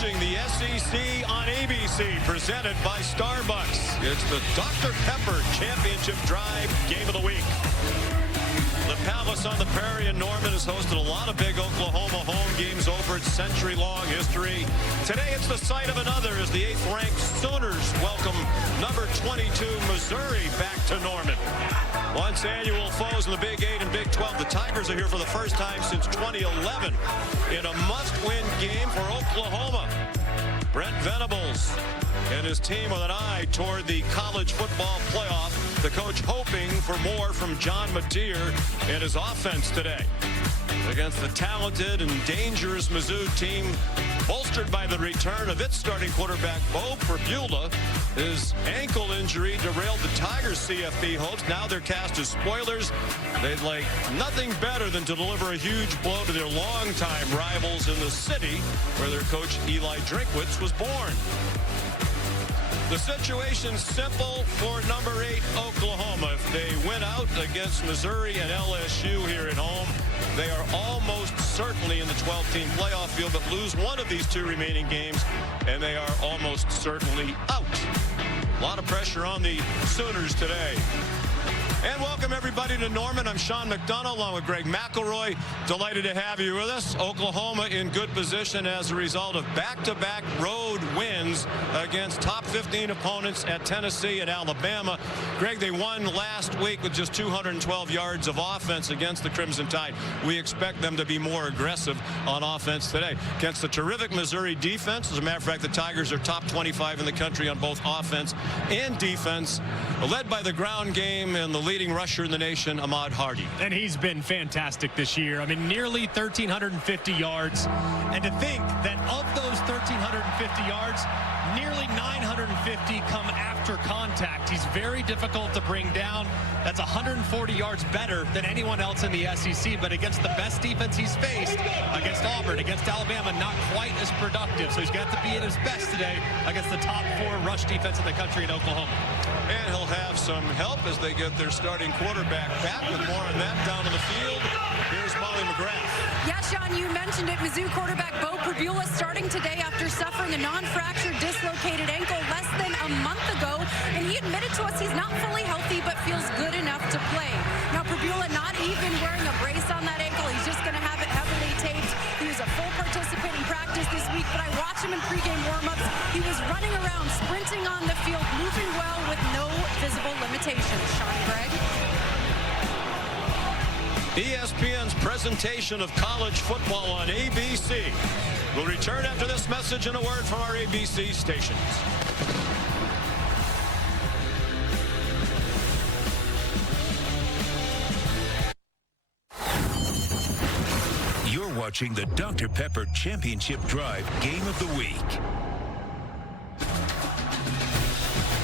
watching the SEC on ABC, presented by Starbucks. It's the Dr. Pepper Championship Drive Game of the Week. The Palace on the Prairie in Norman has hosted a lot of big Oklahoma home games over its century-long history. Today it's the site of another as the 8th-ranked Sooners welcome number 22 Missouri back to Norman. Once annual foes in the Big 8 and Big 12, the Tigers are here for the first time since 2011 in a must-win game for Oklahoma. Brent Venables and his team with an eye toward the college football playoff. The coach hoping for more from John Mateer and his offense today against the talented and dangerous Mizzou team, bolstered by the return of its starting quarterback, Bo Pribula. His ankle injury derailed the Tigers' CFP hopes. Now they're cast as spoilers. They'd like nothing better than to deliver a huge blow to their longtime rivals in the city where their coach Eli Drinkwitz was born. The situation's simple for number 8 Oklahoma. If they win out against Missouri and LSU here at home, they are almost certainly in the 12-team playoff field, but lose one of these two remaining games, and they are almost certainly out. A lot of pressure on the Sooners today. And welcome everybody to Norman. I'm Sean McDonough along with Greg McElroy. Delighted to have you with us. Oklahoma in good position as a result of back-to-back road wins against top 15 opponents at Tennessee and Alabama. Greg, they won last week with just 212 yards of offense against the Crimson Tide. We expect them to be more aggressive on offense today against the terrific Missouri defense. As a matter of fact, the Tigers are top 25 in the country on both offense and defense, led by the ground game and the leading rusher in the nation, Ahmad Hardy. And he's been fantastic this year. I mean, nearly 1,350 yards. And to think that of those 1,350 yards, nearly 950 come after contact. He's very difficult to bring down. That's 140 yards better than anyone else in the SEC, but against the best defense he's faced, against Auburn, against Alabama, not quite as productive. So he's got to be at his best today against the top 4 rush defense in the country in Oklahoma. And he'll have some help as they get their starting quarterback back. With more on that down on the field, here's Molly McGrath. Yeah, Sean, you mentioned it. Mizzou quarterback Bo Pribula starting today after suffering a non-fractured dislocated ankle less than a month ago. And he admitted to us he's not fully healthy, but feels good enough to play. Now, Pribula not even wearing a brace on that ankle. He's just going to have it heavily taped. He was a full participant in practice this week, but I watched him in pregame warm-ups. He was running around, sprinting on the field, moving well with no visible limitations. Sean and Greg. ESPN's presentation of college football on ABC will return after this message and a word from our ABC stations. You're watching the Dr. Pepper Championship Drive Game of the Week.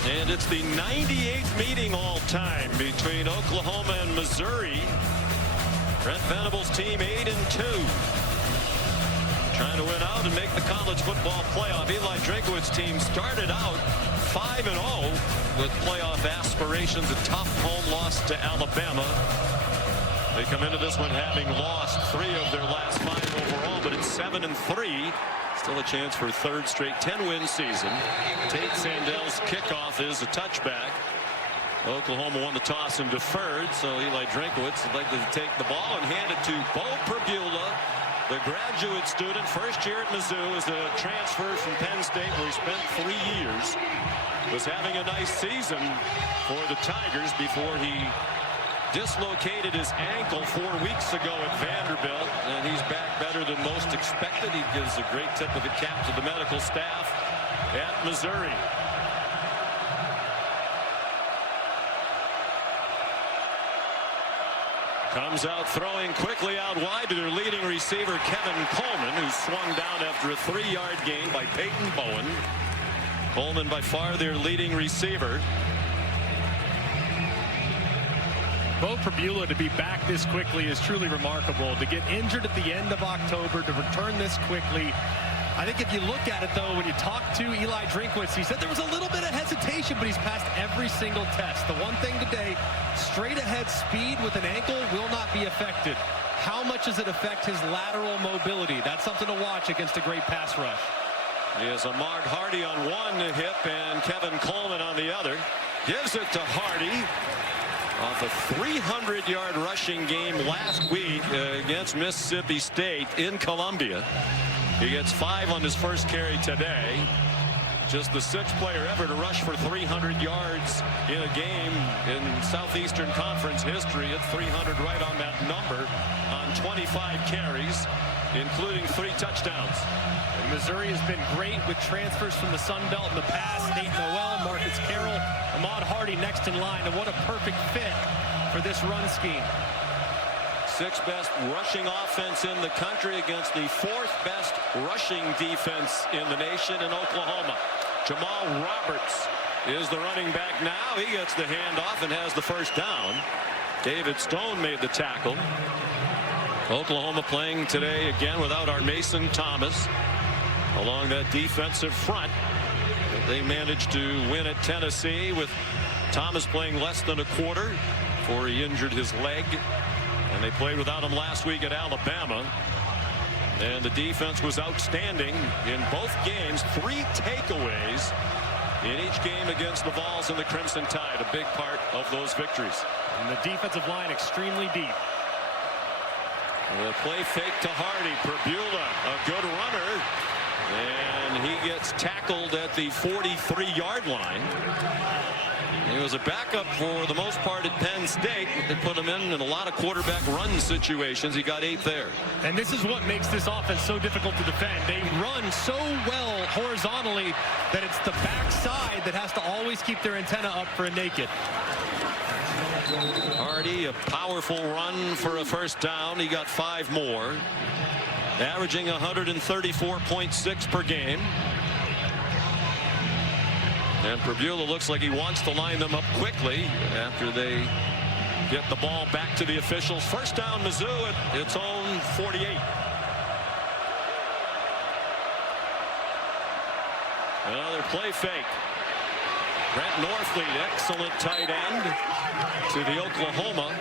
And it's the 98th meeting all-time between Oklahoma and Missouri. Brent Venables' team 8-2. Trying to win out and make the college football playoff. Eli Drinkwitz' team started out 5-0 with playoff aspirations. A tough home loss to Alabama. They come into this one having lost 3 of their last 5 overall, but it's 7-3. Still a chance for a third straight 10-win season. Tate Sandel's kickoff is a touchback. Oklahoma won the toss and deferred, so Eli Drinkwitz would like to take the ball and hand it to Bo Pribula, the graduate student, first year at Mizzou, as a transfer from Penn State, where he spent 3 years. Was having a nice season for the Tigers before he dislocated his ankle 4 weeks ago at Vanderbilt, and he's back better than most expected. He gives a great tip of the cap to the medical staff at Missouri. Comes out throwing quickly out wide to their leading receiver, Kevin Coleman, who swung down after a 3-yard gain by Peyton Bowen. Coleman by far their leading receiver. Bo Pribula to be back this quickly is truly remarkable. To get injured at the end of October, to return this quickly. I think if you look at it, though, when you talk to Eli Drinkwitz, he said there was a little bit of hesitation, but he's passed every single test. The one thing today, straight ahead speed with an ankle will not be affected. How much does it affect his lateral mobility? That's something to watch against a great pass rush. He has Ahmad Hardy on one hip and Kevin Coleman on the other. Gives it to Hardy off a 300-yard rushing game last week against Mississippi State in Columbia. He gets 5 on his first carry today. Just the 6th player ever to rush for 300 yards in a game in Southeastern Conference history at 300 right on that number on 25 carries, including 3 touchdowns. And Missouri has been great with transfers from the Sun Belt in the past. Nate Noel, Marcus Carroll, Ahmad Hardy next in line. And what a perfect fit for this run scheme. 6th best rushing offense in the country against the 4th best rushing defense in the nation in Oklahoma. Jamal Roberts is the running back now. He gets the handoff and has the first down. David Stone made the tackle. Oklahoma playing today again without our Mason Thomas along that defensive front. They managed to win at Tennessee with Thomas playing less than a quarter before he injured his leg. And they played without him last week at Alabama. And the defense was outstanding in both games. 3 takeaways in each game against the Vols and the Crimson Tide. A big part of those victories. And the defensive line extremely deep. The play fake to Hardy. Perbula, a good runner. And he gets tackled at the 43-yard line. He was a backup for the most part at Penn State. They put him in a lot of quarterback run situations. He got 8 there. And this is what makes this offense so difficult to defend. They run so well horizontally that it's the backside that has to always keep their antenna up for a naked. Hardy, a powerful run for a first down. He got 5 more. Averaging 134.6 per game. And Perbula looks like he wants to line them up quickly after they get the ball back to the officials. First down, Mizzou at its own 48. Another play fake. Brent Norfleet, excellent tight end to the Oklahoma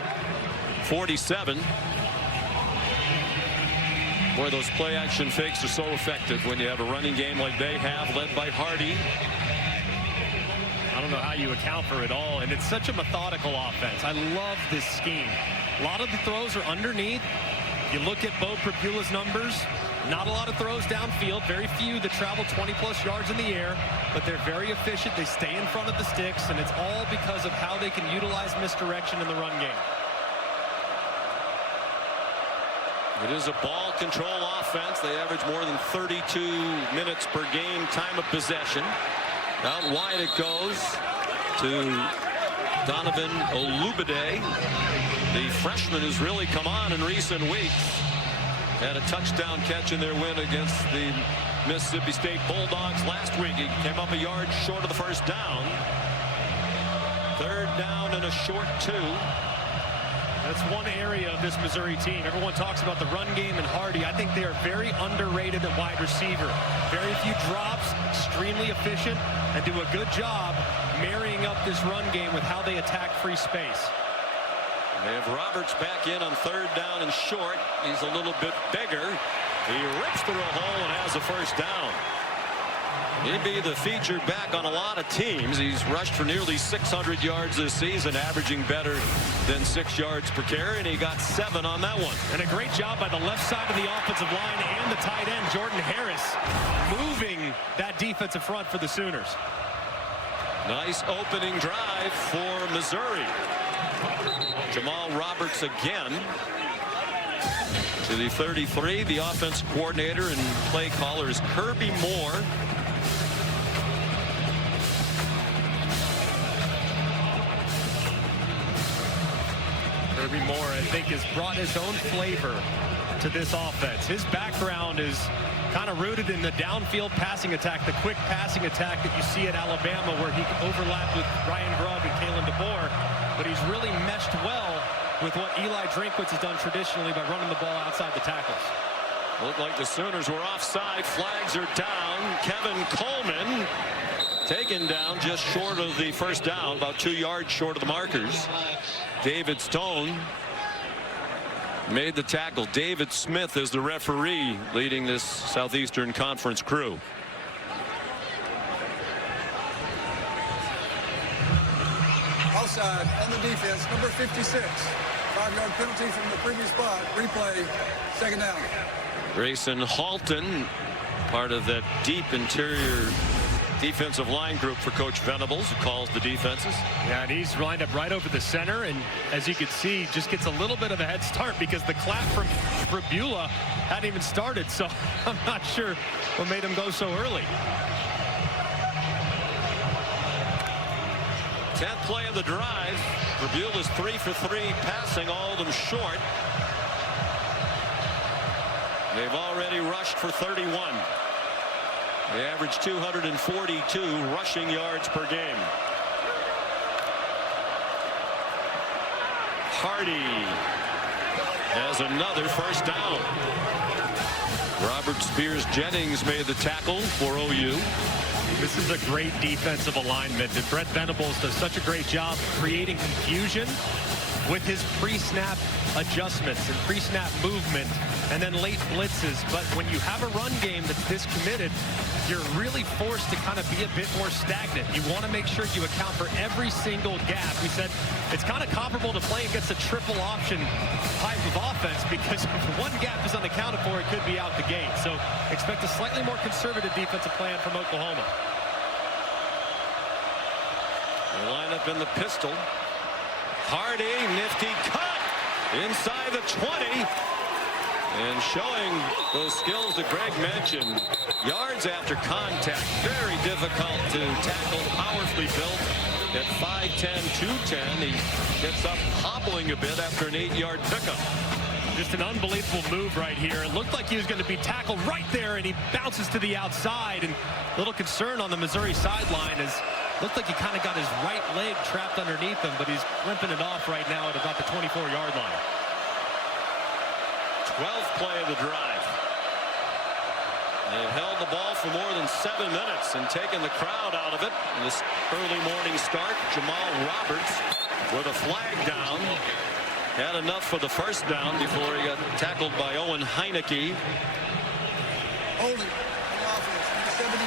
47. Boy, those play action fakes are so effective when you have a running game like they have, led by Hardy. I don't know how you account for it all, and it's such a methodical offense. I love this scheme. A lot of the throws are underneath. You look at Bo Perbula's numbers, not a lot of throws downfield, very few that travel 20-plus yards in the air, but they're very efficient. They stay in front of the sticks, and it's all because of how they can utilize misdirection in the run game. It is a ball control offense. They average more than 32 minutes per game time of possession. Out wide it goes to Donovan Olubade, the freshman who's really come on in recent weeks. Had a touchdown catch in their win against the Mississippi State Bulldogs last week. He came up a yard short of the first down. 3rd down and a short 2. That's one area of this Missouri team. Everyone talks about the run game and Hardy. I think they are very underrated at wide receiver. Very few drops, extremely efficient, and do a good job marrying up this run game with how they attack free space. They have Roberts back in on 3rd down and short. He's a little bit bigger. He rips through a hole and has a first down. He'd be the featured back on a lot of teams. He's rushed for nearly 600 yards this season, averaging better than 6 yards per carry, and he got 7 on that one. And a great job by the left side of the offensive line and the tight end, Jordan Harris, moving that defensive front for the Sooners. Nice opening drive for Missouri. Jamal Roberts again to the 33. The offense coordinator and play caller is Kirby Moore. Kirby Moore, I think, has brought his own flavor to this offense. His background is kind of rooted in the downfield passing attack, the quick passing attack that you see at Alabama, where he overlapped with Ryan Grubb and Kalen DeBoer. But he's really meshed well with what Eli Drinkwitz has done traditionally by running the ball outside the tackles. Looked like the Sooners were offside. Flags are down. Kevin Coleman taken down just short of the first down, about 2 yards short of the markers. David Stone made the tackle. David Smith is the referee leading this Southeastern Conference crew. offside on the defense, number 56. 5-yard penalty from the previous spot. Replay, second down. Grayson Halton, part of that deep interior defensive line group for Coach Venables, who calls the defenses. Yeah, and he's lined up right over the center, and as you can see, just gets a little bit of a head start because the clap from Pribula hadn't even started, so I'm not sure what made him go so early. 10th play of the drive. Pribula's 3 for 3 passing, all of them short. They've already rushed for 31. They average 242 rushing yards per game. Hardy has another first down. Robert Spears-Jennings made the tackle for OU. This is a great defensive alignment, and Brent Venables does such a great job creating confusion with his pre-snap adjustments and pre-snap movement and then late blitzes. But when you have a run game that's this committed, you're really forced to kind of be a bit more stagnant. You want to make sure you account for every single gap. We said it's kind of comparable to playing against a triple option type of offense, because if one gap is unaccounted for, it could be out the gate. So expect a slightly more conservative defensive plan from Oklahoma. They line up in the pistol. Hardy, nifty cut inside the 20. And showing those skills that Greg mentioned. Yards after contact. Very difficult to tackle. Powerfully built at 5'10", 210. He gets up hobbling a bit after an 8-yard pickup. Just an unbelievable move right here. It looked like he was going to be tackled right there, and he bounces to the outside. And a little concern on the Missouri sideline is looked like he kind of got his right leg trapped underneath him, but he's limping it off right now at about the 24-yard line. 12th play of the drive. They've held the ball for more than 7 minutes and taken the crowd out of it. In this early morning start, Jamal Roberts with a flag down. Had enough for the first down before he got tackled by Owen Heineke. Holding on the offense, number 79.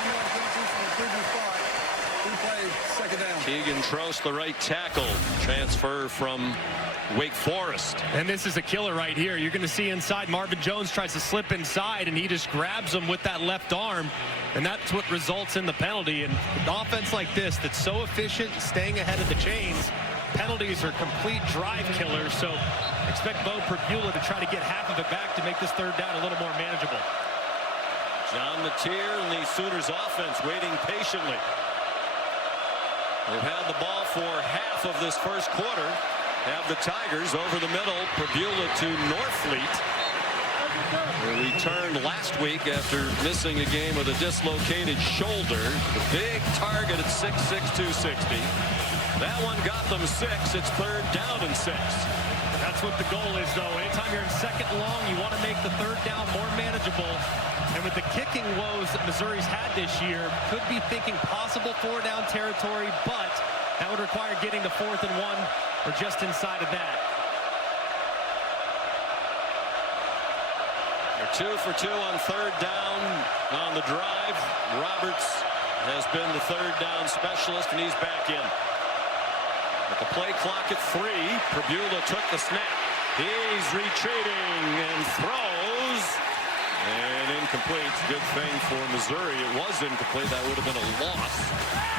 10-yard penalty from the previous spot. Replay, second down. Keegan Trost, the right tackle, transfer from Wake Forest. And this is a killer right here. You're going to see inside, Marvin Jones tries to slip inside, and he just grabs him with that left arm, and that's what results in the penalty. And an offense like this that's so efficient, staying ahead of the chains, penalties are complete drive killers. So expect Bo Pribula to try to get half of it back to make this third down a little more manageable. John Mateer and the Sooners offense waiting patiently. They've had the ball for half of this first quarter. Have the Tigers over the middle. Pribula to Norfleet. They returned last week after missing a game with a dislocated shoulder. The big target at 6'6", 260. That one got them 6. It's third down and 6. That's what the goal is, though. Anytime you're in second long, you want to make the third down more manageable. And with the kicking woes that Missouri's had this year, could be thinking possible 4-down territory, but that would require getting to 4th and 1 or just inside of that. They're 2 for 2 on third down on the drive. Roberts has been the third down specialist, and he's back in. At the play clock at 3, Pribula took the snap. He's retreating and throws. And incomplete. Good thing for Missouri. It was incomplete. That would have been a loss.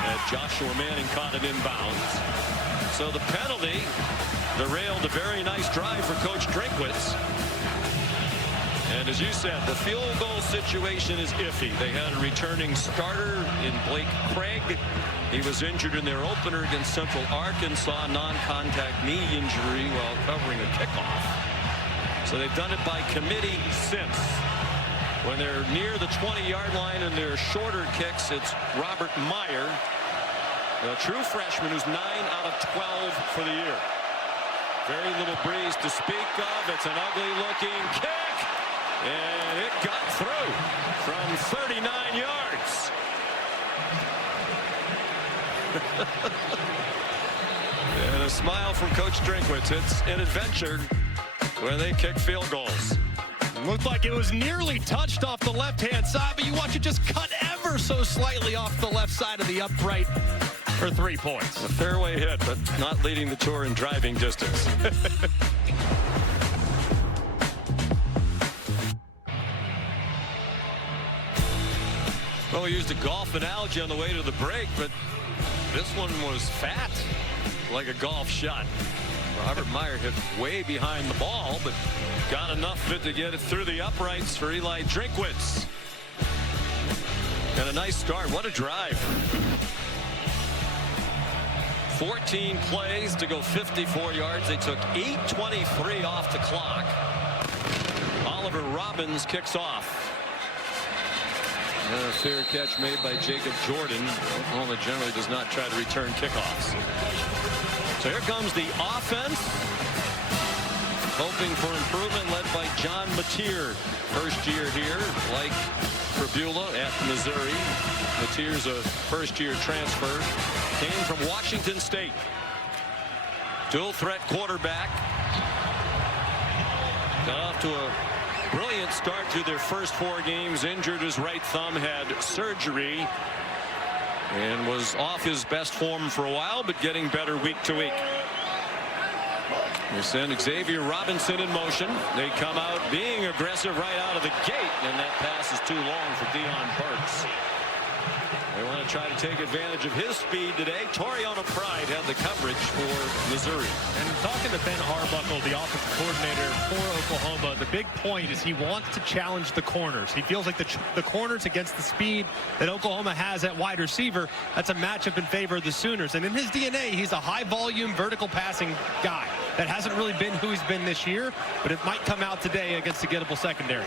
And Joshua Manning caught it inbounds. So the penalty derailed a very nice drive for Coach Drinkwitz. And as you said, the field goal situation is iffy. They had a returning starter in Blake Craig. He was injured in their opener against Central Arkansas, non-contact knee injury while covering a kickoff. So they've done it by committee since. When they're near the 20-yard line and they're shorter kicks, it's Robert Meyer, a true freshman who's 9 out of 12 for the year. Very little breeze to speak of. It's an ugly-looking kick, and it got through from 39 yards. And a smile from Coach Drinkwitz. It's an adventure when they kick field goals. Looked like it was nearly touched off the left-hand side, but you watch it just cut ever so slightly off the left side of the upright. for 3 points. A fairway hit, but not leading the tour in driving distance. Well, we used a golf analogy on the way to the break, but this one was fat, like a golf shot. Robert Meyer hit way behind the ball, but got enough of it to get it through the uprights for Eli Drinkwitz. And a nice start. What a drive. 14 plays to go 54 yards. They took 8:23 off the clock. Oliver Robbins kicks off. And a fair catch made by Jacob Jordan. Oklahoma generally does not try to return kickoffs. So here comes the offense. Hoping for improvement, led by John Mateer. First year here, like Pribula at Missouri. Mateer's a first-year transfer. Came from Washington State. Dual threat quarterback. Got off to a brilliant start to their first 4 games. Injured his right thumb, had surgery, and was off his best form for a while, but getting better week to week. They send Xavier Robinson in motion. They come out being aggressive right out of the gate, and that pass is too long for Deion Burks. They want to try to take advantage of his speed today. Toriano Pride had the coverage for Missouri. And talking to Ben Arbuckle, the offensive coordinator for Oklahoma, the big point is he wants to challenge the corners. He feels like the corners against the speed that Oklahoma has at wide receiver, that's a matchup in favor of the Sooners. And in his DNA, he's a high-volume, vertical passing guy. That hasn't really been who he's been this year, but it might come out today against the gettable secondary.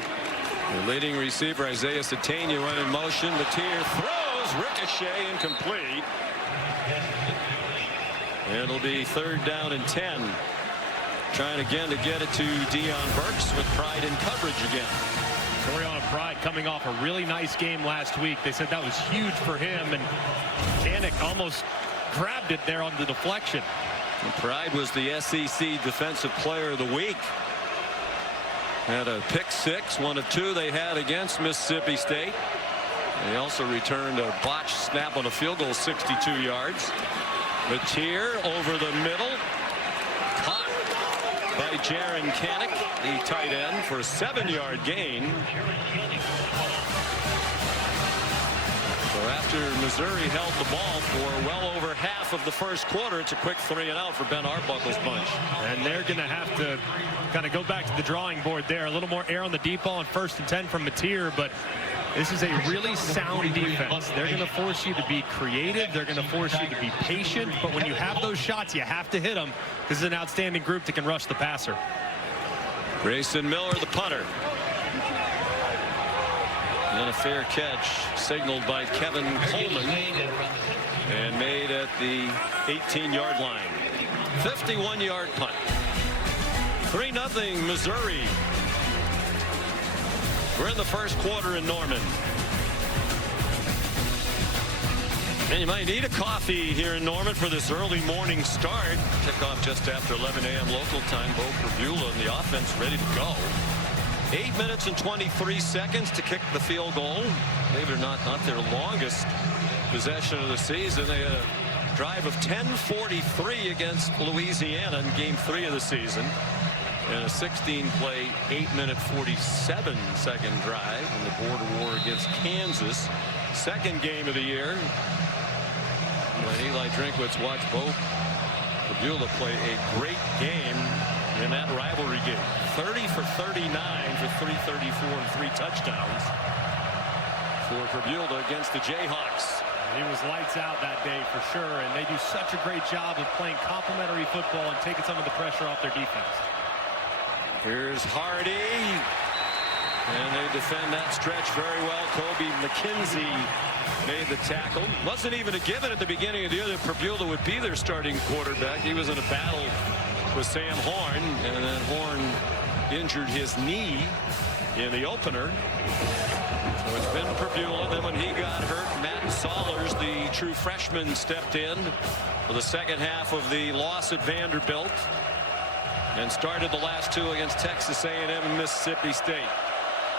The leading receiver, Isaiah Satania, went in motion. Mateer throws, ricochet, incomplete. It'll be 3rd down and 10. Trying again to get it to Deion Burks with Pride in coverage again. Toriano Pride coming off a really nice game last week. They said that was huge for him, and Kanik almost grabbed it there on the deflection. And Pride was the SEC Defensive Player of the Week. Had a pick 6, one of 2 they had against Mississippi State. They also returned a botched snap on a field goal, 62 yards. Mateer over the middle. Caught by Jaron Kanik, the tight end, for a 7-yard gain. So after Missouri held the ball for well over half of the first quarter, it's a quick 3 and out for Ben Arbuckle's bunch. And they're going to have to kind of go back to the drawing board there. A little more air on the deep ball on 1st and 10 from Mateer, but this is a really sound defense. They're going to force you to be creative. They're going to force you to be patient. But when you have those shots, you have to hit them. This is an outstanding group that can rush the passer. Grayson Miller, the punter. And a fair catch signaled by Kevin Coleman and made at the 18-yard line. 51-yard punt. 3-0 Missouri. We're in the first quarter in Norman. And you might need a coffee here in Norman for this early morning start. Kickoff just after 11 a.m. local time. Bo Pribula and the offense ready to go. 8 minutes and 23 seconds to kick the field goal. Believe it or not their longest possession of the season. They had a drive of 10:43 against Louisiana in game 3 of the season. And a 16-play, 8-minute, 47-second drive in the border war against Kansas. Second game of the year. When Eli Drinkwitz watched Bo Pribula play a great game in that rivalry game. 30 for 39 for 334 and 3 touchdowns for Pribula against the Jayhawks. He was lights out that day for sure, and they do such a great job of playing complementary football and taking some of the pressure off their defense. Here's Hardy, and they defend that stretch very well. Kobe McKenzie made the tackle. Wasn't even a given at the beginning of the year that Pribula would be their starting quarterback. He was in a battle with Sam Horn, and then Horn injured his knee in the opener. So it's been Pribula. Then when he got hurt, Matt Sollers, the true freshman, stepped in for the second half of the loss at Vanderbilt and started the last 2 against Texas A&M and Mississippi State.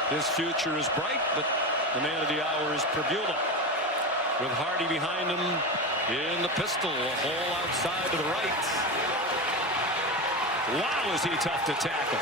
His future is bright, but the man of the hour is Pribula. With Hardy behind him in the pistol, a hole outside to the right. Wow, is he tough to tackle.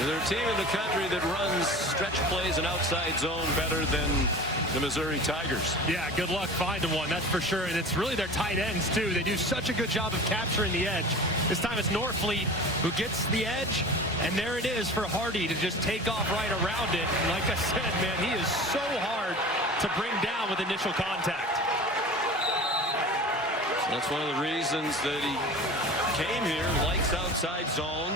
They're a team in the country that runs stretch plays and outside zone better than the Missouri Tigers. Yeah, good luck finding one, that's for sure. And it's really their tight ends, too. They do such a good job of capturing the edge. This time it's Norfleet who gets the edge, and there it is for Hardy to just take off right around it. And like I said, man, he is so hard to bring down with initial contact. So that's one of the reasons that he came here, likes outside zone.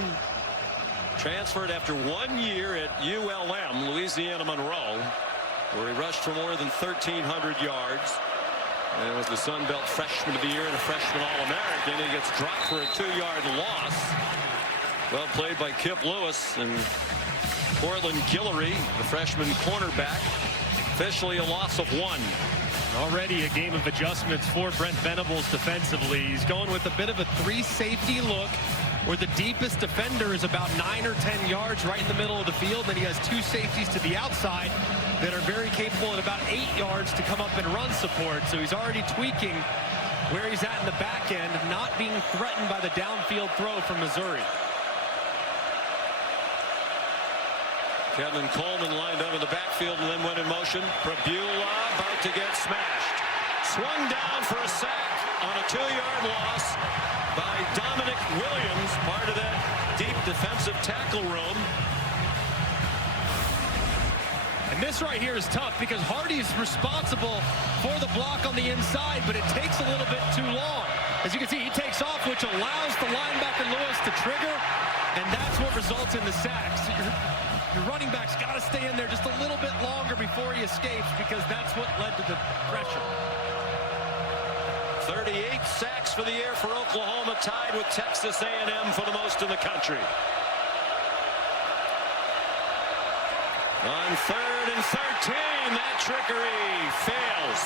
Transferred after 1 year at ULM, Louisiana Monroe, where he rushed for more than 1,300 yards. And was the Sun Belt Freshman of the Year and a Freshman All-American. He gets dropped for a 2-yard loss. Well played by Kip Lewis and Portland Guillory, the freshman cornerback. Officially a loss of 1. Already a game of adjustments for Brent Venables defensively. He's going with a bit of a 3-safety look, where the deepest defender is about 9 or 10 yards right in the middle of the field. Then he has 2 safeties to the outside that are very capable at about 8 yards to come up and run support. So he's already tweaking where he's at in the back end, not being threatened by the downfield throw from Missouri. Kevin Coleman lined up in the backfield and then went in motion. Prabula about to get smashed. Swung down for a sack on a 2-yard loss by Dominic Williams, part of that deep defensive tackle room. And this right here is tough because Hardy's responsible for the block on the inside, but it takes a little bit too long. As you can see, he takes off, which allows the linebacker Lewis to trigger, and that's what results in the sacks. Your running back's got to stay in there just a little bit longer before he escapes, because that's what led to the pressure. 38 sacks for the year for Oklahoma, tied with Texas A&M for the most in the country. On 3rd and 13, that trickery fails.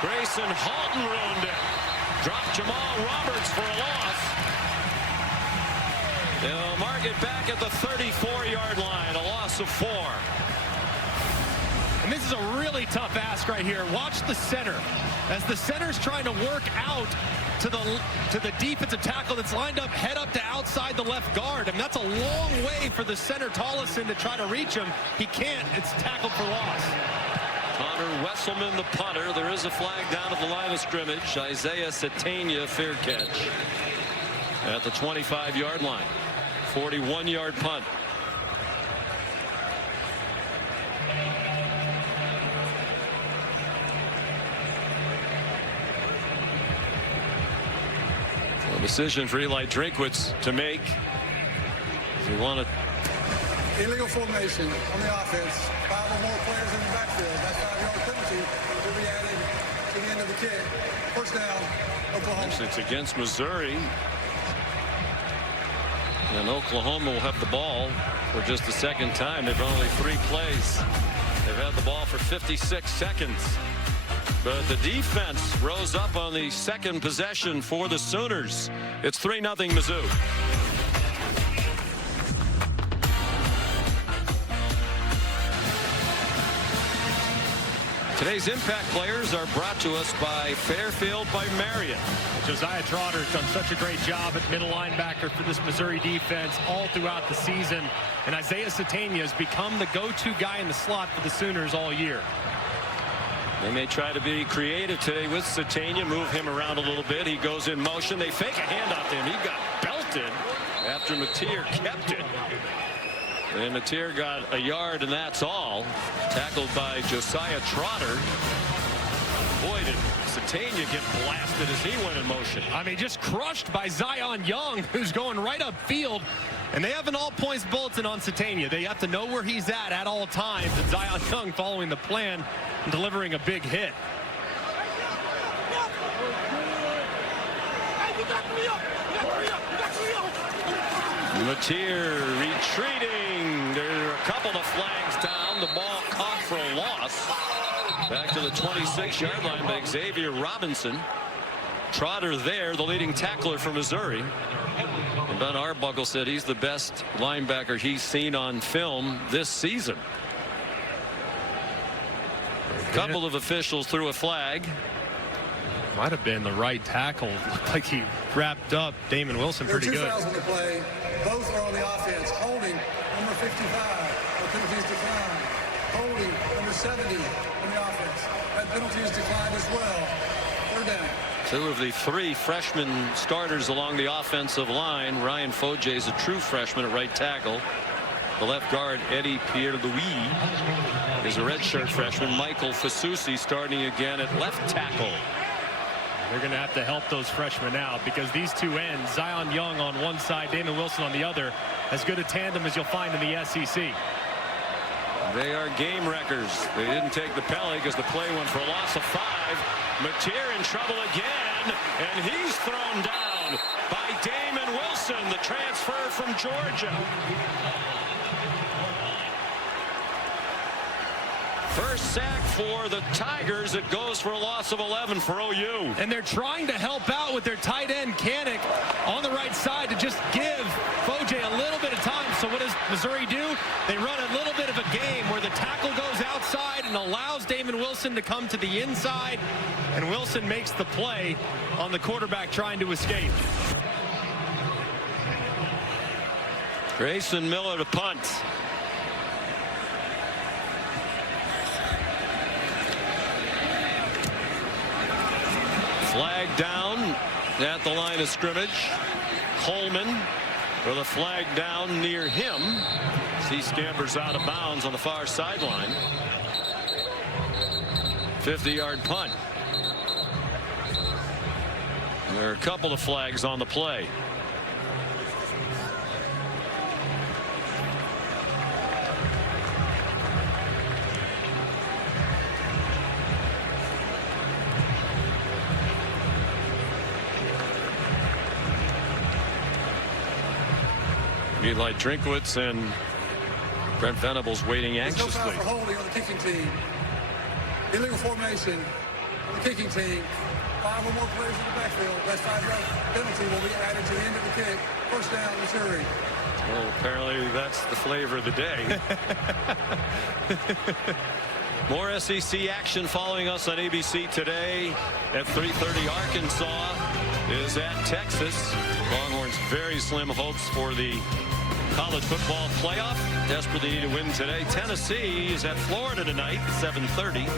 Grayson Halton ruined it. Dropped Jamal Roberts for a loss. They'll mark it back at the 34-yard line, a loss of 4. And this is a really tough ask right here. Watch the center. As the center's trying to work out to the defensive tackle that's lined up, head up to outside the left guard. I mean, that's a long way for the center, Tollison, to try to reach him. He can't. It's tackled for loss. Connor Wesselman, the punter. There is a flag down at the line of scrimmage. Isaiah Satania, fair catch at the 25-yard line. 41-yard punt. A decision for Eli Drinkwitz to make. If you want to. Illegal formation on the offense. 5 or more players in the backfield. That 5-yard penalty will be added to the end of the kick. First down, Oklahoma. Actually, it's against Missouri. And Oklahoma will have the ball for just the second time. They've run only 3 plays. They've had the ball for 56 seconds. But the defense rose up on the second possession for the Sooners. It's 3-0 Mizzou. Today's Impact Players are brought to us by Fairfield by Marriott. Josiah Trotter has done such a great job at middle linebacker for this Missouri defense all throughout the season. And Isaiah Satania has become the go-to guy in the slot for the Sooners all year. They may try to be creative today with Satania, move him around a little bit. He goes in motion. They fake a handoff to him. He got belted after Mateer kept it. And Mateer got a yard, and that's all. Tackled by Josiah Trotter. Boy, did Satania get blasted as he went in motion. I mean, just crushed by Zion Young, who's going right upfield. And they have an all-points bulletin on Satania. They have to know where he's at all times. And Zion Young following the plan and delivering a big hit. Mateer retreating. There are a couple of flags down. The ball caught for a loss. Back to the 26-yard line by Xavier Robinson. Trotter there, the leading tackler for Missouri. And Ben Arbuckle said he's the best linebacker he's seen on film this season. A couple of officials threw a flag. Might have been the right tackle. Looked like he wrapped up Damon Wilson pretty good. There are 2 fouls on the play. Both are on the offense. Holding, number 55. The penalty is declined. Holding, number 70 on the offense. That penalty is declined as well. 3rd down. 2 of the 3 freshman starters along the offensive line. Ryan Foje is a true freshman at right tackle. The left guard, Eddie Pierre-Louis, is a redshirt freshman. Michael Fasusi starting again at left tackle. They're going to have to help those freshmen out because these 2 ends, Zion Young on one side, Damon Wilson on the other, as good a tandem as you'll find in the SEC. They are game wreckers. They didn't take the penalty because the play went for a loss of 5. Mateer in trouble again, and he's thrown down by Damon Wilson, the transfer from Georgia. First sack for the Tigers. It goes for a loss of 11 for OU. And they're trying to help out with their tight end, Kanik, on the right side to just give Foje a little bit of time. So what does Missouri do? They run a little bit of a game where the tackle goes outside and allows Damon Wilson to come to the inside. And Wilson makes the play on the quarterback trying to escape. Grayson Miller to punt. Flag down at the line of scrimmage. Coleman with a flag down near him. He scampers out of bounds on the far sideline. 50-yard punt. There are a couple of flags on the play. Eli Drinkwitz and Brent Venables waiting anxiously. There's no foul for holding on the kicking team. Illegal formation on the kicking team. 5 or more players in the backfield. That 5-yard penalty will be added to the end of the kick. First down, Missouri. Well, apparently that's the flavor of the day. More SEC action following us on ABC today at 3:30. Arkansas is at Texas. Longhorns very slim hopes for the college football playoff. Desperately need to win today. Tennessee is at Florida tonight, 7:30.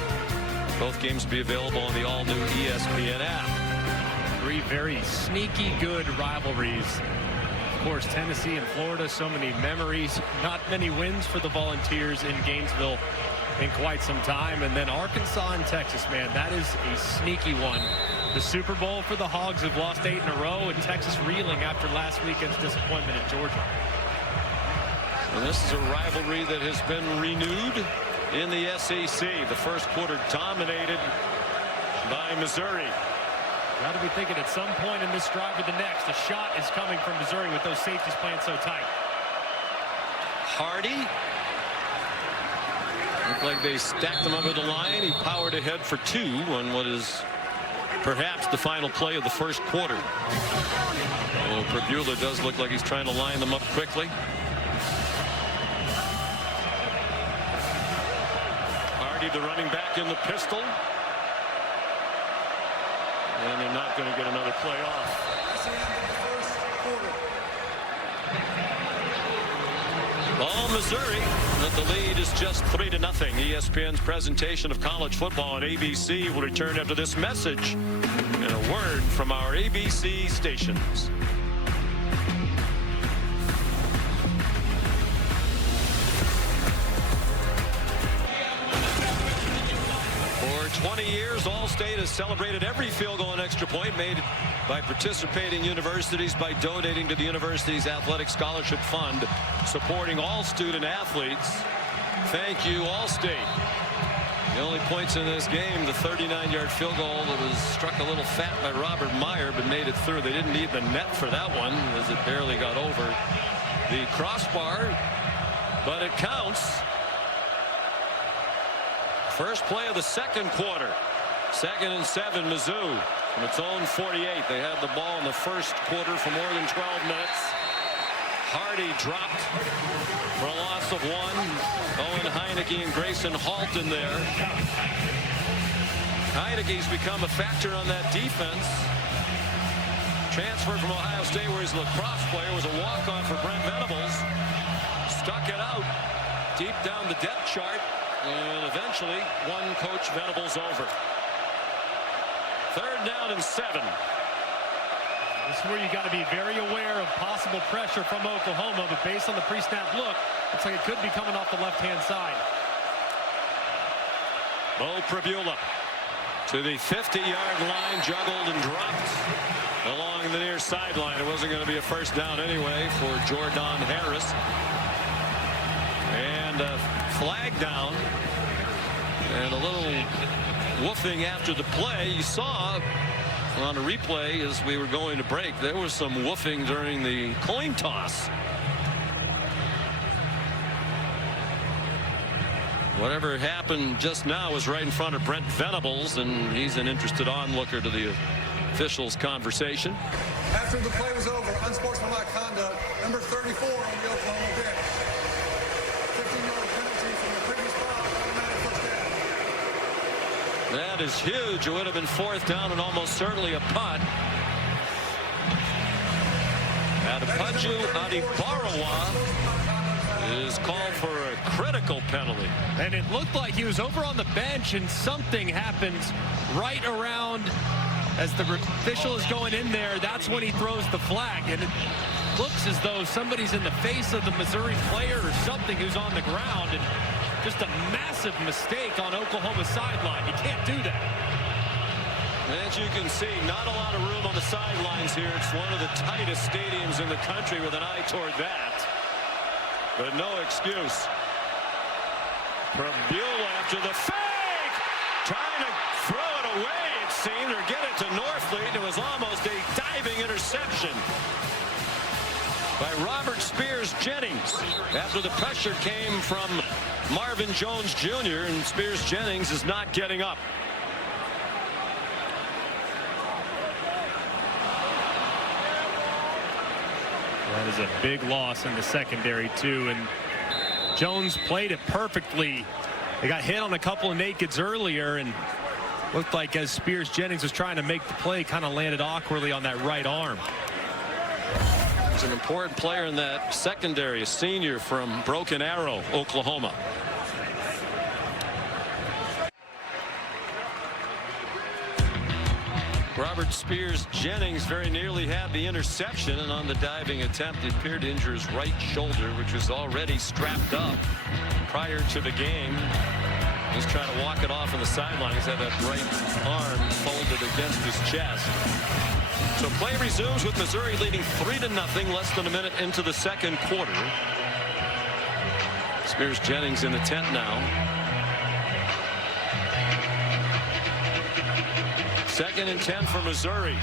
Both games will be available on the all-new ESPN app. 3 very sneaky good rivalries. Of course, Tennessee and Florida, so many memories. Not many wins for the Volunteers in Gainesville in quite some time. And then Arkansas and Texas, man, that is a sneaky one. The Super Bowl for the Hogs have lost 8 in a row, and Texas reeling after last weekend's disappointment at Georgia. And this is a rivalry that has been renewed in the SEC. The first quarter dominated by Missouri. Got to be thinking at some point in this drive or the next, a shot is coming from Missouri with those safeties playing so tight. Hardy. Looked like they stacked him up at the line. He powered ahead for 2 on what is perhaps the final play of the first quarter. Well, Pribula does look like he's trying to line them up quickly. Hardy, the running back, in the pistol. And they're not going to get another play off. That's the end of the first quarter. All Missouri, but the lead is just 3-0. ESPN's presentation of college football on ABC will return after this message and a word from our ABC stations. For 20 years, All-State has celebrated every field goal and extra point made by participating universities by donating to the university's athletic scholarship fund, supporting all student athletes. Thank you, All-State. The only points in this game, the 39-yard field goal that was struck a little fat by Robert Meyer, but made it through. They didn't need the net for that one, as it barely got over the crossbar, but it counts. First play of the second quarter. 2nd and 7, Mizzou from its own 48. They had the ball in the first quarter for more than 12 minutes. Hardy dropped for a loss of 1. Owen Heineke and Grayson Halton there. Heineke's become a factor on that defense. Transferred from Ohio State, where he's a lacrosse player, was a walk-on for Brent Venables. Stuck it out deep down the depth chart, and eventually won Coach Venables over. 3rd down and 7. This is where you got to be very aware of possible pressure from Oklahoma, but based on the pre-snap look, looks like it could be coming off the left-hand side. Bo Pribula to the 50-yard line, juggled and dropped along the near sideline. It wasn't going to be a first down anyway for Jordan Harris. And a flag down and a little woofing after the play. You saw on a replay as we were going to break, there was some woofing during the coin toss. Whatever happened just now was right in front of Brent Venables, and he's an interested onlooker to the officials' conversation. After the play was over, unsportsmanlike conduct, number 34 on the Oklahoma bench. 15-yard penalty from the previous foul, automatic first down. That is huge. It would have been 4th down and almost certainly a punt. Adepaju Adibarawa is called for a critical penalty. And it looked like he was over on the bench, and something happened right around as the official is going in there. That's when he throws the flag, and it looks as though somebody's in the face of the Missouri player or something who's on the ground, and just a massive mistake on Oklahoma's sideline. You can't do that. As you can see, not a lot of room on the sidelines here. It's one of the tightest stadiums in the country with an eye toward that. But no excuse. Pribula after the fake, trying to throw it away, it seemed, or get it to Norfleet. It was almost a diving interception by Robert Spears Jennings after the pressure came from Marvin Jones Jr., and Spears Jennings is not getting up. That is a big loss in the secondary, too, and Jones played it perfectly. They got hit on a couple of nakeds earlier, and looked like as Spears Jennings was trying to make the play, kind of landed awkwardly on that right arm. He's an important player in that secondary, a senior from Broken Arrow, Oklahoma. Robert Spears Jennings very nearly had the interception, and on the diving attempt, he appeared to injure his right shoulder, which was already strapped up prior to the game. Just trying to walk it off on the sideline. He's had that right arm folded against his chest. So play resumes with Missouri leading 3-0, less than a minute into the second quarter. Spears Jennings in the tent now. 2nd and 10 for Missouri.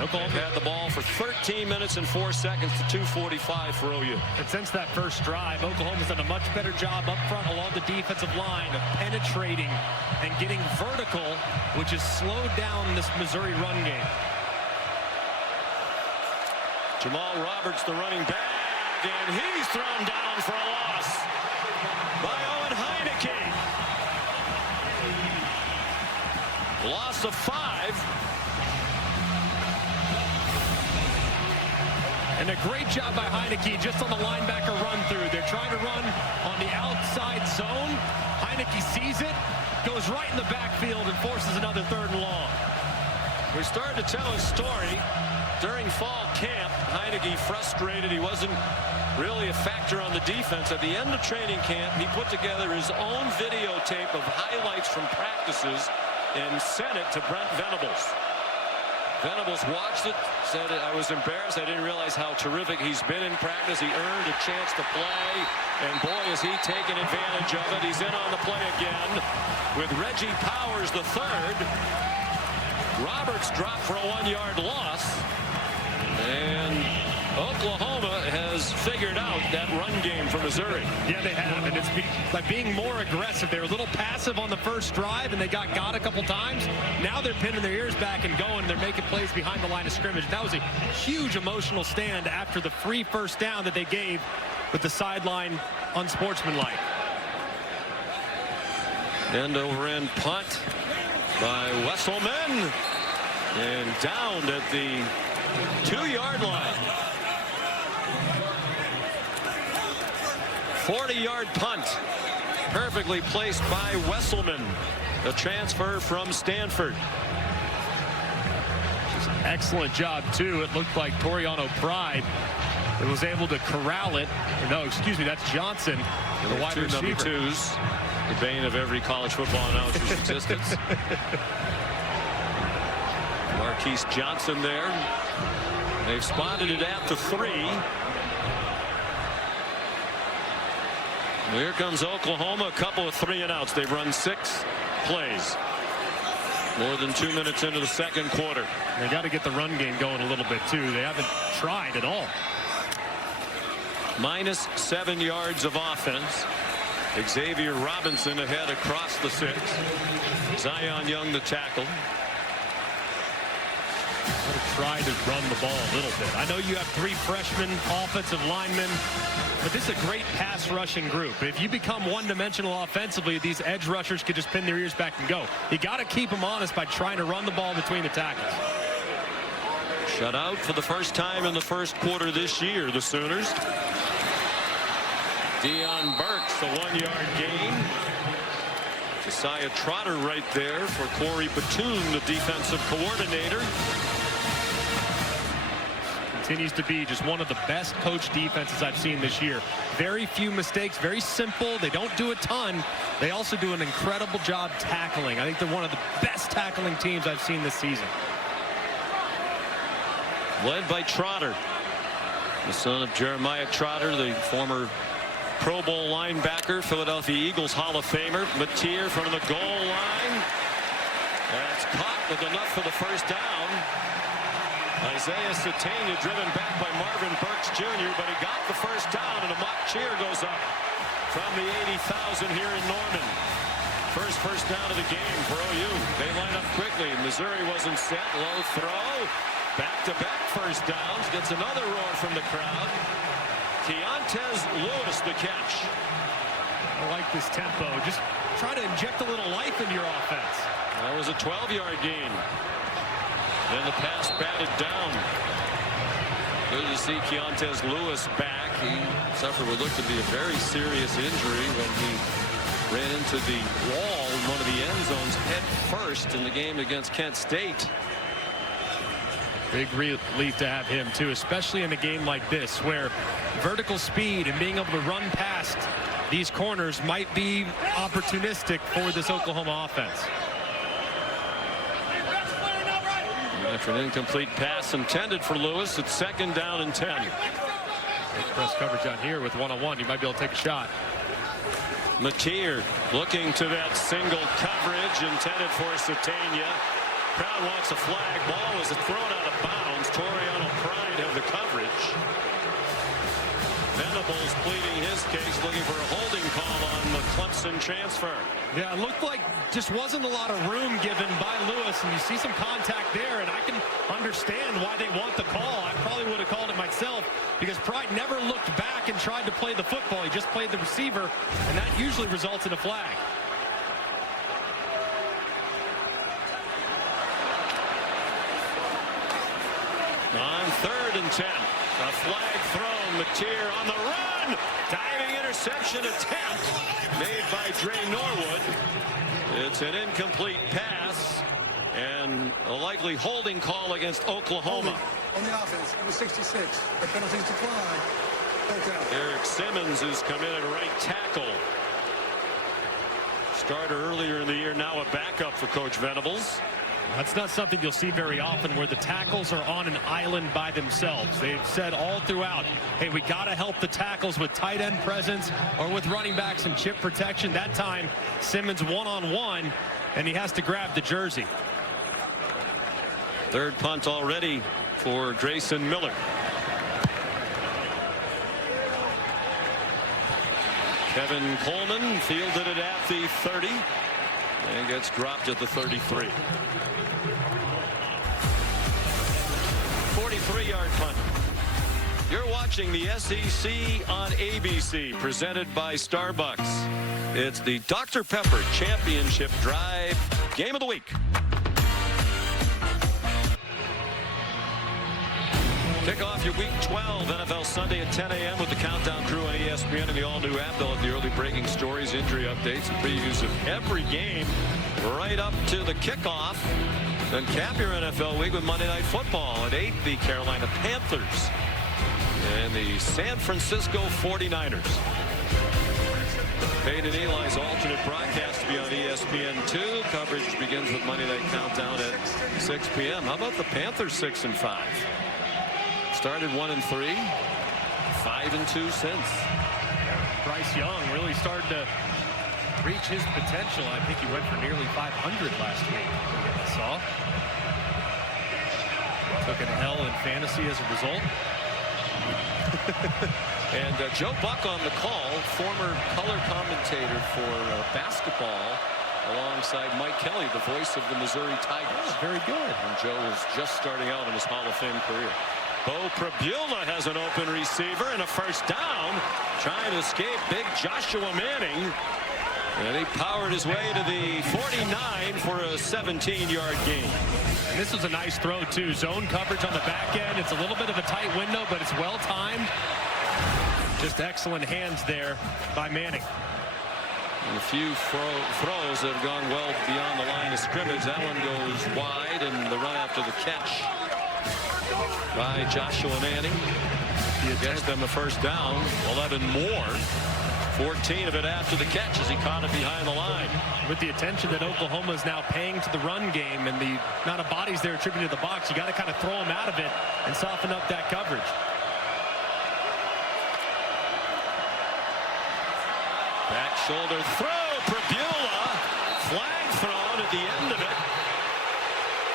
Oklahoma had the ball for 13 minutes and 4 seconds to 2:45 for OU. And since that first drive, Oklahoma's done a much better job up front along the defensive line of penetrating and getting vertical, which has slowed down this Missouri run game. Jamal Roberts, the running back, and he's thrown down for a loss by Owen Heineke. Loss of 5. And a great job by Heineke just on the linebacker run through. They're trying to run on the outside zone. Heineke sees it, goes right in the backfield, and forces another 3rd and long. We started to tell his story during fall camp. Heineke frustrated. He wasn't really a factor on the defense. At the end of training camp, he put together his own videotape of highlights from practices and sent it to Brent Venables. Venables watched it, said, I was embarrassed. I didn't realize how terrific he's been in practice. He earned a chance to play, and boy, is he taking advantage of it. He's in on the play again with Reggie Powers the 3rd. Roberts dropped for a 1-yard loss, and Oklahoma has figured out that run game for Missouri. Yeah, they have, and it's by being more aggressive. They were a little passive on the first drive, and they got a couple times. Now they're pinning their ears back and going. They're making plays behind the line of scrimmage. That was a huge emotional stand after the free first down that they gave with the sideline unsportsmanlike. End over end punt by Wesselman, and downed at the 2-yard line. 40-yard punt, perfectly placed by Wesselman, the transfer from Stanford. Excellent job too. It looked like Toriano Pride was able to corral it. No, excuse me, that's Johnson, the wide receiver. Number 2s, the bane of every college football announcer's existence. Marquise Johnson there. They've spotted it at the 3. Here comes Oklahoma, a couple of 3-and-outs. They've run 6 plays. More than 2 minutes into the second quarter. They got to get the run game going a little bit too. They haven't tried at all. Minus 7 yards of offense. Xavier Robinson ahead across the 6. Zion Young the tackle. Try to run the ball a little bit. I know you have 3 freshmen offensive linemen, but this is a great pass rushing group. If you become one-dimensional offensively, these edge rushers could just pin their ears back and go. You got to keep them honest by trying to run the ball between the tackles. Shut out for the first time in the first quarter this year, the Sooners. Deion Burks, the 1-yard gain. Josiah Trotter right there for Corey Batoon, the defensive coordinator. Continues to be just one of the best coached defenses I've seen this year. Very few mistakes, very simple. They don't do a ton. They also do an incredible job tackling. I think they're one of the best tackling teams I've seen this season. Led by Trotter, the son of Jeremiah Trotter, the former Pro Bowl linebacker, Philadelphia Eagles Hall of Famer. Mateer from the goal line. That's caught with enough for the first down. Isaiah Satania driven back by Marvin Burks Jr., but he got the first down, and a mock cheer goes up from the 80,000 here in Norman. First down of the game for OU. They line up quickly. Missouri wasn't set. Low throw. Back-to-back first downs. Gets another roar from the crowd. Keontez Lewis the catch. I like this tempo. Just try to inject a little life into your offense. That was a 12-yard gain. Then the pass batted down. Good to see Keontez Lewis back. He suffered what looked to be a very serious injury when he ran into the wall in one of the end zones head first in the game against Kent State. Big relief to have him too, especially in a game like this where vertical speed and being able to run past these corners might be opportunistic for this Oklahoma offense. After an incomplete pass intended for Lewis, it's 2nd down and 10. Press coverage on here with one-on-one. You might be able to take a shot. Mateer looking to that single coverage intended for Satania. Crowd wants a flag. Ball is thrown out of bounds. Toriano Pride have the coverage. Venables pleading his case, looking for a holding call on the Clemson transfer. Yeah, it looked like just wasn't a lot of room given by Lewis, and you see some contact there, and I can understand why they want the call. I probably would have called it myself because Pride never looked back and tried to play the football. He just played the receiver, and that usually results in a flag. On 3rd and 10, a flag thrown. Mateer on the run. Diving interception attempt made by Dre Norwood. It's an incomplete pass and a likely holding call against Oklahoma. On the offense, number 66. The penalties decline. Eric Simmons has come in at right tackle. Starter earlier in the year, now a backup for Coach Venables. That's not something you'll see very often where the tackles are on an island by themselves. They've said all throughout, hey, we got to help the tackles with tight end presence or with running backs and chip protection. That time, Simmons one-on-one, and he has to grab the jersey. 3rd punt already for Grayson Miller. Kevin Coleman fielded it at the 30 and gets dropped at the 33. 43-yard punt. You're watching the SEC on ABC, presented by Starbucks. It's the Dr. Pepper Championship Drive Game of the Week. Kick off your Week 12 NFL Sunday at 10 a.m. with the Countdown crew on ESPN and the all-new app. They'll have the early breaking stories, injury updates, and previews of every game right up to the kickoff. Then cap your NFL week with Monday Night Football. At 8, the Carolina Panthers and the San Francisco 49ers. Peyton Eli's alternate broadcast to be on ESPN2. Coverage begins with Monday Night Countdown at 6 p.m. How about the Panthers 6-5? Started 1-3, 5-2 since. Bryce Young really started to reach his potential. I think he went for nearly 500 last week. I saw. Took an L in fantasy as a result. And Joe Buck on the call, former color commentator for basketball, alongside Mike Kelly, the voice of the Missouri Tigers. Oh, very good. And Joe is just starting out in his Hall of Fame career. Bo Prabula has an open receiver and a first down, trying to escape big Joshua Manning. And he powered his way to the 49 for a 17-yard gain. And this was a nice throw, too. Zone coverage on the back end. It's a little bit of a tight window, but it's well-timed. Just excellent hands there by Manning. And a few throws that have gone well beyond the line of scrimmage. That one goes wide, and the run after the catch by Joshua Manning. He gets them a first down, 11 more. 14 of it after the catch as he caught it behind the line. With the attention that Oklahoma is now paying to the run game and the amount of bodies they're attributed to the box, you got to kind of throw them out of it and soften up that coverage. Back shoulder throw, Prabula, flag thrown at the end of it.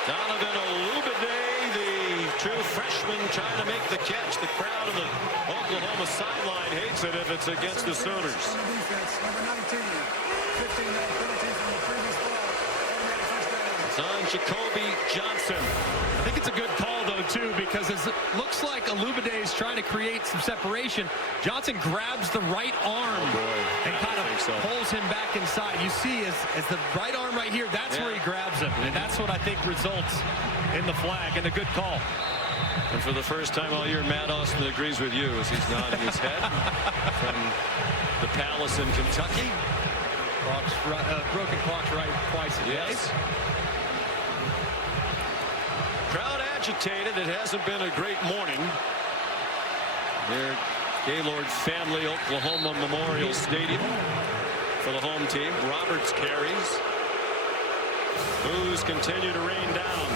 Donovan Olubade, the true freshman, trying to make the catch. The crowd on the Oklahoma sideline hates it if it's against the Sooners. It's on Jacoby Johnson. I think it's a good call, though, too, because it looks like Olubade is trying to create some separation. Johnson grabs the right arm and kind of pulls him back inside. You see, as the right arm right here, that's where he grabs him. And that's what I think results in the flag, and a good call. And for the first time all year, Matt Austin agrees with you as he's nodding his head from the Palace in Kentucky. Broken clock's right twice a day. Yes. Crowd agitated. It hasn't been a great morning here at Gaylord Family Oklahoma Memorial Stadium for the home team. Roberts carries. Boos continue to rain down.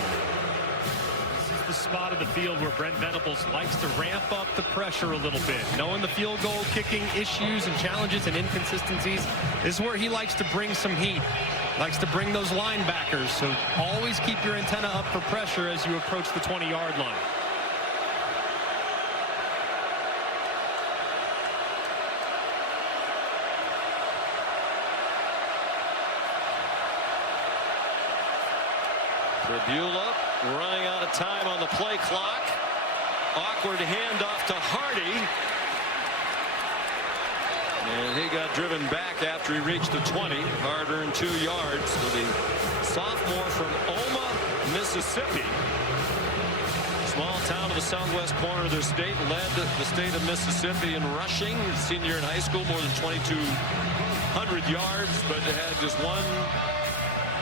This is the spot of the field where Brent Venables likes to ramp up the pressure a little bit. Knowing the field goal kicking issues and challenges and inconsistencies, this is where he likes to bring some heat. Likes to bring those linebackers, so always keep your antenna up for pressure as you approach the 20-yard line. Prabula running out of time on the play clock. Awkward handoff to Hardy. And he got driven back after he reached the 20. Hard-earned 2 yards for the sophomore from Oma, Mississippi. Small town in the southwest corner of their state. Led the state of Mississippi in rushing. Senior in high school, more than 2,200 yards, but had just one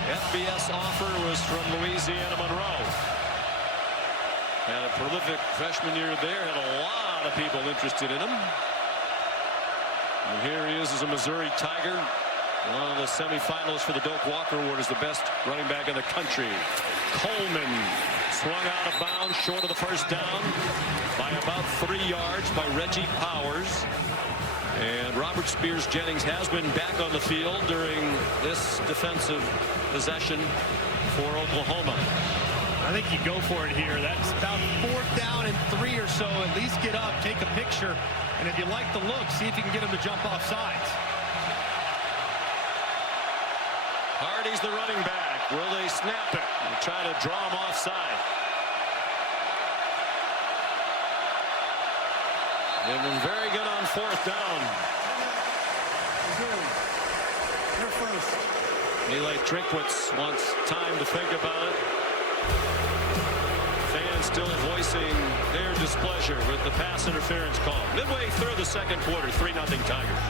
FBS offer, was from Louisiana Monroe. Had a prolific freshman year there. Had a lot of people interested in him. And here he is as a Missouri Tiger. One of the semifinalists for the Doak Walker Award as the best running back in the country. Coleman swung out of bounds short of the first down by about 3 yards by Reggie Powers. And Robert Spears Jennings has been back on the field during this defensive possession for Oklahoma. I think you go for it here. That's about 4th down and 3 or so. At least get up, take a picture, and if you like the look, see if you can get him to jump off sides. Hardy's the running back. Will they snap it and try to draw him offside? They've been very good on fourth down. They're first. Eli Drinkwitz wants time to think about it. Fans still voicing their displeasure with the pass interference call. Midway through the second quarter, 3-0 Tigers.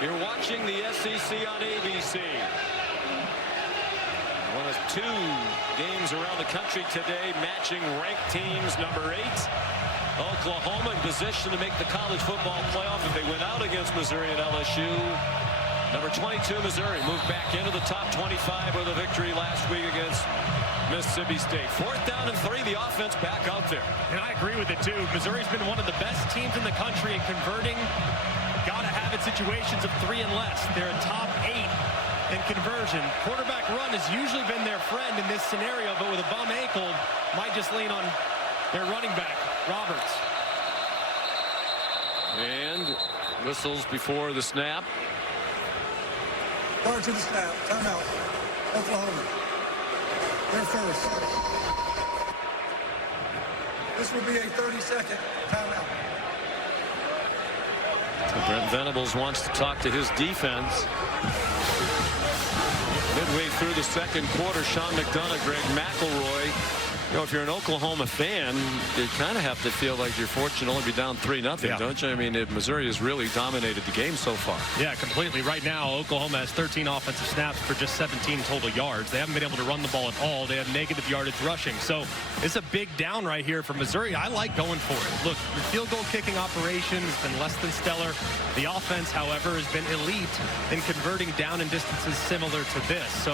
You're watching the SEC on ABC. One of two games around the country today matching ranked teams. Number 8, Oklahoma, in position to make the college football playoff if they went out against Missouri and LSU. Number 22, Missouri, moved back into the top 25 with a victory last week against Mississippi State. 4th down and 3, the offense back out there. And I agree with it, too. Missouri's been one of the best teams in the country in converting got-to-have-it situations of 3 and less. They're a top 8 in conversion. Quarterback run has usually been their friend in this scenario, but with a bum ankle, might just lean on their running back, Roberts. And whistles before the snap. Prior to the snap, timeout. Oklahoma. They're first. This will be a 30-second timeout. Brent Venables wants to talk to his defense. Midway through the second quarter, Sean McDonough, Greg McElroy. You know, if you're an Oklahoma fan, you kind of have to feel like you're fortunate to only be down 3-0, don't you? I mean, Missouri has really dominated the game so far. Yeah, completely. Right now, Oklahoma has 13 offensive snaps for just 17 total yards. They haven't been able to run the ball at all. They have negative yardage rushing. So it's a big down right here for Missouri. I like going for it. Look, the field goal kicking operation has been less than stellar. The offense, however, has been elite in converting down and distances similar to this. So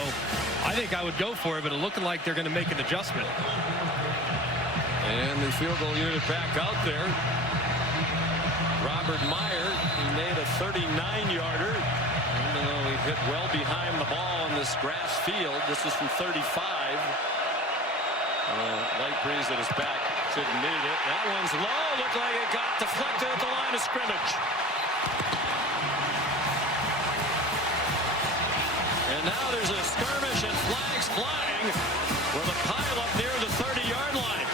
I think I would go for it, but it's looking like they're going to make an adjustment. And the field goal unit back out there. Robert Meyer, he made a 39-yarder. Even though he hit well behind the ball on this grass field. This is from 35. Light breeze at his back. Shouldn't need it. That one's low. Looked like it got deflected at the line of scrimmage. And now there's a skirmish and flags flying with a pile-up near the 30-yard line.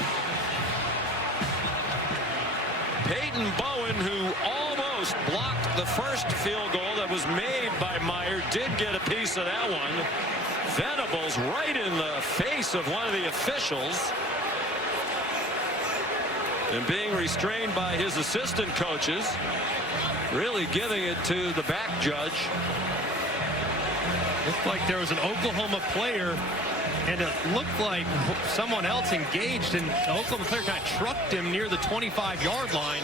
Peyton Bowen, who almost blocked the first field goal that was made by Meyer, did get a piece of that one. Venables right in the face of one of the officials. And being restrained by his assistant coaches. Really giving it to the back judge. Looked like there was an Oklahoma player, and it looked like someone else engaged, and the Oklahoma player kind of trucked him near the 25-yard line.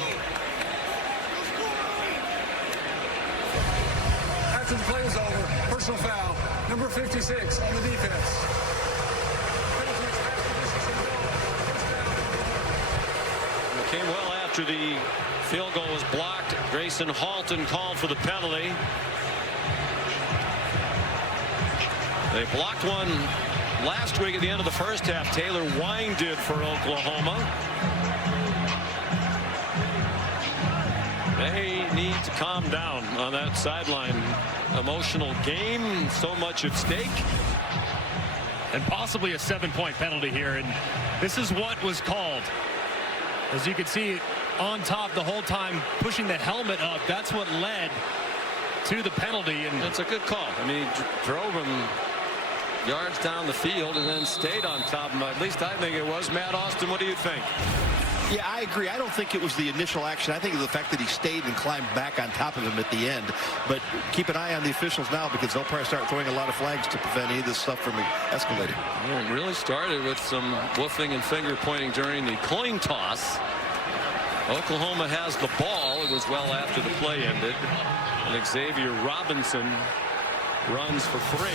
After the play is over, personal foul, number 56 on the defense. It came well after the field goal was blocked. Grayson Halton called for the penalty. They blocked one last week at the end of the first half. Taylor Wine did for Oklahoma. They need to calm down on that sideline. Emotional game, so much at stake. And possibly a 7-point penalty here. And this is what was called. As you can see on top the whole time, pushing the helmet up. That's what led to the penalty. And that's a good call. I mean, he drove him yards down the field and then stayed on top of him. At least I think it was. Matt Austin, what do you think? Yeah, I agree. I don't think it was the initial action. I think it was the fact that he stayed and climbed back on top of him at the end. But keep an eye on the officials now, because they'll probably start throwing a lot of flags to prevent any of this stuff from escalating. Well, it really started with some woofing and finger pointing during the coin toss. Oklahoma has the ball. It was well after the play ended. And Xavier Robinson runs for 3.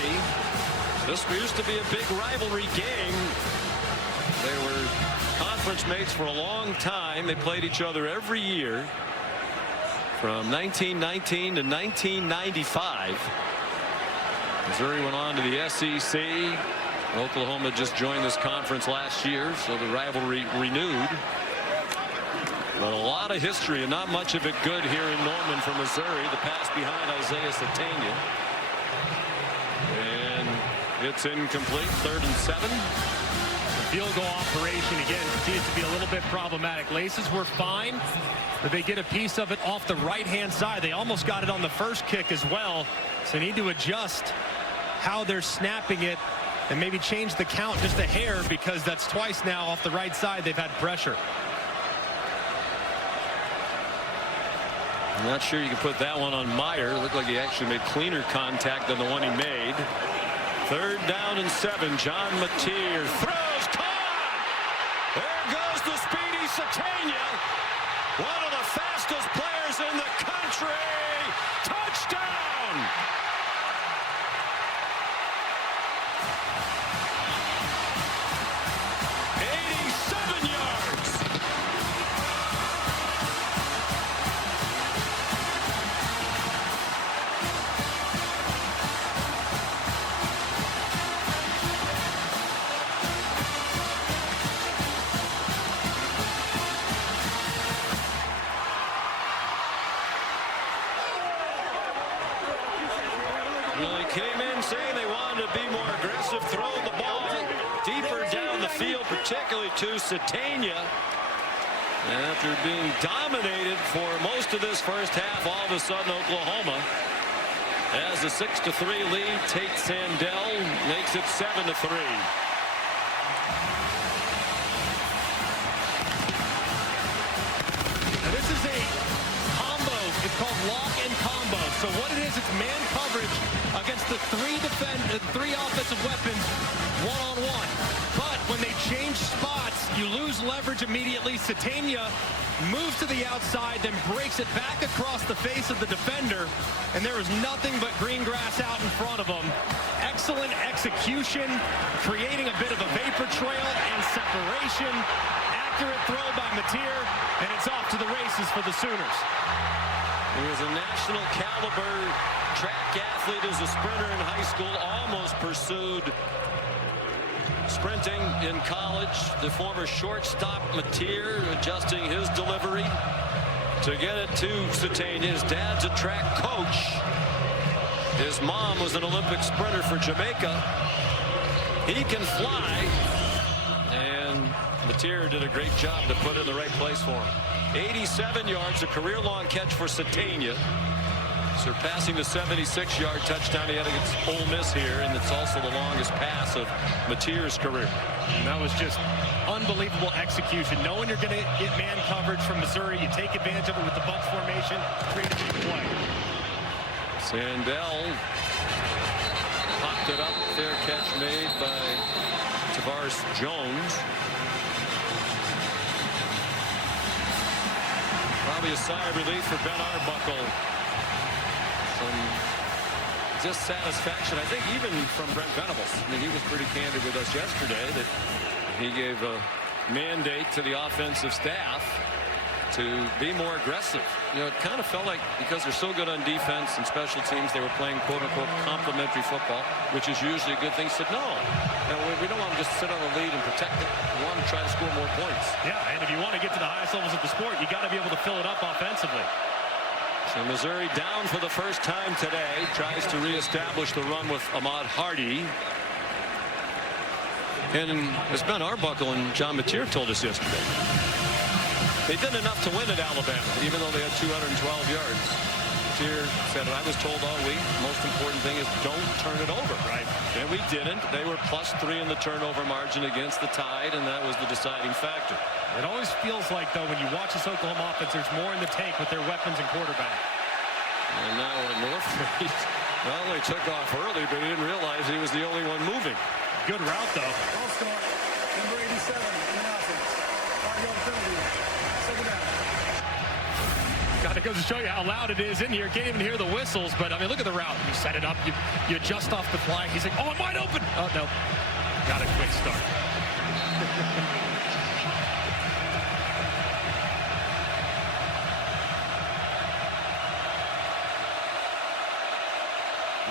This used to be a big rivalry game. They were conference mates for a long time. They played each other every year from 1919 to 1995. Missouri went on to the SEC. Oklahoma just joined this conference last year, so the rivalry renewed. But a lot of history and not much of it good here in Norman for Missouri. The pass behind Isaiah Sategna. And it's incomplete. 3rd and 7. Field goal operation again continues to be a little bit problematic. Laces were fine, but they get a piece of it off the right-hand side. They almost got it on the first kick as well. So they need to adjust how they're snapping it and maybe change the count just a hair, because that's twice now off the right side they've had pressure. I'm not sure you can put that one on Meyer. Looked like he actually made cleaner contact than the one he made. 3rd down and 7. John Mateer throws, caught! There goes the speedy Sategna. One of the fastest players in the country. Touchdown! Well, he came in saying they wanted to be more aggressive, throw the ball deeper down the field, particularly to Sategna. After being dominated for most of this first half, all of a sudden Oklahoma has a 6-3 lead. Tate Sandell makes it 7-3. Now this is a combo. It's called lock and combo. So what it is, it's man coverage against the three offensive weapons one-on-one. But when they change spots, you lose leverage immediately. Sategna moves to the outside, then breaks it back across the face of the defender, and there is nothing but green grass out in front of him. Excellent execution, creating a bit of a vapor trail and separation. Accurate throw by Mateer, and it's off to the races for the Sooners. He was a national caliber track athlete as a sprinter in high school, almost pursued sprinting in college. The former shortstop Mateer adjusting his delivery to get it to Sategna. His dad's a track coach. His mom was an Olympic sprinter for Jamaica. He can fly, and Mateer did a great job to put it in the right place for him. 87 yards, a career-long catch for Sategna, surpassing the 76-yard touchdown he had against Ole Miss here, and it's also the longest pass of Mateer's career. And that was just unbelievable execution. Knowing you're going to get man coverage from Missouri, you take advantage of it with the bunch formation, create a big play. Sandell popped it up. Fair catch made by Tavares Jones. Probably a sigh of relief for Ben Arbuckle. Some dissatisfaction, I think, even from Brent Venables. I mean, he was pretty candid with us yesterday that he gave a mandate to the offensive staff to be more aggressive. You know, it kind of felt like because they're so good on defense and special teams, they were playing quote-unquote complementary football, which is usually a good thing. Said, no, we don't want to just sit on the lead and protect it. We want to try to score more points. Yeah, and if you want to get to the highest levels of the sport, you got to be able to fill it up offensively. So Missouri down for the first time today, tries to reestablish the run with Ahmad Hardy. And as Ben Arbuckle and John Mateer told us yesterday, they did enough to win at Alabama, even though they had 212 yards. Mateer said, I was told all week, most important thing is don't turn it over. Right. And we didn't. They were +3 in the turnover margin against the Tide, and that was the deciding factor. It always feels like, though, when you watch this Oklahoma offense, there's more in the tank with their weapons and quarterback. And now Northridge not only took off early, but he didn't realize he was the only one moving. Good route, though. Ball start, number 87 in the offense. 5-yard penalty. Second down. God, it goes to show you how loud it is in here. Can't even hear the whistles, but I mean, look at the route. You set it up, you adjust off the fly. He's like, oh, I'm wide open. Oh, no. Got a quick start.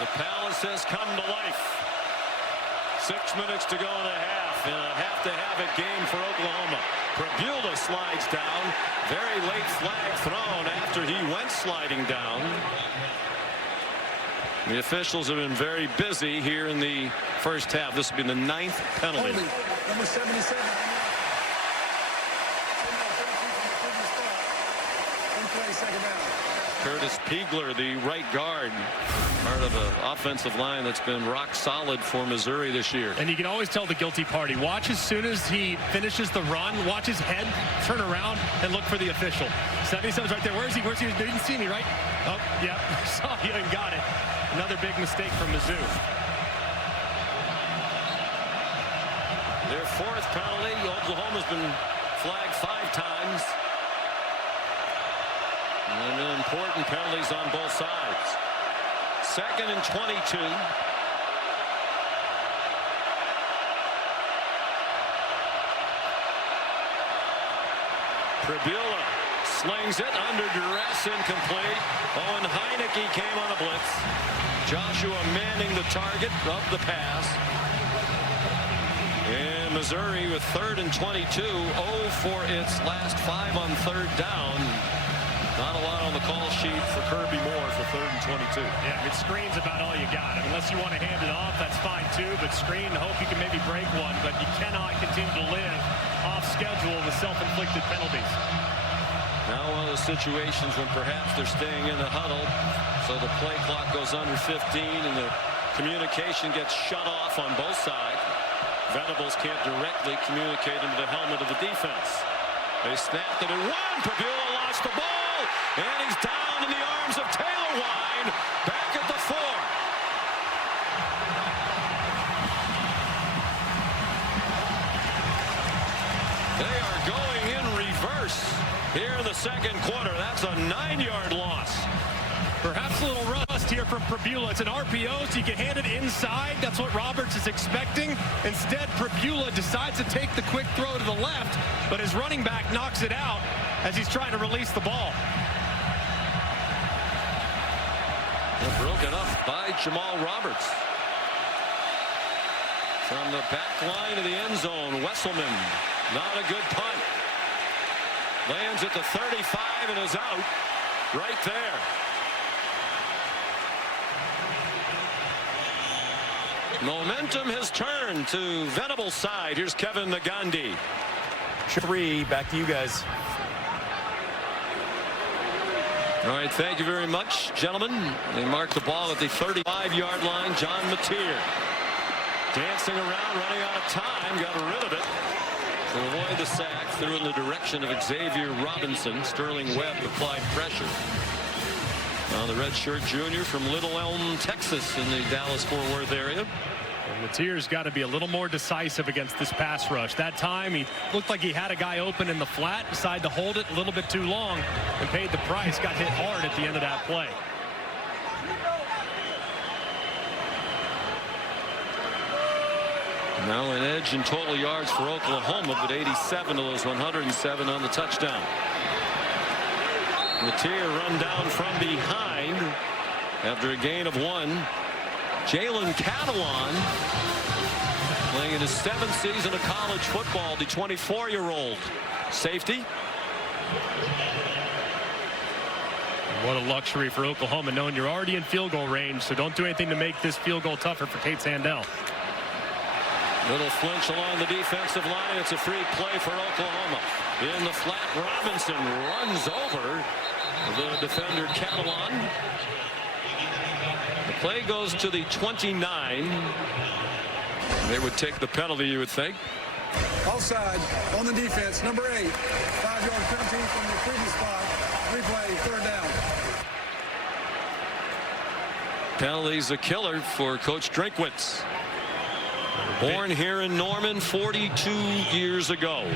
The Palace has come to life. 6 minutes to go in the half, in a have-to-have-it game for Oklahoma. Pribula slides down. Very late flag thrown after he went sliding down. The officials have been very busy here in the first half. This will be the 9th penalty. Holding, number 77. In play, second down. Curtis Piegler, the right guard, part of an offensive line that's been rock solid for Missouri this year. And you can always tell the guilty party. Watch as soon as he finishes the run, watch his head turn around and look for the official. 77's right there. Where is he? Where's he? They didn't see me, right? Oh, yeah. Saw you and got it. Another big mistake from Mizzou. Their 4th penalty. Oklahoma's been flagged 5 times. And important penalties on both sides. 2nd and 22. Pribula slings it under duress, incomplete. Owen Heineke came on a blitz. Joshua Manning the target of the pass. And Missouri with 3rd and 22, 0 for its last 5 on 3rd down. Not a lot on the call sheet for Kirby Moore for 3rd and 22. Yeah, I mean, screen's about all you got. I mean, unless you want to hand it off, that's fine too. But screen, hope you can maybe break one. But you cannot continue to live off schedule with self-inflicted penalties. Now one of those situations when perhaps they're staying in the huddle, so the play clock goes under 15 and the communication gets shut off on both sides. Venables can't directly communicate into the helmet of the defense. They snapped it at 1. Pribula lost the ball. And he's down in the arms of Taylor Wine, back at the 4. They are going in reverse here in the 2nd quarter. That's a 9-yard loss. Perhaps a little rust here from Pribula. It's an RPO, so you can hand it inside. That's what Roberts is expecting. Instead, Pribula decides to take the quick throw to the left, but his running back knocks it out as he's trying to release the ball. Broken up by Jamal Roberts. From the back line of the end zone, Wesselman, not a good punt. Lands at the 35 and is out right there. Momentum has turned to Venables' side. Here's Kevin Nagandi. 3, back to you guys. All right, thank you very much, gentlemen. They mark the ball at the 35-yard line. John Mateer dancing around, running out of time, got rid of it to avoid the sack, threw in the direction of Xavier Robinson. Sterling Webb applied pressure. Now the redshirt junior from Little Elm, Texas, in the Dallas-Fort Worth area. Mateer's got to be a little more decisive against this pass rush. That time he looked like he had a guy open in the flat, decided to hold it a little bit too long and paid the price. Got hit hard at the end of that play. Now an edge in total yards for Oklahoma, but 87 of those 107 on the touchdown. Mateer run down from behind after a gain of 1. Jalen Catalon, playing in his 7th season of college football, the 24-year-old safety. What a luxury for Oklahoma, knowing you're already in field goal range, so don't do anything to make this field goal tougher for Tate Sandell. Little flinch along the defensive line. It's a free play for Oklahoma. In the flat, Robinson runs over the defender Catalon. The play goes to the 29. They would take the penalty, you would think. Offside on the defense, number 8. 5-yard penalty from the previous spot. Replay, 3rd down. Penalty's a killer for Coach Drinkwitz. Born here in Norman 42 years ago.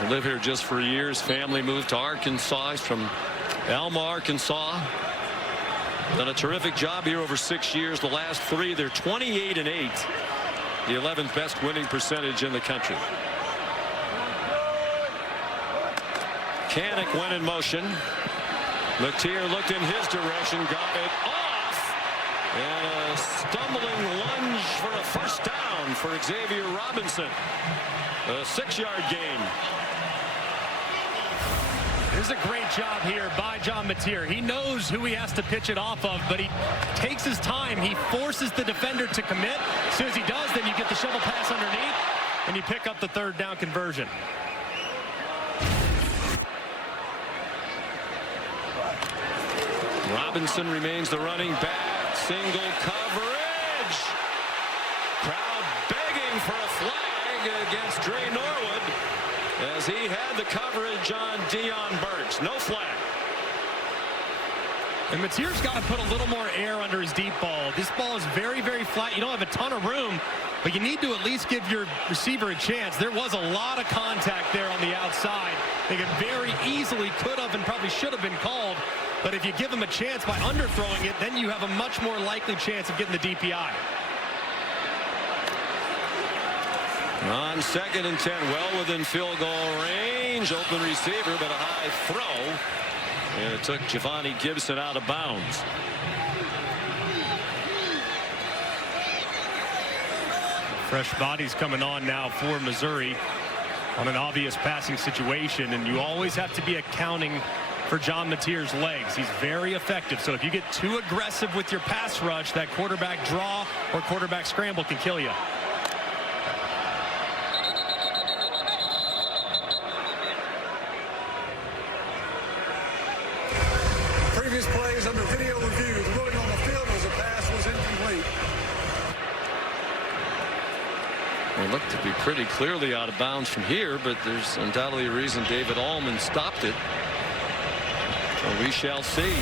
He lived here just for years. Family moved to Arkansas. He's from Alma, Arkansas. Done a terrific job here over 6 years. The last 3, they're 28-8. The 11th best winning percentage in the country. Kanik went in motion. Mateer looked in his direction, got it off. And a stumbling lunge for a first down for Xavier Robinson. A 6-yard gain. This is a great job here by John Mateer. He knows who he has to pitch it off of, but he takes his time. He forces the defender to commit. As soon as he does, then you get the shovel pass underneath, and you pick up the 3rd down conversion. Robinson remains the running back. Single coverage. Crowd begging for a flag against Dre Norwood as he had the coverage on Dion Burks. No flag. And Mateer's got to put a little more air under his deep ball. This ball is very, very flat. You don't have a ton of room, but you need to at least give your receiver a chance. There was a lot of contact there on the outside. They could very easily could have and probably should have been called. But if you give him a chance by underthrowing it, then you have a much more likely chance of getting the DPI. On 2nd and 10, well within field goal range. Open receiver, but a high throw. And it took Giovanni Gibson out of bounds. Fresh bodies coming on now for Missouri on an obvious passing situation, and you always have to be accounting for John Mateer's legs. He's very effective, so if you get too aggressive with your pass rush, that quarterback draw or quarterback scramble can kill you. Previous plays under video review. The ruling on the field was a pass was incomplete. It looked to be pretty clearly out of bounds from here, but there's undoubtedly a reason David Allman stopped it. So we shall see.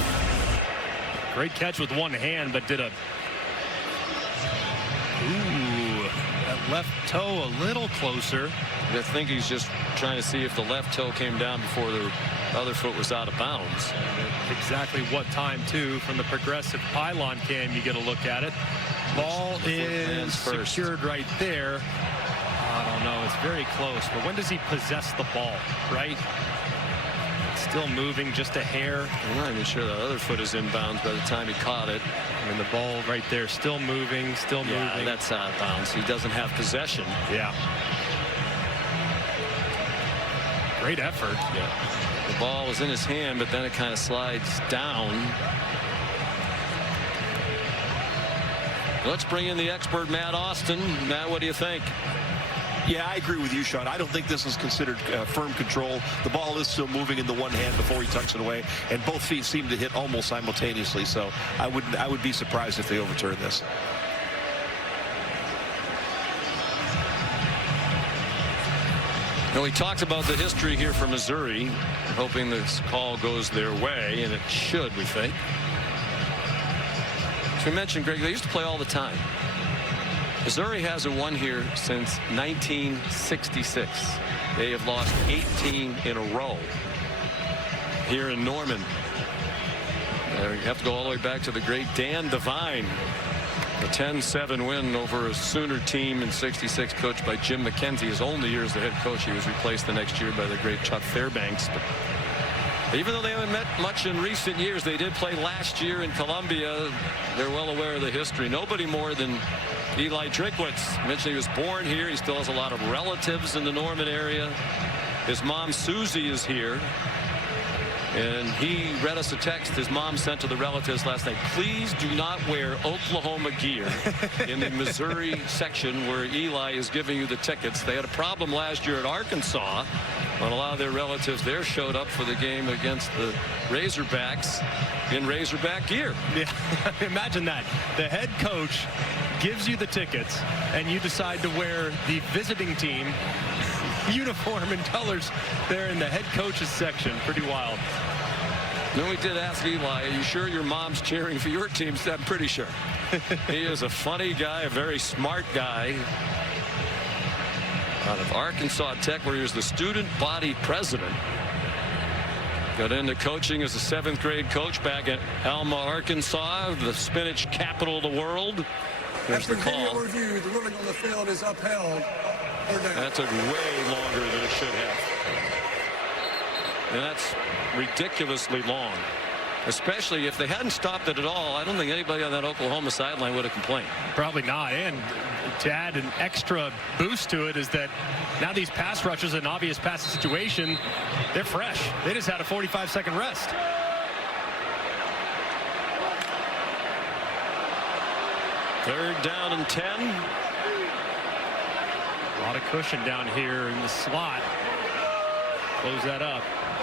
Great catch with one hand, but did a that left toe a little closer. I think he's just trying to see if the left toe came down before the other foot was out of bounds. Exactly what time, too, from the progressive pylon cam, you get a look at it. Ball is secured right there. I don't know. It's very close. But when does he possess the ball, right? Still moving just a hair. I'm not even sure that other foot is inbounds by the time he caught it. I mean, the ball right there still moving, moving. That's out of bounds. He doesn't have possession. Yeah. Great effort. Yeah. The ball was in his hand, but then it kind of slides down. Let's bring in the expert, Matt Austin. Matt, what do you think? Yeah, I agree with you, Sean. I don't think this is considered firm control. The ball is still moving in the one hand before he tucks it away, and both feet seem to hit almost simultaneously. So I would be surprised if they overturn this. Now, we talked about the history here for Missouri, hoping this call goes their way, and it should, we think. As we mentioned, Greg, they used to play all the time. Missouri hasn't won here since 1966. They have lost 18 in a row here in Norman. You have to go all the way back to the great Dan Devine. A 10-7 win over a Sooner team in '66, coached by Jim McKenzie. His only year as the head coach. He was replaced the next year by the great Chuck Fairbanks. But even though they haven't met much in recent years, they did play last year in Columbia. They're well aware of the history. Nobody more than Eli Drinkwitz. Mentioned he was born here. He still has a lot of relatives in the Norman area. His mom, Susie, is here. And he read us a text his mom sent to the relatives last night. Please do not wear Oklahoma gear in the Missouri section where Eli is giving you the tickets. They had a problem last year at Arkansas when a lot of their relatives there showed up for the game against the Razorbacks in Razorback gear. Yeah, imagine that. The head coach gives you the tickets and you decide to wear the visiting team uniform and colors there in the head coach's section. Pretty wild. Then we did ask Eli, are you sure your mom's cheering for your team? I'm pretty sure. He is a funny guy, a very smart guy. Out of Arkansas Tech, where he was the student body president. Got into coaching as a 7th grade coach back at Alma, Arkansas, the spinach capital of the world. Here's the call. Review, the ruling on the field is upheld. That took way longer than it should have. And that's ridiculously long. Especially if they hadn't stopped it at all, I don't think anybody on that Oklahoma sideline would have complained. Probably not. And to add an extra boost to it is that now these pass rushers, an obvious passing situation, they're fresh. They just had a 45-second rest. Third down and 10. A lot of cushion down here in the slot. Close that up.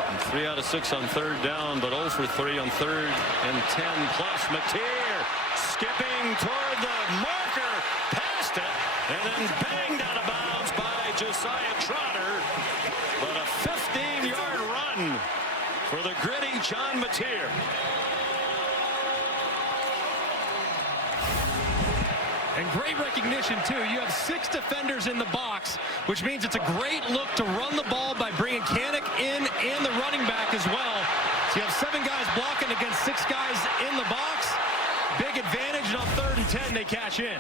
And 3 out of 6 on third down, but 0 for 3 on third and 10 plus. Mateer skipping toward the marker, past it, and then banged out of bounds by Josiah Trotter. But a 15-yard run for the gritty John Mateer. And great recognition, too. You have 6 defenders in the box, which means it's a great look to run the ball by bringing Kanak in and the running back as well. So you have 7 guys blocking against 6 guys in the box. Big advantage, and on third and 10, they cash in.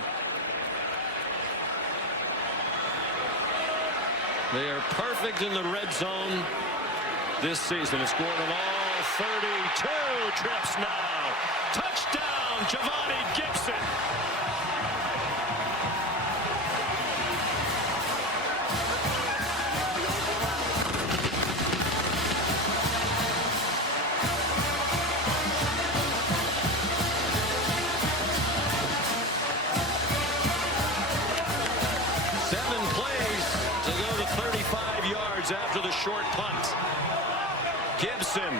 They are perfect in the red zone this season. It's scored on all 32 trips now. Touchdown, Giovanni Gibson. After the short punt. Gibson,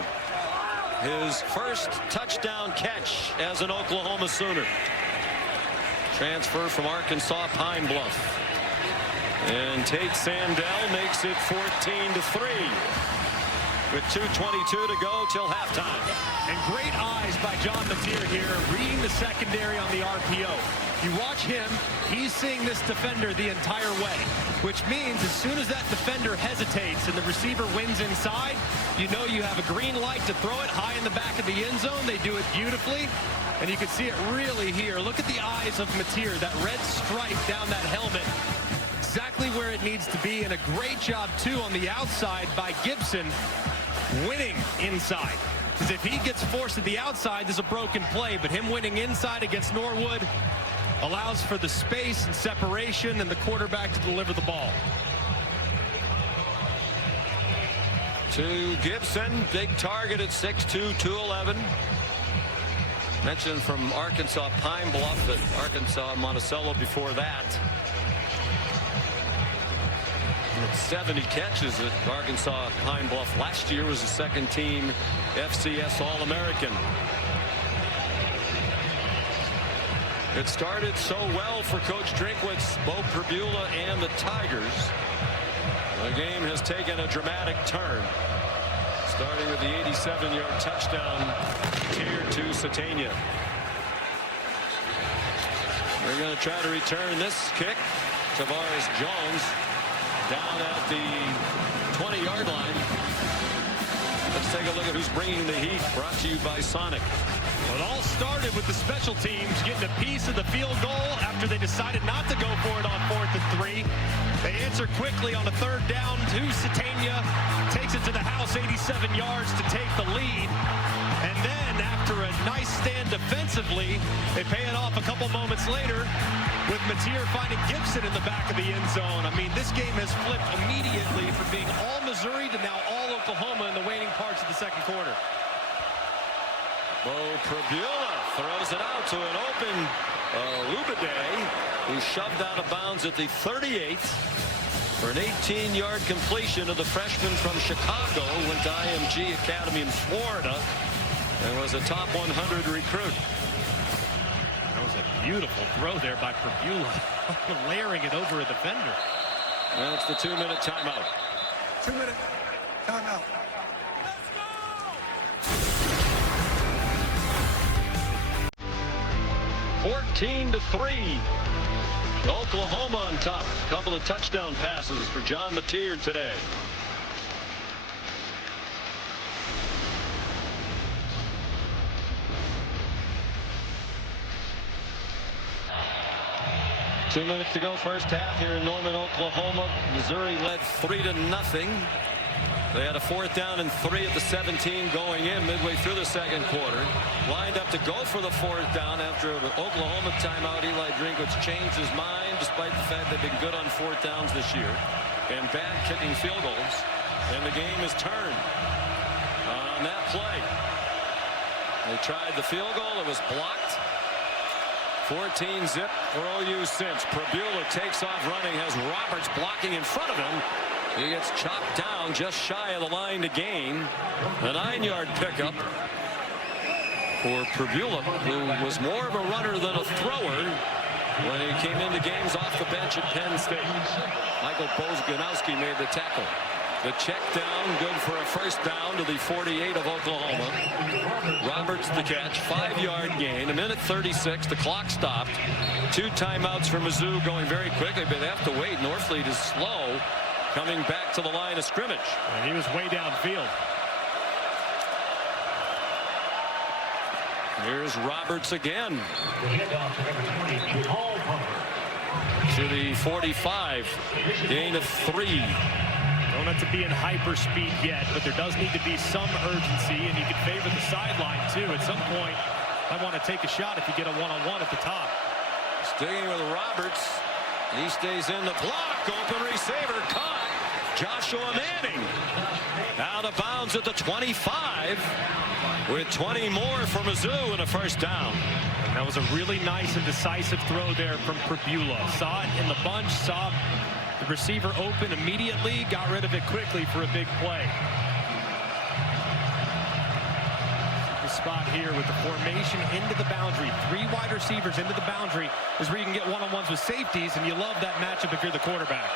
his first touchdown catch as an Oklahoma Sooner. Transfer from Arkansas Pine Bluff. And Tate Sandell makes it 14-3 with 2:22 to go till halftime. And great eyes by John Mateer here, reading the secondary on the RPO. You watch him, he's seeing this defender the entire way, which means as soon as that defender hesitates and the receiver wins inside, you know you have a green light to throw it high in the back of the end zone. They do it beautifully, and you can see it really here. Look at the eyes of Mateer, that red stripe down that helmet, exactly where it needs to be, and a great job, too, on the outside by Gibson, winning inside. Because if he gets forced to the outside, there's a broken play, but him winning inside against Norwood allows for the space and separation and the quarterback to deliver the ball. To Gibson, big target at 6'2", 211. Mentioned from Arkansas Pine Bluff, but Arkansas Monticello before that. 70 catches at Arkansas Pine Bluff last year, was a second-team FCS All-American. It started so well for Coach Drinkwitz, Bo Perbula, and the Tigers. The game has taken a dramatic turn, starting with the 87-yard touchdown Mateer to Satania. They're going to try to return this kick. Tavares Jones down at the 20-yard line. Let's take a look at who's bringing the heat, brought to you by Sonic. Well, it all started with the special teams getting a piece of the field goal after they decided not to go for it on 4th and 3. They answered quickly on the third down to Satania, takes it to the house, 87 yards to take the lead. And then after a nice stand defensively, they pay it off a couple moments later with Mateer finding Gibson in the back of the end zone. I mean, this game has flipped immediately from being all Missouri to now all Oklahoma in the waning parts of the second quarter. Bo Perbula throws it out to an open Lubade, who shoved out of bounds at the 38 for an 18-yard completion of the freshman from Chicago, went to IMG Academy in Florida, and was a top 100 recruit. That was a beautiful throw there by Perbula, layering it over a defender. And it's the 2-minute timeout. 2-minute timeout. 14-3. Oklahoma on top. A couple of touchdown passes for John Mateer today. Two minutes to go, first half here in Norman, Oklahoma. Missouri led 3-0. They had a 4th down and 3 at the 17 going in midway through the second quarter. Lined up to go for the 4th down after an Oklahoma timeout. Eli Drinkwitz changed his mind despite the fact they've been good on 4th downs this year and bad kicking field goals. And the game is turned on that play. They tried the field goal. It was blocked. 14 zip for OU since. Pribula takes off running, has Roberts blocking in front of him. He gets chopped down just shy of the line to gain. A 9-yard pickup for Pribula, who was more of a runner than a thrower when he came into games off the bench at Penn State. Michael Bojanowski made the tackle. The check down, good for a 1st down to the 48 of Oklahoma. Roberts the catch, 5-yard gain, 1:36. The clock stopped. 2 timeouts for Mizzou going very quickly, but they have to wait. Norfleet is slow coming back to the line of scrimmage. And he was way downfield. Here's Roberts again. To the 45. Gain of 3. Don't have to be in hyperspeed yet, but there does need to be some urgency, and you can favor the sideline too. At some point, I want to take a shot if you get a one-on-one at the top. Sticking with Roberts. He stays in the block. Open receiver caught. Joshua Manning out of bounds at the 25 with 20 more for Mizzou and a 1st down. And that was a really nice and decisive throw there from Pribula. Saw it in the bunch, saw the receiver open immediately, got rid of it quickly for a big play. The spot here with the formation into the boundary. 3 wide receivers into the boundary is where you can get one-on-ones with safeties, and you love that matchup if you're the quarterback.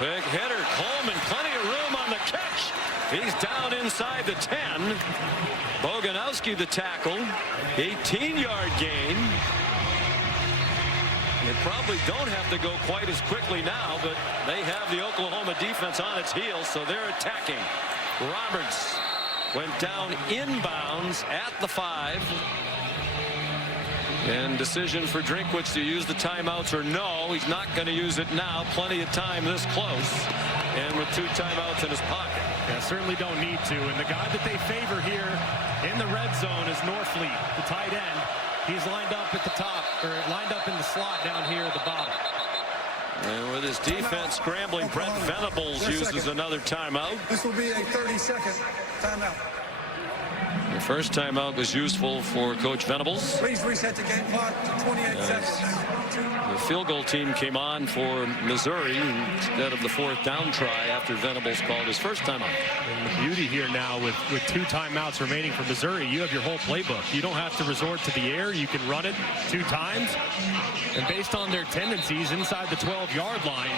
Big hitter, Coleman, plenty of room on the catch. He's down inside the 10. Bojanowski the tackle. 18-yard gain. They probably don't have to go quite as quickly now, but they have the Oklahoma defense on its heels, so they're attacking. Roberts went down inbounds at the 5. And decision for Drinkwitz to use the timeouts or no. He's not going to use it now. Plenty of time this close. And with 2 timeouts in his pocket. Yeah, certainly don't need to. And the guy that they favor here in the red zone is Norfleet, the tight end. He's lined up at the top, or lined up in the slot down here at the bottom. And with his defense scrambling, Brent Venables uses another timeout. This will be a 30-second timeout. The first timeout was useful for Coach Venables. Please reset the game clock to 28 seconds. The field goal team came on for Missouri instead of the 4th down try after Venables called his first timeout. And the beauty here now with 2 timeouts remaining for Missouri, you have your whole playbook. You don't have to resort to the air. You can run it 2 times. And based on their tendencies inside the 12-yard line,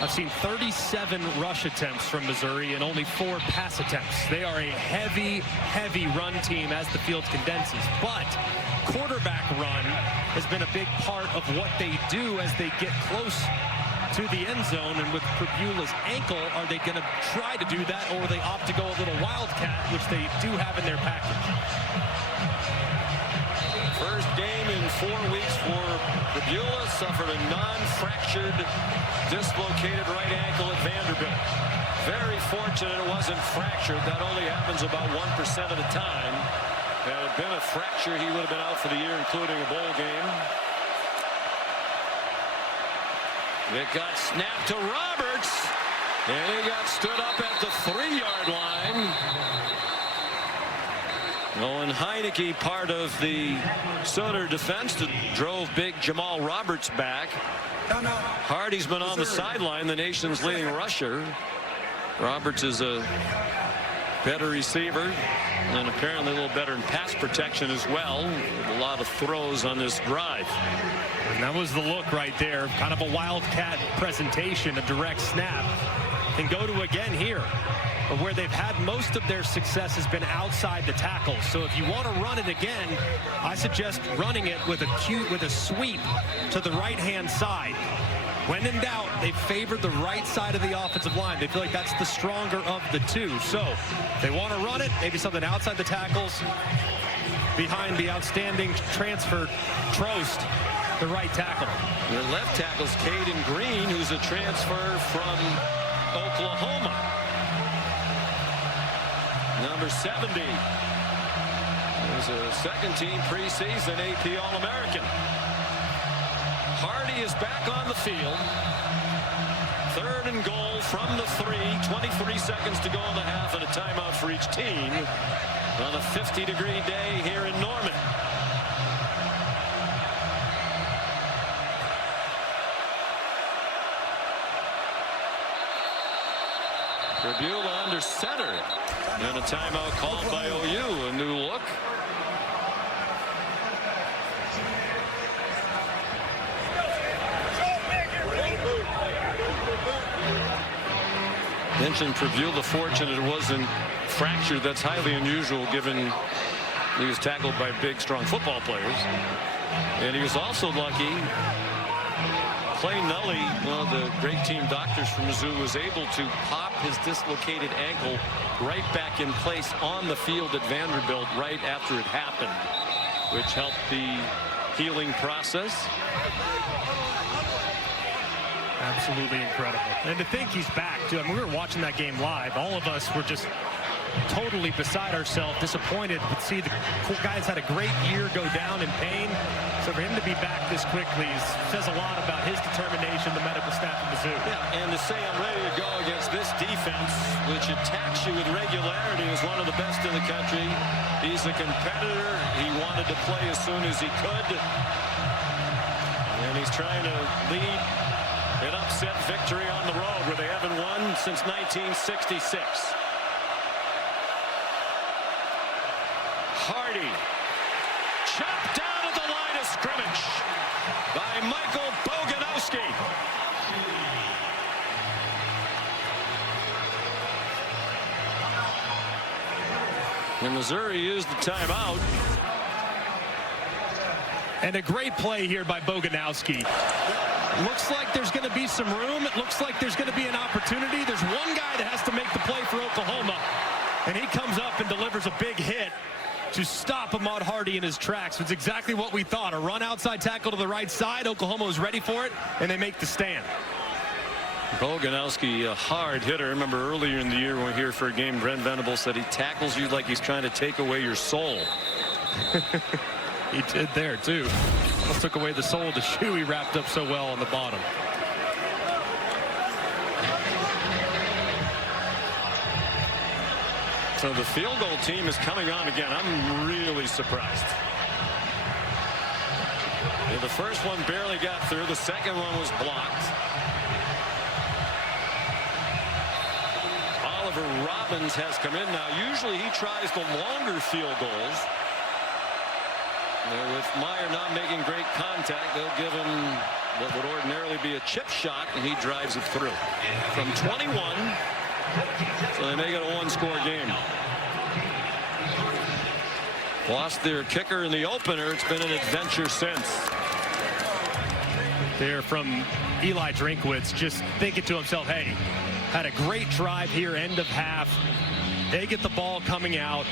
I've seen 37 rush attempts from Missouri and only 4 pass attempts. They are a heavy, heavy run team as the field condenses. But quarterback run has been a big part of what they do as they get close to the end zone. And with Pribula's ankle, are they going to try to do that, or will they opt to go a little wildcat, which they do have in their package? First game in 4 weeks for Pribula. Suffered a non-fractured dislocated right ankle at Vanderbilt. Very fortunate it wasn't fractured. That only happens about 1% of the time. Had it been a fracture, he would have been out for the year, including a bowl game. It got snapped to Roberts, and he got stood up at the 3-yard line. Owen Heineke, part of the Sooner defense that drove big Jamal Roberts back. Hardy's been on the sideline, the nation's leading rusher. Roberts is a better receiver and apparently a little better in pass protection as well. A lot of throws on this drive. And that was the look right there, kind of a wildcat presentation, a direct snap. And go to again here. But where they've had most of their success has been outside the tackle. So if you want to run it again, I suggest running it with a sweep to the right-hand side. When in doubt, they favor the right side of the offensive line. They feel like that's the stronger of the 2. So if they want to run it, maybe something outside the tackles, behind the outstanding transfer Trost, the right tackle. Your left tackle's Caden Green, who's a transfer from Oklahoma. Number 70 is a second-team preseason AP All-American. Hardy is back on the field. 3rd and goal from the 3. 23 seconds to go in the half, and a timeout for each team on a 50-degree day here in Norman. Pribula under center, and a timeout called by OU. A new look. Mentioned Pribula, fortunate it wasn't fractured. That's highly unusual given he was tackled by big, strong football players. And he was also lucky. Clay Nully, one of the great team doctors from Mizzou, was able to pop his dislocated ankle right back in place on the field at Vanderbilt right after it happened, which helped the healing process. Absolutely incredible. And to think he's back, too. I mean, we were watching that game live. All of us were just totally beside ourselves, disappointed to see the guy's had a great year go down in pain. So for him to be back this quickly says a lot about his determination, the medical staff of Mizzou. Yeah, and to say I'm ready to go against this defense, which attacks you with regularity, is one of the best in the country. He's a competitor. He wanted to play as soon as he could. And he's trying to lead an upset victory on the road where they haven't won since 1966. Hardy chopped down at the line of scrimmage by Michael Boganowski. And Missouri used the timeout. And a great play here by Boganowski. Looks like there's going to be some room. It looks like there's going to be an opportunity. There's one guy that has to make the play for Oklahoma, and he comes up and delivers a big hit to stop Ahmad Hardy in his tracks. It's exactly what we thought. A run outside tackle to the right side. Oklahoma was ready for it, and they make the stand. Boganowski, a hard hitter. I remember earlier in the year when we were here for a game, Brent Venables said he tackles you like he's trying to take away your soul. He did there, too. Almost took away the sole of the shoe he wrapped up so well on the bottom. So the field goal team is coming on again. I'm really surprised. Yeah, the first one barely got through. The second one was blocked. Oliver Robbins has come in now. Usually he tries the longer field goals. With Meyer not making great contact, they'll give him what would ordinarily be a chip shot, and he drives it through from 21. So they make it a one-score game. Lost their kicker in the opener. It's been an adventure since. There from Eli Drinkwitz, just thinking to himself, hey, had a great drive here, end of half. They get the ball coming out.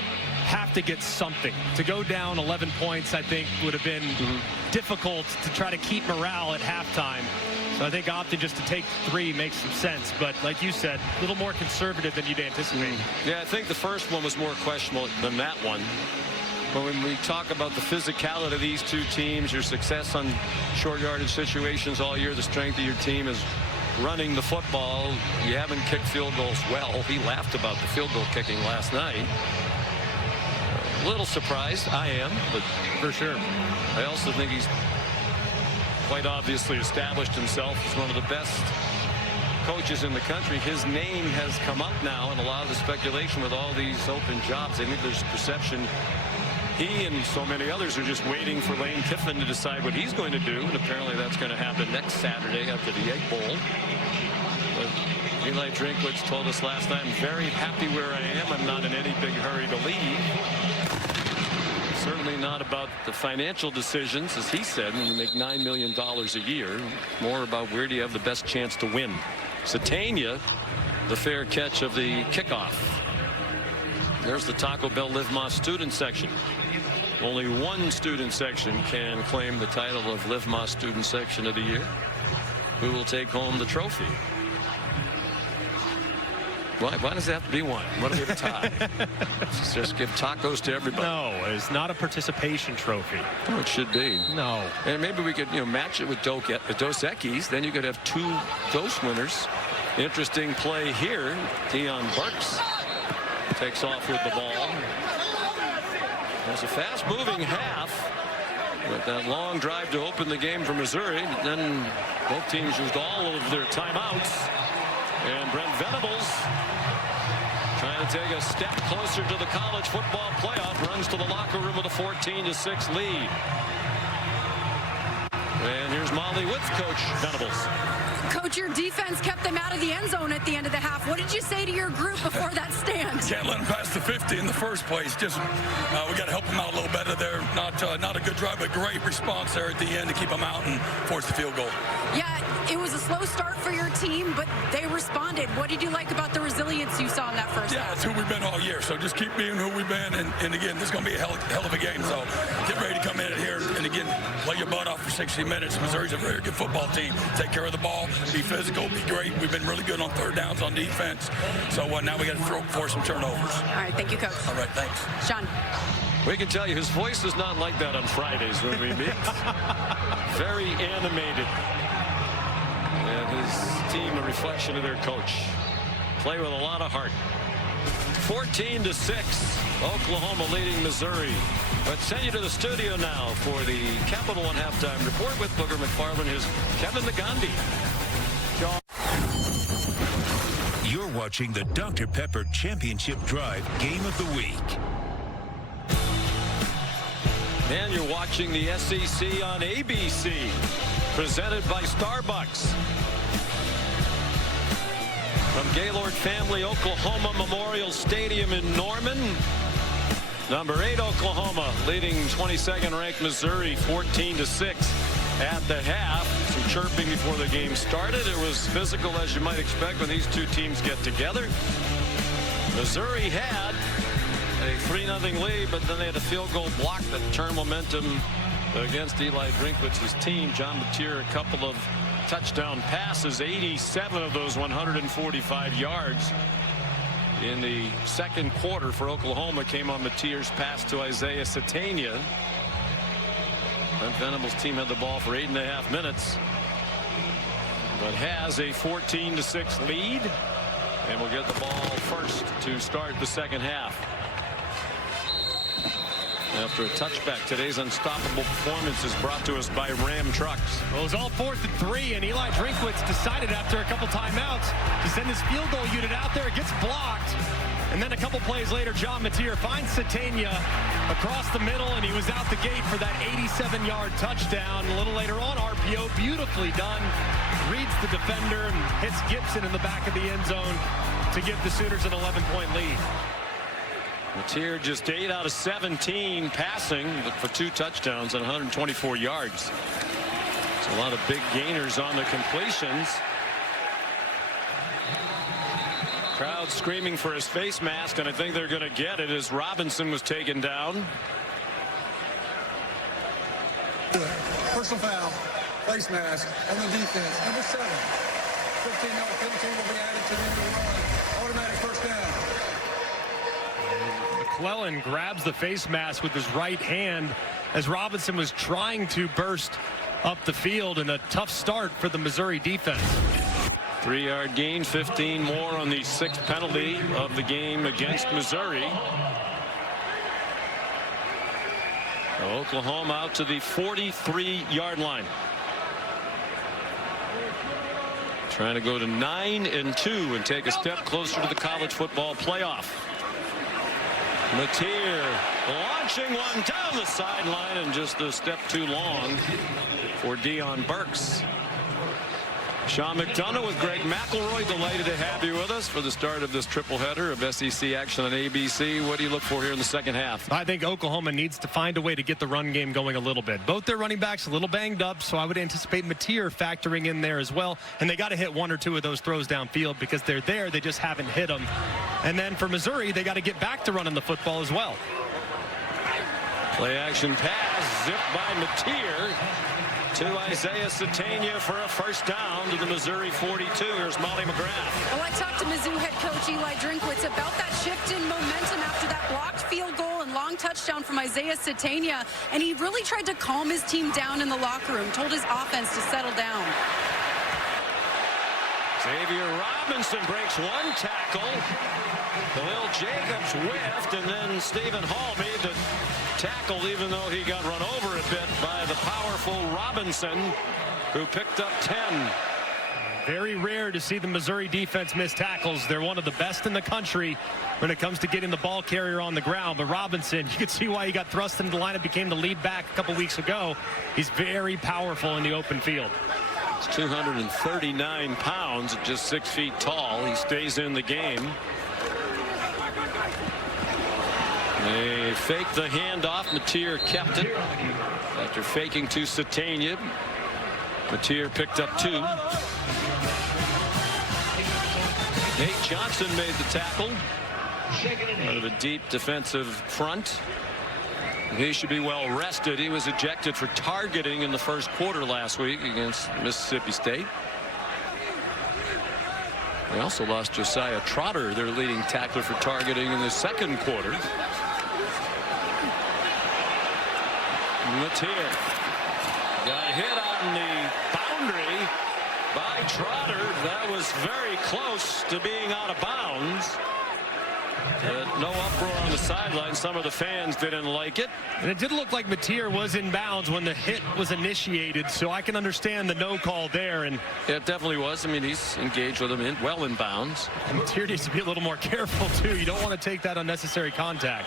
Have to get something. To go down 11 points, I think, would have been difficult to try to keep morale at halftime. So I think opting just to take 3 makes some sense. But like you said, a little more conservative than you'd anticipate. Yeah, I think the first one was more questionable than that one. But when we talk about the physicality of these two teams, your success on short yardage situations all year, the strength of your team is running the football. You haven't kicked field goals well. He laughed about the field goal kicking last night. A little surprised, I am, but For sure. I also think he's quite obviously established himself as one of the best coaches in the country. His name has come up now in a lot of the speculation with all these open jobs. I think there's perception he and so many others are just waiting for Lane Kiffin to decide what he's going to do, and apparently that's going to happen next Saturday after the Egg Bowl. But Eli Drinkwitz told us last night, I'm very happy where I am. I'm not in any big hurry to leave. Certainly not about the financial decisions, as he said, when you make $9 million a year. More about where do you have the best chance to win. Satania, the fair catch of the kickoff. There's the Taco Bell Live Más student section. Only one student section can claim the title of Live Más student section of the year. Who will take home the trophy? Why does it have to be one? What if we have a tie? Just give tacos to everybody. No, it's not a participation trophy. Oh, it should be. No. And maybe we could, match it with Dos Equis. Then you could have 2 Dos winners. Interesting play here. Deion Burks takes off with the ball. There's a fast-moving half with that long drive to open the game for Missouri. Then both teams used all of their timeouts. And Brent Venables, trying to take a step closer to the college football playoff, runs to the locker room with a 14-6 lead. And here's Molly Woods, Coach Venables. Coach, your defense kept them out of the end zone at the end of the half. What did you say to your group before that stand? Can't let them pass the 50 in the first place. Just we got to help them out a little better there. Not a good drive, but great response there at the end to keep them out and force the field goal. Yeah, it was a slow start for your team, but they responded. What did you like about the resilience you saw in that first half? Yeah, it's who we've been all year. So just keep being who we've been. And again, this is going to be a hell of a game. So get ready to come in here and again, play your butt off for 60 minutes. Missouri's a very good football team. Take care of the ball, be physical, be great. We've been really good on third downs on defense. So now we got to force some turnovers. All right, thank you, Coach. All right, thanks. Sean. We can tell you his voice is not like that on Fridays when we meet. Very animated. And his team a reflection of their coach. Play with a lot of heart. 14-6. Oklahoma leading Missouri. Let's send you to the studio now for the Capital One halftime report with Booger McFarland. Here's Kevin Nagandi. You're watching the Dr. Pepper Championship Drive Game of the Week. And you're watching the SEC on ABC, presented by Starbucks. From Gaylord Family Oklahoma Memorial Stadium in Norman, number 8 Oklahoma leading 22nd ranked Missouri 14-6 at the half. Some chirping before the game started. It was physical as you might expect when these two teams get together. Missouri had a 3-0 lead, but then they had a field goal block that turned momentum against Eli Drinkwitz's team. John Mateer, a couple of touchdown passes, 87 of those 145 yards in the second quarter for Oklahoma came on Mateer's pass to Isaiah Satania. Brent Venables' team had the ball for 8.5 minutes, but has a 14-6 lead, and will get the ball first to start the second half. After a touchback, today's unstoppable performance is brought to us by Ram Trucks. Well, it was all 4th and 3, and Eli Drinkwitz decided after a couple timeouts to send his field goal unit out there. It gets blocked. And then a couple plays later, John Mateer finds Satania across the middle, and he was out the gate for that 87-yard touchdown. A little later on, RPO, beautifully done. Reads the defender and hits Gibson in the back of the end zone to give the Sooners an 11-point lead. Mateer just 8 out of 17 passing, but for 2 touchdowns and 124 yards. It's a lot of big gainers on the completions. Crowd screaming for his face mask, and I think they're going to get it as Robinson was taken down. Personal foul, face mask on the defense. Number 7. 15-yard penalty will be added to the end of the run. Automatic first down. McClellan grabs the face mask with his right hand as Robinson was trying to burst up the field, and a tough start for the Missouri defense. 3-yard gain, 15 more on the 6th penalty of the game against Missouri. Oklahoma out to the 43-yard line. Trying to go to 9-2 and take a step closer to the college football playoff. Mateer launching one down the sideline, and just a step too long for Deion Burks. Sean McDonough with Greg McElroy, delighted to have you with us for the start of this triple header of SEC action on ABC. What do you look for here in the second half? I think Oklahoma needs to find a way to get the run game going a little bit. Both their running backs a little banged up, so I would anticipate Mateer factoring in there as well. And they got to hit 1 or 2 of those throws downfield because they're there. They just haven't hit them. And then for Missouri, they got to get back to running the football as well. Play action pass zipped by Mateer To Isaiah Satania for a first down to the Missouri 42. Here's Molly McGrath. Well, I talked to Mizzou head coach Eli Drinkwitz about that shift in momentum after that blocked field goal and long touchdown from Isaiah Satania, and he really tried to calm his team down in the locker room, told his offense to settle down. Xavier Robinson breaks one tackle. Khalil Jacobs whiffed, and then Stephen Hall made the tackle, even though he got run over a bit by the powerful Robinson, who picked up 10. Very rare to see the Missouri defense miss tackles. They're one of the best in the country when it comes to getting the ball carrier on the ground. But Robinson, you can see why he got thrust into the lineup, became the lead back a couple weeks ago. He's very powerful in the open field. He's 239 pounds, just 6 feet tall. He stays in the game. They faked the handoff. Mateer kept it after faking to Satania. Mateer picked up 2. Nate Johnson made the tackle out of a deep defensive front. He should be well rested. He was ejected for targeting in the first quarter last week against Mississippi State. They also lost Josiah Trotter, their leading tackler, for targeting in the second quarter. Mateer got hit on the boundary by Trotter. That was very close to being out of bounds. No uproar on the sideline. Some of the fans didn't like it. And it did look like Mateer was in bounds when the hit was initiated, so I can understand the no call there. And it definitely was. I mean, he's engaged with him well in bounds. And Mateer needs to be a little more careful, too. You don't want to take that unnecessary contact.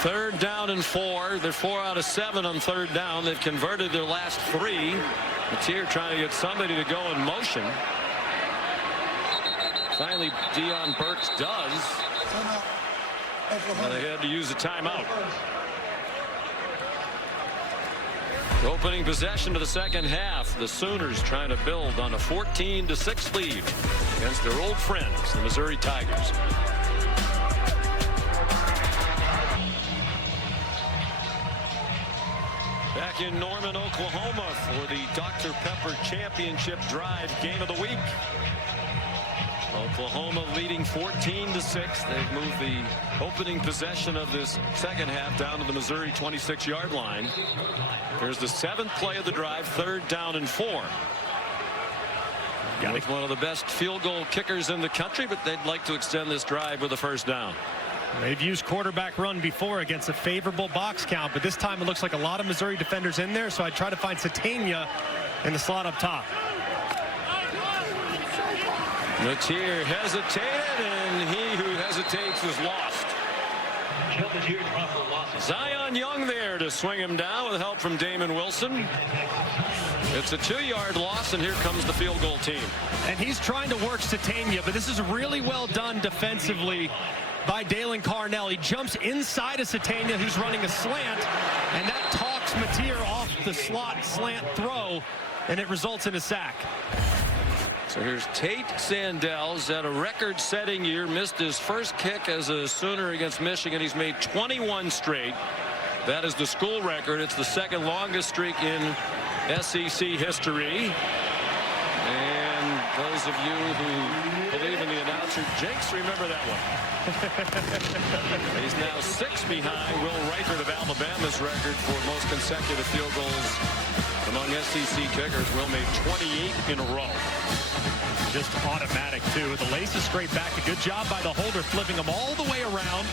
Third down and 4. They're 4 out of 7 on third down. They've converted their last 3. Mateer trying to get somebody to go in motion. Finally, Deion Burks does. And they had to use a timeout. Opening possession of the second half. The Sooners trying to build on a 14-6 lead against their old friends, the Missouri Tigers. Back in Norman, Oklahoma for the Dr. Pepper Championship Drive Game of the Week. Oklahoma leading 14-6. They've moved the opening possession of this second half down to the Missouri 26-yard line. There's the 7th play of the drive, 3rd down and 4. With one of the best field goal kickers in the country, but they'd like to extend this drive with a first down. They've used quarterback run before against a favorable box count, but this time it looks like a lot of Missouri defenders in there, so I try to find Satania in the slot up top. Mateer hesitated, and he who hesitates is lost. Zion Young there to swing him down with help from Damon Wilson. It's a 2-yard loss, and here comes the field goal team. And he's trying to work Satania, but this is really well done defensively by Dalen Carnell. He jumps inside of Satania, who's running a slant, and that talks Mateer off the slot slant throw, and it results in a sack. So here's Tate Sandell's at a record-setting year. Missed his first kick as a Sooner against Michigan. He's made 21 straight. That is the school record. It's the second longest streak in SEC history. And those of you who believe in the announcer jinx, remember that one. He's now 6 behind Will Reichert of Alabama's record for most consecutive field goals among SEC kickers. Will made 28 in a row. Just automatic, too. With the laces straight back. A good job by the holder, flipping them all the way around.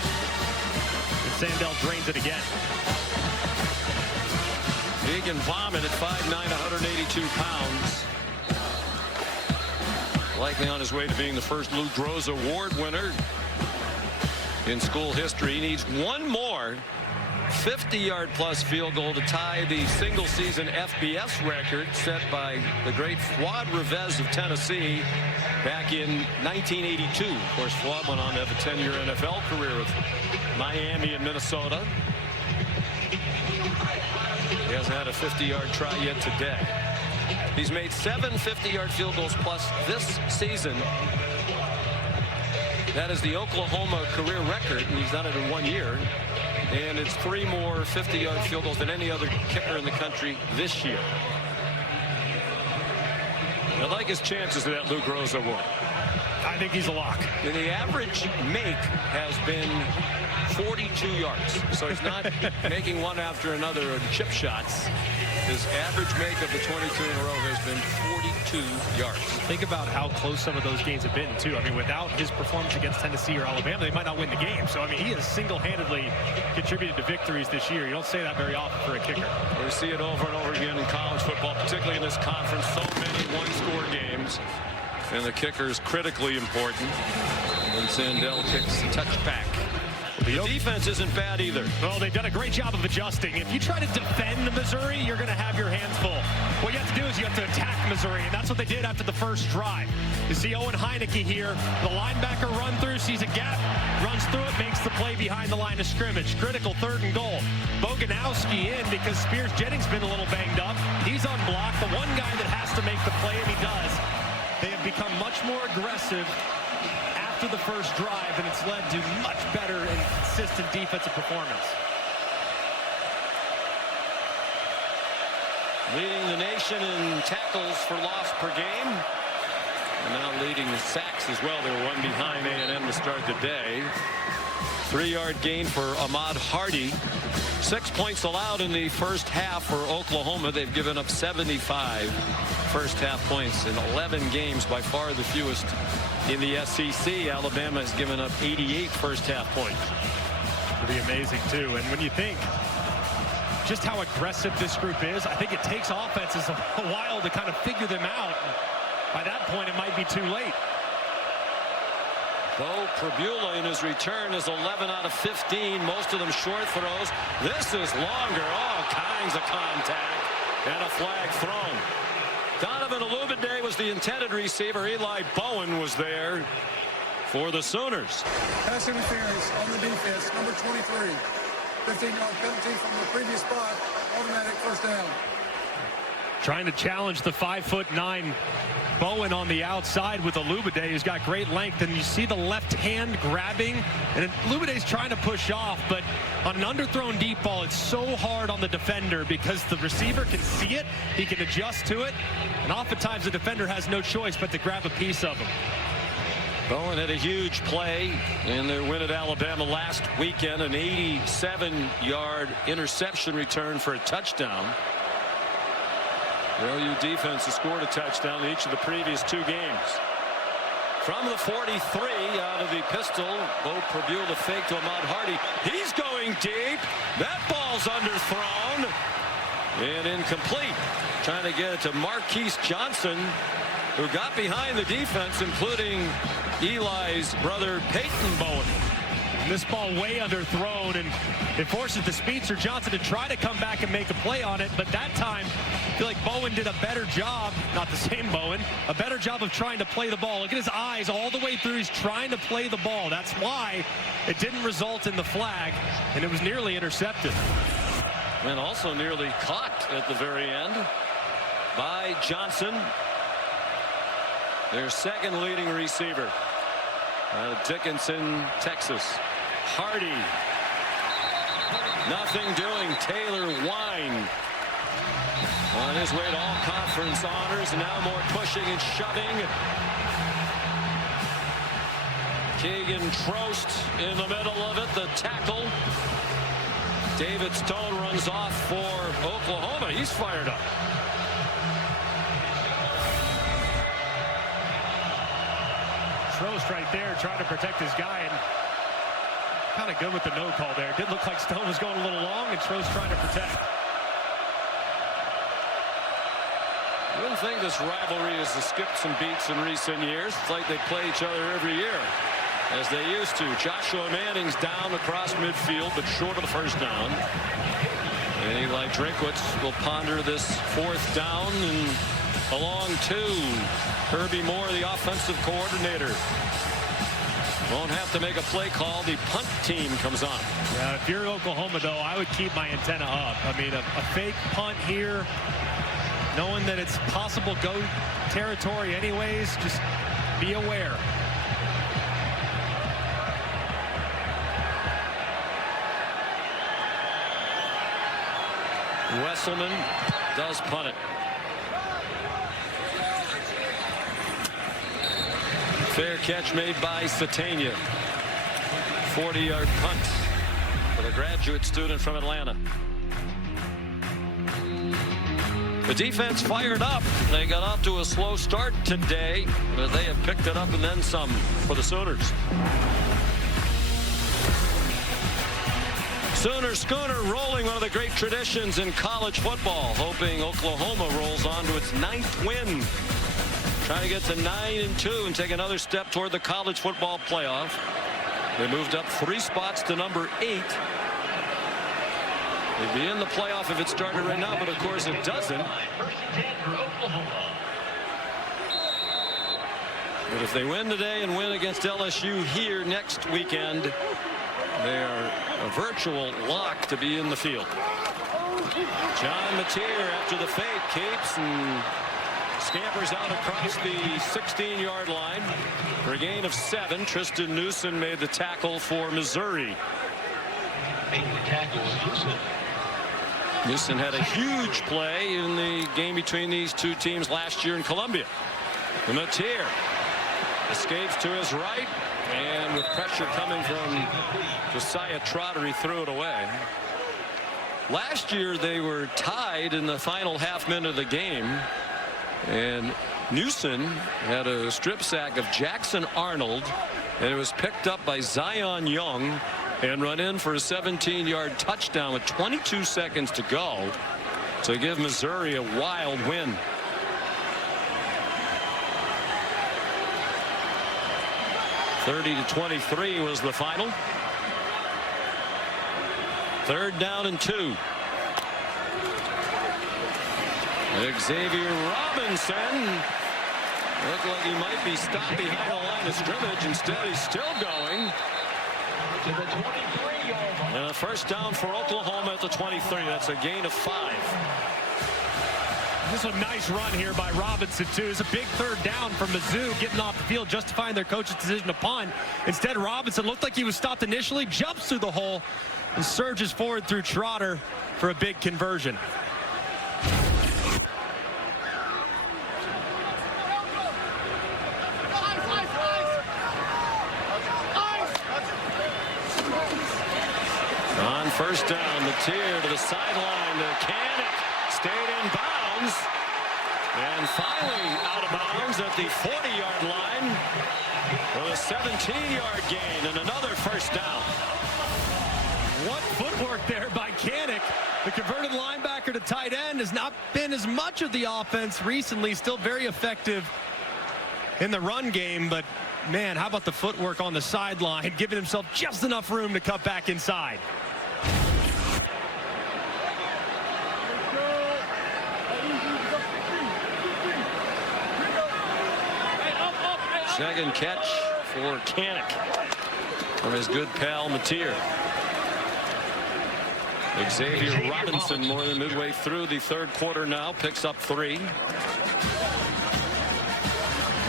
And Sandell drains it again. Egan Vomit at 5'9", 182 pounds. Likely on his way to being the first Lou Groza Award winner in school history. He needs one more 50-yard plus field goal to tie the single-season FBS record set by the great Fuad Revez of Tennessee back in 1982. Of course, Fuad went on to have a 10-year NFL career with Miami and Minnesota. He hasn't had a 50-yard try yet today. He's made 7 50-yard field goals plus this season. That is the Oklahoma career record, and he's done it in 1 year. and it's 3 more 50-yard field goals than any other kicker in the country this year. I like his chances of that Luke Rose award. I think he's a lock. And the average make has been 42 yards. So he's not making one after another of chip shots. His average make of the 22 in a row has been 42 yards. Think about how close some of those games have been, too. I mean, without his performance against Tennessee or Alabama, they might not win the game. So, I mean, he has single-handedly contributed to victories this year. You don't say that very often for a kicker. We see it over and over again in college football, particularly in this conference. So many one-score games. And the kicker is critically important. And Sandell kicks the touchback. The defense isn't bad either. Well, they've done a great job of adjusting. If you try to defend Missouri, you're going to have your hands full. What you have to do is you have to attack Missouri, and that's what they did after the first drive. You see Owen Heineke here. The linebacker run through, sees a gap, runs through it, makes the play behind the line of scrimmage. Critical 3rd and goal. Boganowski in because Spears Jennings been a little banged up. He's on block. The one guy that has to make the play, and he does. They have become much more aggressive after the first drive, and it's led to much better and consistent defensive performance. Leading the nation in tackles for loss per game. And now leading the sacks as well. They were one behind A&M to start the day. 3-yard gain for Ahmad Hardy. 6 points allowed in the first half for Oklahoma. They've given up 75 first half points in 11 games, by far the fewest in the SEC. Alabama has given up 88 first half points. Pretty amazing, too. And when you think just how aggressive this group is, I think it takes offenses a while to kind of figure them out. By that point, it might be too late. Bo Pribula in his return is 11 out of 15, most of them short throws. This is longer, all kinds of contact, and a flag thrown. Donovan Olubade was the intended receiver. Eli Bowen was there for the Sooners. Pass interference on the defense, number 23. 15-yard penalty from the previous spot, automatic first down. Trying to challenge the 5'9" Bowen on the outside with Olubade, who's got great length, and you see the left hand grabbing, and Olubade's trying to push off, but on an underthrown deep ball, it's so hard on the defender because the receiver can see it, he can adjust to it, and oftentimes the defender has no choice but to grab a piece of him. Bowen had a huge play in their win at Alabama last weekend, an 87-yard interception return for a touchdown. The OU defense has scored a touchdown in each of the previous 2 games. From the 43 out of the pistol, Bo Pribula fake to Ahmad Hardy. He's going deep. That ball's underthrown and incomplete. Trying to get it to Marquise Johnson, who got behind the defense, including Eli's brother Peyton Bowen. This ball way underthrown, and it forces the speedster Johnson to try to come back and make a play on it, but that time I feel like Bowen did a better job, not the same Bowen, a better job of trying to play the ball. Look at his eyes all the way through. He's trying to play the ball. That's why it didn't result in the flag, and it was nearly intercepted. And also nearly caught at the very end by Johnson, their second leading receiver. Dickinson, Texas. Hardy. Nothing doing. Taylor Wine on his way to all conference honors. Now more pushing and shoving. Keegan Trost in the middle of it. The tackle. David Stone runs off for Oklahoma. He's fired up. Trost right there trying to protect his guy, and kind of good with the no call there. It did look like Stone was going a little long, and Trost trying to protect. I wouldn't think this rivalry has skipped some beats in recent years. It's like they play each other every year, as they used to. Joshua Manning's down across midfield, but short of the first down. And Eli Drinkwitz will ponder this 4th down, and along 2. Kirby Moore, the offensive coordinator, won't have to make a play call. The punt team comes on. Yeah, if you're Oklahoma, though, I would keep my antenna up. I mean, a fake punt here, knowing that it's possible go territory anyways, just be aware. Wesselman does punt it. Fair catch made by Satania. 40-yard punt for the graduate student from Atlanta. The defense fired up. They got off to a slow start today, but they have picked it up and then some for the Sooners. Sooner Schooner rolling, one of the great traditions in college football, hoping Oklahoma rolls on to its 9th win. Trying to get to 9-2 and take another step toward the college football playoff. They moved up 3 spots to number 8. They'd be in the playoff if it started right now, but of course it doesn't. But if they win today and win against LSU here next weekend, they are a virtual lock to be in the field. John Mateer, after the fake, keeps and scampers out across the 16-yard line for a gain of 7. Tristan Newsom made the tackle for Missouri. Newsom had a huge play in the game between these two teams last year in Columbia. And Mateer escapes to his right, and with pressure coming from Josiah Trotter, he threw it away. Last year they were tied in the final half minute of the game, and Newsom had a strip sack of Jackson Arnold, and it was picked up by Zion Young and run in for a 17-yard touchdown with 22 seconds to go to give Missouri a wild win. (30-23) was the final. 3rd down and 2. Xavier Robinson looked like he might be stopped behind the line of scrimmage. Instead, he's still going. And a first down for Oklahoma at the 23. That's a gain of 5. This is a nice run here by Robinson, too. It's a big 3rd down for Mizzou, getting off the field, justifying their coach's decision to punt. Instead, Robinson looked like he was stopped initially, jumps through the hole, and surges forward through Trotter for a big conversion. On first down, Mateer to the sideline to Kanak. Stayed in bounds. And finally out of bounds at the 40-yard line for a 17-yard gain and another first down. What footwork there by Kanak. The converted linebacker to tight end has not been as much of the offense recently. Still very effective in the run game, but man, how about the footwork on the sideline, giving himself just enough room to cut back inside. Second catch for Kanak from his good pal Mateer. Xavier Robinson more than midway through the 3rd quarter now, picks up 3.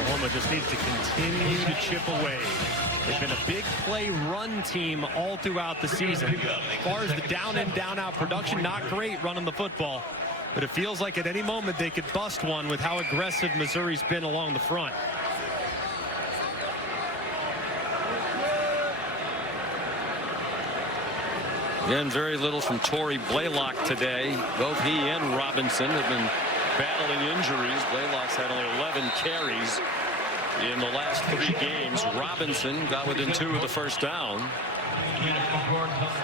Oklahoma just needs to continue to chip away. They've been a big play run team all throughout the season. As far as the down in, down out production, not great running the football. But it feels like at any moment they could bust one with how aggressive Missouri's been along the front. Again, very little from Torrey Blaylock today. Both he and Robinson have been battling injuries. Blaylock's had only 11 carries in the last 3 games. Robinson got within 2 of the first down.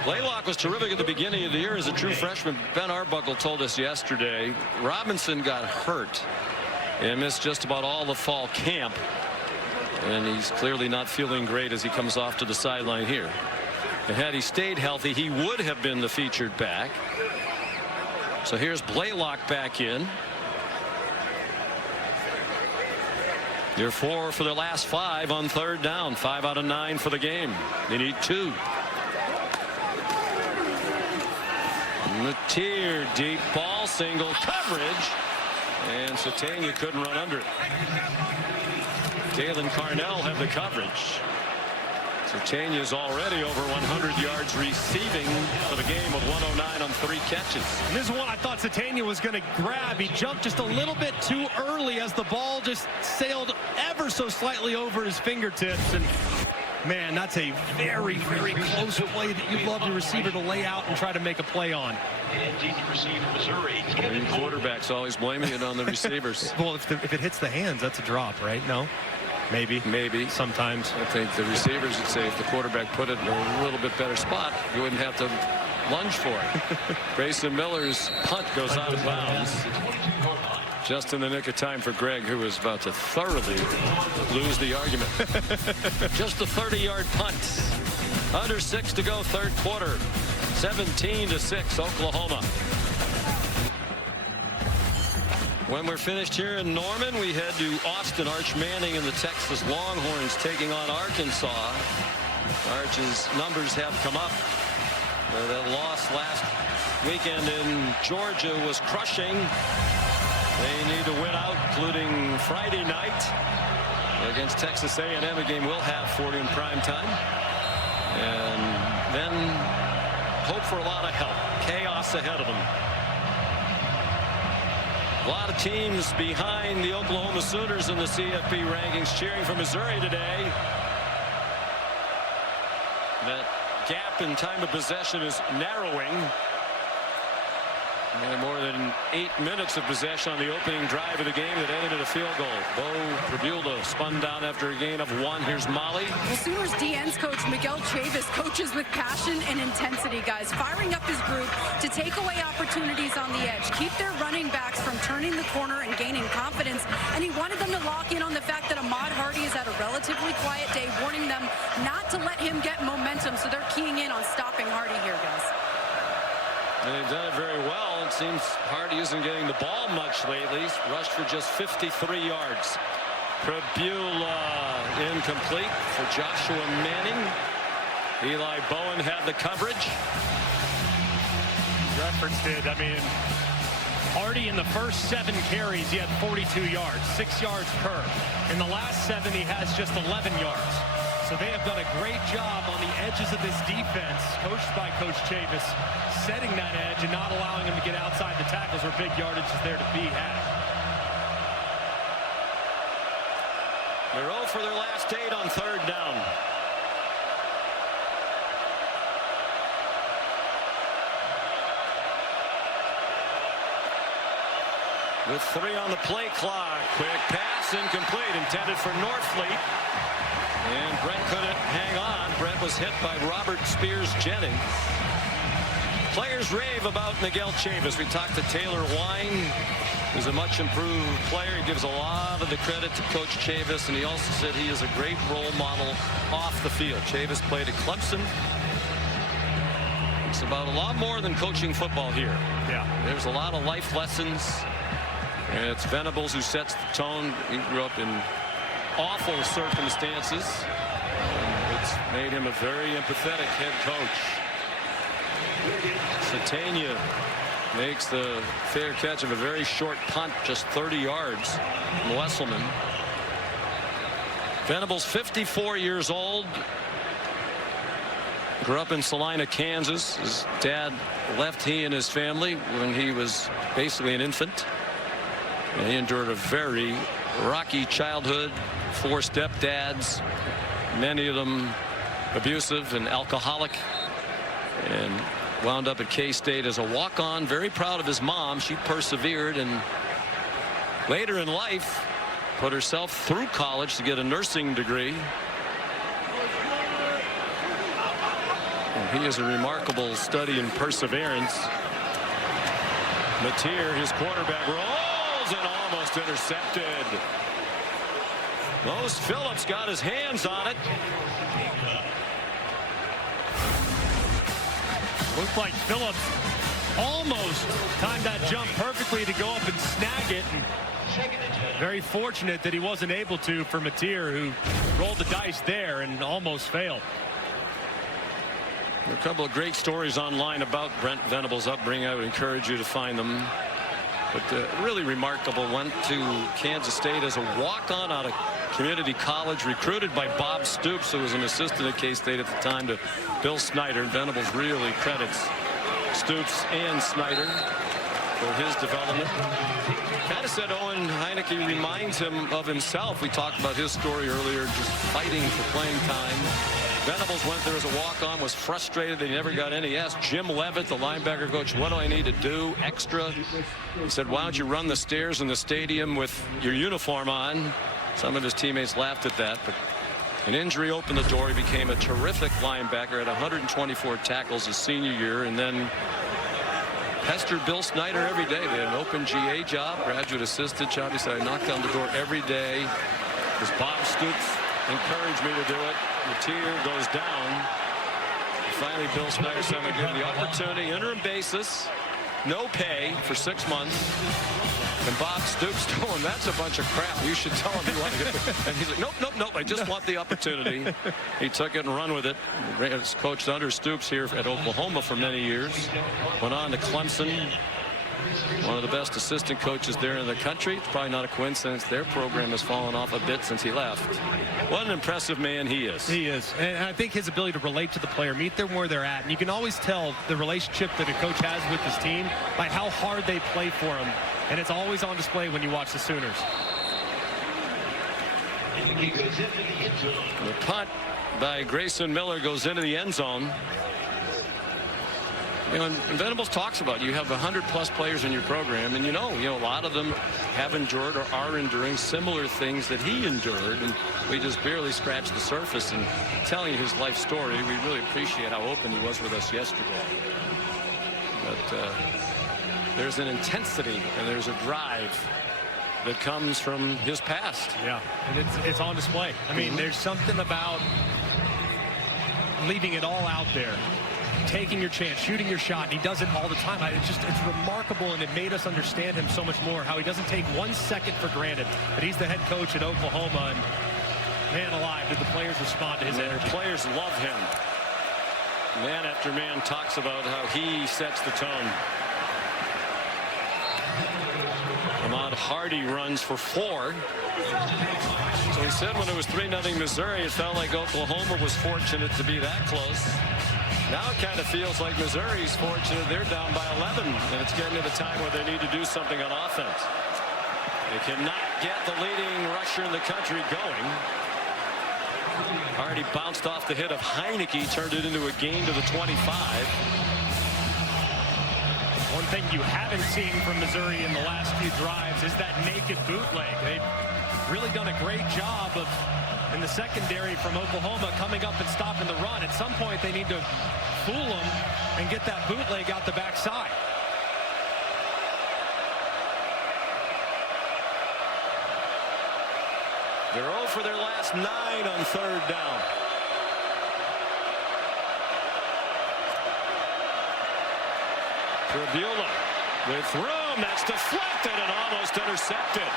Blaylock was terrific at the beginning of the year as a true freshman. Ben Arbuckle told us yesterday Robinson got hurt and missed just about all the fall camp. And he's clearly not feeling great as he comes off to the sideline here. And had he stayed healthy, he would have been the featured back. So here's Blaylock back in. They're 4 for their last 5 on 3rd down. 5 out of 9 for the game. They need 2. Mateer, deep ball, single coverage. And Satania couldn't run under it. Dalen Carnell had the coverage. Catania is already over 100 yards receiving for the game with 109 on 3 catches. And this is one I thought Catania was going to grab. He jumped just a little bit too early as the ball just sailed ever so slightly over his fingertips. And man, that's a very, very close play that you'd love your receiver to lay out and try to make a play on. Quarterbacks always blaming it on the receivers. Well, if it hits the hands, that's a drop, right? No? Maybe. Sometimes. I think the receivers would say if the quarterback put it in a little bit better spot, you wouldn't have to lunge for it. Grayson Miller's punt goes out of bounds. Just in the nick of time for Greg, who was about to thoroughly lose the argument. Just a 30-yard punt. Under 6 to go, third quarter. 17-6, Oklahoma. When we're finished here in Norman, we head to Austin. Arch Manning and the Texas Longhorns taking on Arkansas. Arch's numbers have come up. That loss last weekend in Georgia was crushing. They need to win out, including Friday night against Texas A&M, a game we'll have 40 in prime time. And then hope for a lot of help. Chaos ahead of them. A lot of teams behind the Oklahoma Sooners in the CFP rankings cheering for Missouri today. That gap in time of possession is narrowing. And more than 8 minutes of possession on the opening drive of the game that ended in a field goal. Bo Pribula spun down after a gain of 1. Here's Molly. Well, Sooners DN's coach Miguel Chavis coaches with passion and intensity, guys, firing up his group to take away opportunities on the edge, keep their running backs from turning the corner and gaining confidence. And he wanted them to lock in on the fact that Ahmad Hardy is at a relatively quiet day, warning them not to let him get momentum. So they're keying in on stopping Hardy here, guys. And they've done it very well. It seems Hardy isn't getting the ball much lately. He's rushed for just 53 yards. Pribula incomplete for Joshua Manning. Eli Bowen had the coverage. Referenced it. I mean, Hardy in the first 7 carries, he had 42 yards, 6 yards per. In the last 7, he has just 11 yards. So they have done a great job on the edges of this defense, coached by Coach Chavis, setting that edge and not allowing him to get outside the tackles where big yardage is there to be had. They're 0 for their last 8 on third down. With 3 on the play clock. Quick pass, incomplete, intended for Norfleet. And Brent couldn't hang on. Brent was hit by Robert Spears Jennings. Players rave about Miguel Chavis. We talked to Taylor Wine, who's a much improved player. He gives a lot of the credit to Coach Chavis, and he also said he is a great role model off the field. Chavis played at Clemson. It's about a lot more than coaching football here. Yeah. There's a lot of life lessons. And it's Venables who sets the tone. He grew up in awful circumstances. And it's made him a very empathetic head coach. Catania makes the fair catch of a very short punt, just 30 yards from Wesselman. Venables, 54 years old. Grew up in Salina, Kansas. His dad left he and his family when he was basically an infant. And he endured a very rocky childhood. 4 stepdads, many of them abusive and alcoholic, and wound up at K-State as a walk-on. Very proud of his mom. She persevered, and later in life put herself through college to get a nursing degree. And he is a remarkable study in perseverance. Mateer, his quarterback, rolls and almost intercepted. Mose Phillips got his hands on it. Looked like Phillips almost timed that jump perfectly to go up and snag it. And very fortunate that he wasn't able to for Mateer, who rolled the dice there and almost failed. A couple of great stories online about Brent Venables' upbringing. I would encourage you to find them. But really remarkable. Went to Kansas State as a walk-on out of community college, recruited by Bob Stoops, who was an assistant at K-State at the time, to Bill Snyder. Venables really credits Stoops and Snyder for his development. Kind of said Owen Heineke reminds him of himself. We talked about his story earlier, just fighting for playing time. Venables went there as a walk-on, was frustrated that he never got in. He asked Jim Levitt, the linebacker coach, what do I need to do extra? He said, why don't you run the stairs in the stadium with your uniform on? Some of his teammates laughed at that, but an injury opened the door. He became a terrific linebacker at 124 tackles his senior year, and then pestered Bill Snyder every day. They had an open GA job, graduate assistant job. He said, I knocked on the door every day because Bob Stoops encouraged me to do it. The tier goes down. And finally, Bill Snyder said, I'm going to give him the opportunity, interim basis, no pay for 6 months. And Bob Stoops told him, that's a bunch of crap. You should tell him you want to get it. And he's like, nope, nope, nope. I just want the opportunity. He took it and run with it. He's coached under Stoops here at Oklahoma for many years. Went on to Clemson. One of the best assistant coaches there in the country. It's probably not a coincidence their program has fallen off a bit since he left. What an impressive man he is. He is. And I think his ability to relate to the player, meet them where they're at. And you can always tell the relationship that a coach has with his team by how hard they play for him. And it's always on display when you watch the Sooners. The punt by Grayson Miller goes into the end zone. You know, and Venables talks about you have 100+ players in your program, and you know a lot of them have endured or are enduring similar things that he endured, and we just barely scratched the surface. And telling you his life story, we really appreciate how open he was with us yesterday. But there's an intensity and there's a drive that comes from his past. Yeah, and it's on display. I mean, there's something about leaving it all out there, taking your chance, shooting your shot, and he does it all the time. It's remarkable, and it made us understand him so much more, how he doesn't take 1 second for granted that he's the head coach at Oklahoma. And man alive, did the players respond to his energy. Players love him. Man after man talks about how he sets the tone. Ahmad Hardy runs for 4. So he said when it was 3-0 Missouri, it felt like Oklahoma was fortunate to be that close. Now it kind of feels like Missouri's fortunate. They're down by 11, and it's getting to the time where they need to do something on offense. They cannot get the leading rusher in the country going. Hardy bounced off the hit of Heineke, turned it into a gain to the 25. One thing you haven't seen from Missouri in the last few drives is that naked bootleg. They've really done a great job of, in the secondary from Oklahoma, coming up and stopping the run. At some point, they need to fool them and get that bootleg out the backside. They're 0 for their last 9 on 3rd down. Tribula with room. That's deflected and almost intercepted.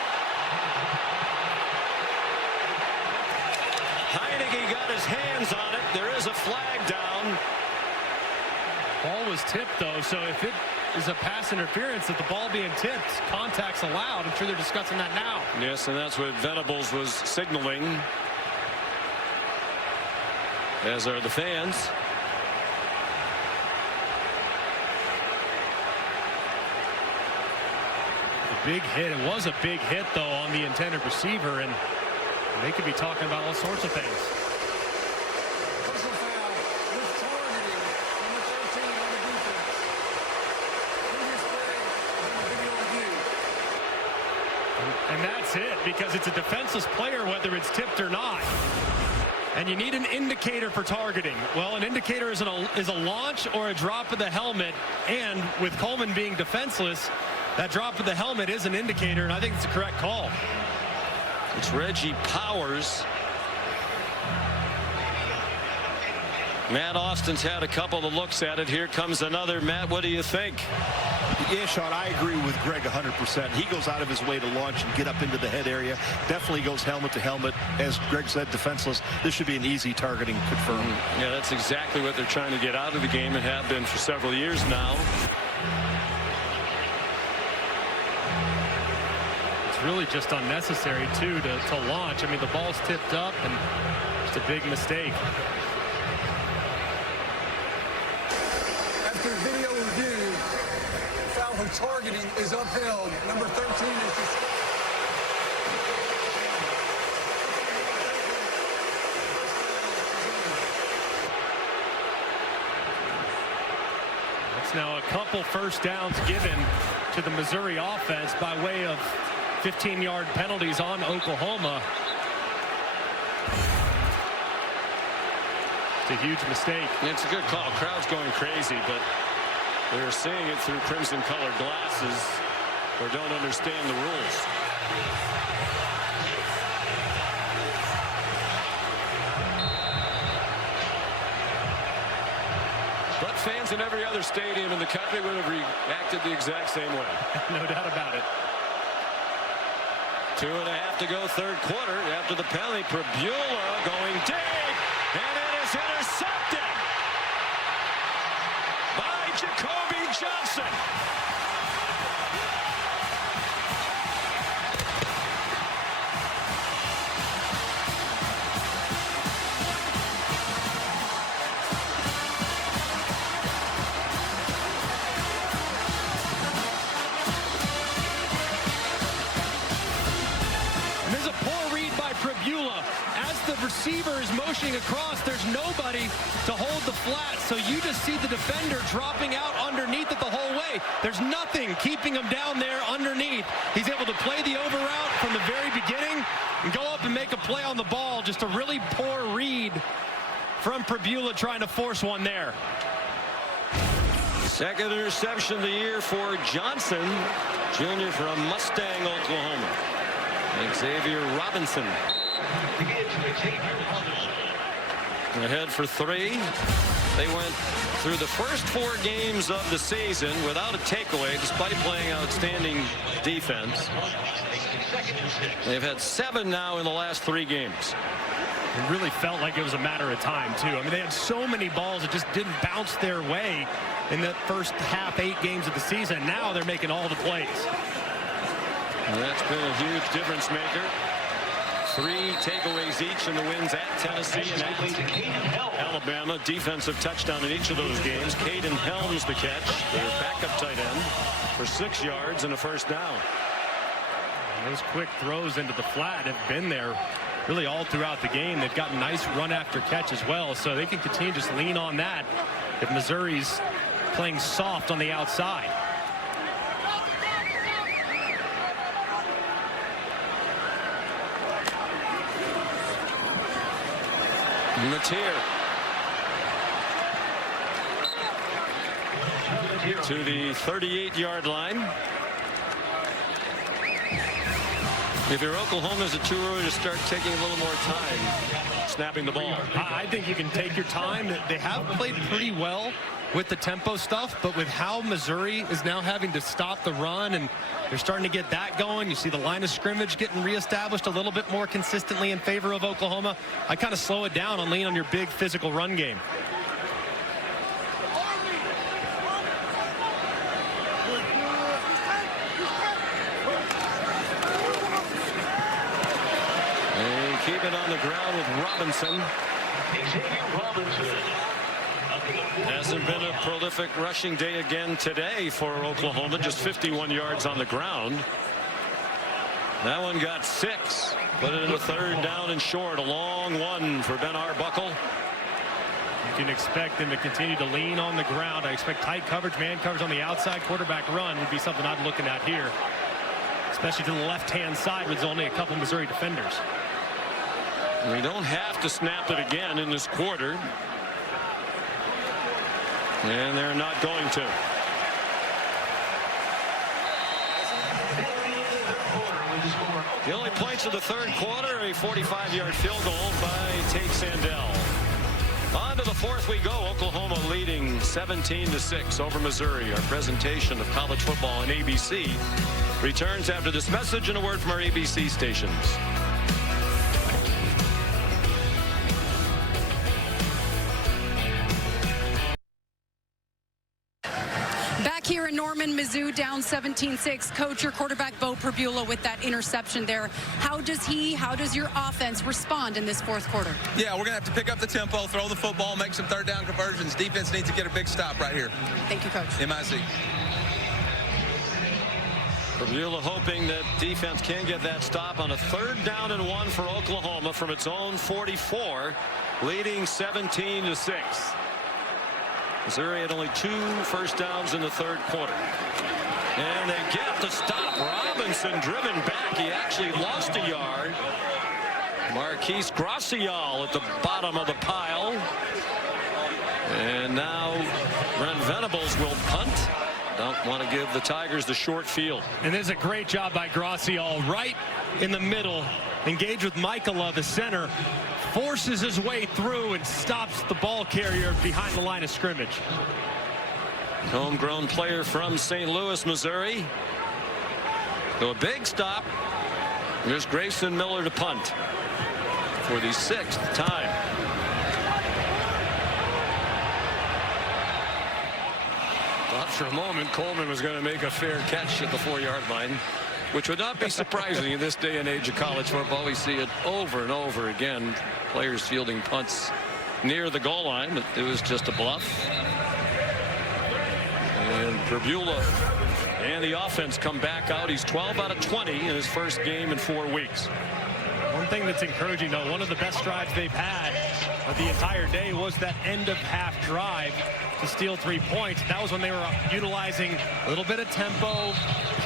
Heineke got his hands on it. There is a flag down. Ball was tipped, though, so if it is a pass interference, that the ball being tipped, contact's allowed. I'm sure they're discussing that now. Yes, and that's what Venables was signaling, as are the fans. A big hit. It was a big hit, though, on the intended receiver, and they could be talking about all sorts of things. Personal foul with targeting number 13 on the defense. Previous play is on the video review. And that's it, because it's a defenseless player, whether it's tipped or not. And you need an indicator for targeting. Well, an indicator is a launch or a drop of the helmet, and with Coleman being defenseless, that drop of the helmet is an indicator, and I think it's the correct call. It's Reggie Powers. Matt Austin's had a couple of looks at it. Here comes another. Matt, what do you think? Yeah, Sean, I agree with Greg 100%. He goes out of his way to launch and get up into the head area. Definitely goes helmet to helmet. As Greg said, defenseless. This should be an easy targeting confirmed. Yeah, that's exactly what they're trying to get out of the game and have been for several years now. It's really just unnecessary, too, to launch. I mean, the ball's tipped up, and it's a big mistake. After video review, foul for targeting is upheld. Number 13 is It's now a couple first downs given to the Missouri offense by way of 15-yard penalties on Oklahoma. It's a huge mistake. It's a good call. Crowd's going crazy, but they're seeing it through crimson-colored glasses or don't understand the rules. But fans in every other stadium in the country would have reacted the exact same way. No doubt about it. 2.5 to go, third quarter. After the penalty, Pribula going deep, and it is intercepted by Jacoby Johnson. Receiver is motioning across. There's nobody to hold the flat, so you just see the defender dropping out underneath it the whole way. There's nothing keeping him down there underneath. He's able to play the over route from the very beginning and go up and make a play on the ball. Just a really poor read from Pribula trying to force one there. Second interception of the year for Johnson, junior from Mustang, Oklahoma. Xavier Robinson ahead for 3. They went through the first 4 games of the season without a takeaway despite playing outstanding defense. They've had 7 now in the last 3 games. It really felt like it was a matter of time, too. I mean, they had so many balls that just didn't bounce their way in the first half 8 games of the season. Now they're making all the plays. And that's been a huge difference maker. 3 takeaways each in the wins at Tennessee and at Alabama. Defensive touchdown in each of those games. Caden Helms the catch, their backup tight end, for 6 yards and a first down. And those quick throws into the flat have been there really all throughout the game. They've got a nice run after catch as well, so they can continue to just lean on that if Missouri's playing soft on the outside. Latier to the 38-yard line. If you're Oklahoma, is it too early to start taking a little more time snapping the ball? I think you can take your time. They have played pretty well with the tempo stuff, but with how Missouri is now having to stop the run and they're starting to get that going, you see the line of scrimmage getting reestablished a little bit more consistently in favor of Oklahoma. I kind of slow it down and lean on your big physical run game. And keep it on the ground with Robinson. Hasn't been a prolific rushing day again today for Oklahoma. Just 51 yards on the ground. That one got 6. Put it in a 3rd down and short. A long one for Ben Arbuckle. You can expect them to continue to lean on the ground. I expect tight coverage, man coverage on the outside. Quarterback run would be something I'm looking at here, especially to the left-hand side with only a couple Missouri defenders. We don't have to snap it again in this quarter. And they're not going to. The only points of the 3rd quarter, a 45-yard field goal by Tate Sandell. On to the 4th we go. Oklahoma leading 17-6 over Missouri. Our presentation of college football on ABC returns after this message and a word from our ABC stations. Back here in Norman, Mizzou down 17-6. Coach, your quarterback, Bo Pribula, with that interception there. How does your offense respond in this fourth quarter? Yeah, we're going to have to pick up the tempo, throw the football, make some third down conversions. Defense needs to get a big stop right here. Thank you, Coach. MIC. Pribula hoping that defense can get that stop on a 3rd down and 1 for Oklahoma from its own 44, leading 17-6. Missouri had only 2 first downs in the 3rd quarter. And they get the stop. Robinson driven back. He actually lost a yard. Marquise Gracial at the bottom of the pile. And now Brent Venables will punt. Don't want to give the Tigers the short field. And there's a great job by Gracial right in the middle. Engaged with Michaela, the center. Forces his way through and stops the ball carrier behind the line of scrimmage. Homegrown player from St. Louis, Missouri. So a big stop. Here's Grayson Miller to punt for the 6th time. Thought for a moment Coleman was going to make a fair catch at the 4-yard line, which would not be surprising in this day and age of college football. We see it over and over again. Players fielding punts near the goal line, but it was just a bluff. And Pribula and the offense come back out. He's 12 out of 20 in his first game in 4 weeks. One thing that's encouraging, though, one of the best drives they've had of the entire day was that end-of-half drive to steal 3 points. That was when they were utilizing a little bit of tempo,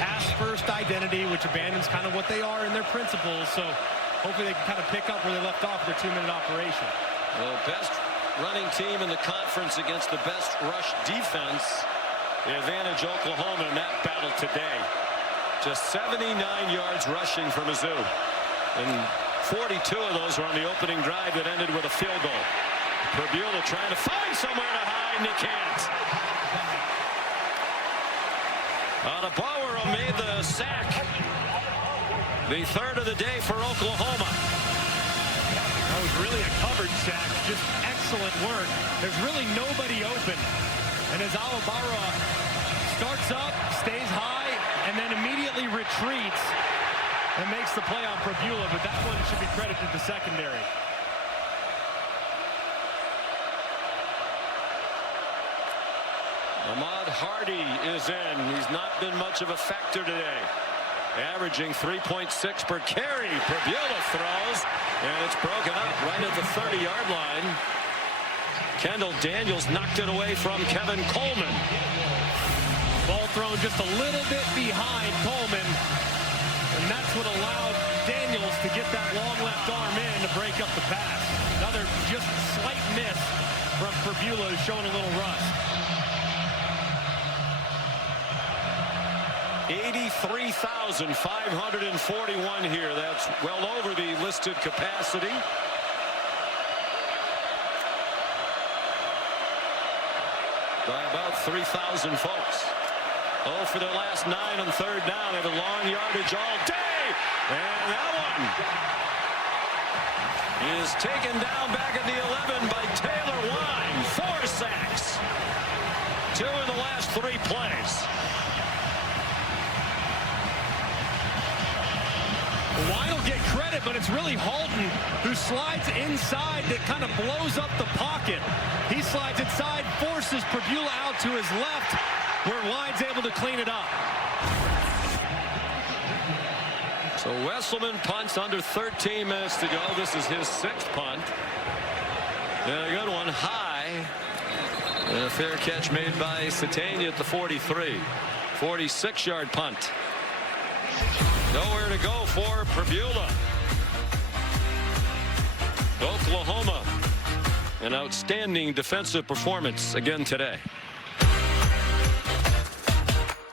pass-first identity, which abandons kind of what they are in their principles. So hopefully they can kind of pick up where they left off with their 2-minute operation. The best running team in the conference against the best rush defense. The advantage Oklahoma in that battle today. Just 79 yards rushing for Mizzou. And 42 of those were on the opening drive that ended with a field goal. Pribula trying to find somewhere to hide, and he can't. Adebawara made the sack. The 3rd of the day for Oklahoma. That was really a covered sack. Just excellent work. There's really nobody open. And as Adebawara starts up, stays high, and then immediately retreats and makes the play on Pribula, but that one should be credited to secondary. Ahmad Hardy is in. He's not been much of a factor today. Averaging 3.6 per carry. Pribula throws, and it's broken up right at the 30-yard line. Kendall Daniels knocked it away from Kevin Coleman. Ball thrown just a little bit behind Coleman, and that's what allowed Daniels to get that long left arm in to break up the pass. Another just slight miss from Pribula, who's showing a little rust. 83,541 here. That's well over the listed capacity. By about 3,000 folks. Oh, for their last 9 on 3rd down. They have a long yardage all day. And that one is taken down back at the 11 by Taylor Wine. 4 sacks. 2 in the last 3 plays. Wine will get credit, but it's really Halton who slides inside that kind of blows up the pocket. He slides inside, forces Pribula out to his left, where Wine's able to clean it up. So Wesselman punts under 13 minutes to go. This is his 6th punt. And a good one high. And a fair catch made by Satania at the 43. 46-yard punt. Nowhere to go for Pribula. Oklahoma, an outstanding defensive performance again today.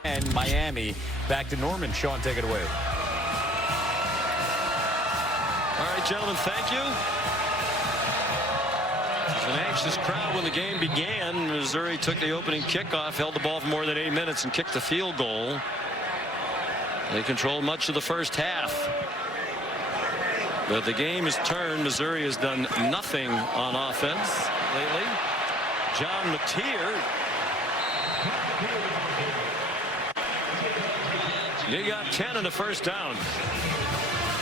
And Miami back to Norman. Sean, take it away. All right, gentlemen, thank you. It was an anxious crowd when the game began. Missouri took the opening kickoff, held the ball for more than 8 minutes, and kicked the field goal. They controlled much of the first half. But the game has turned. Missouri has done nothing on offense lately. John Mateer He got 10 and a first down.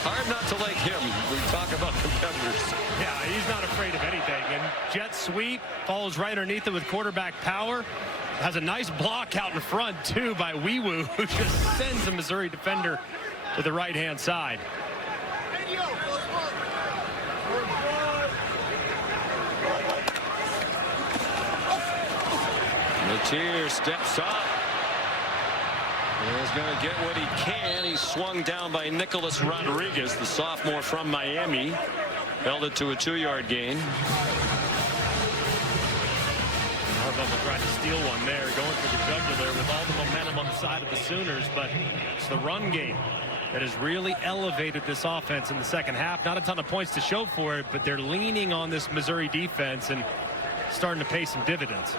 Hard not to like him. We talk about competitors. Yeah, he's not afraid of anything. And jet sweep, follows right underneath it with quarterback power. Has a nice block out in front, too, by Weewoo, who just sends a Missouri defender to the right-hand side. Matier steps up. He's going to get what he can. He's swung down by Nicholas Rodriguez, the sophomore from Miami. Held it to a 2-yard gain. Harbaugh tried to steal one there, going for the jugular with all the momentum on the side of the Sooners, but it's the run game that has really elevated this offense in the second half. Not a ton of points to show for it, but they're leaning on this Missouri defense and starting to pay some dividends.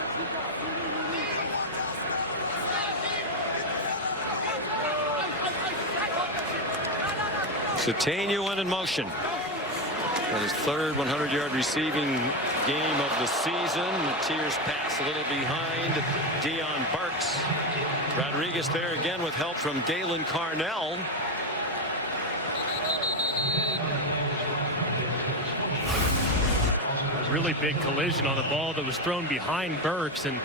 Catania in motion. That his third 100-yard receiving game of the season. Matier's pass a little behind Deion Burks. Rodriguez there again with help from Dalen Carnell. Really big collision on the ball that was thrown behind Burks, and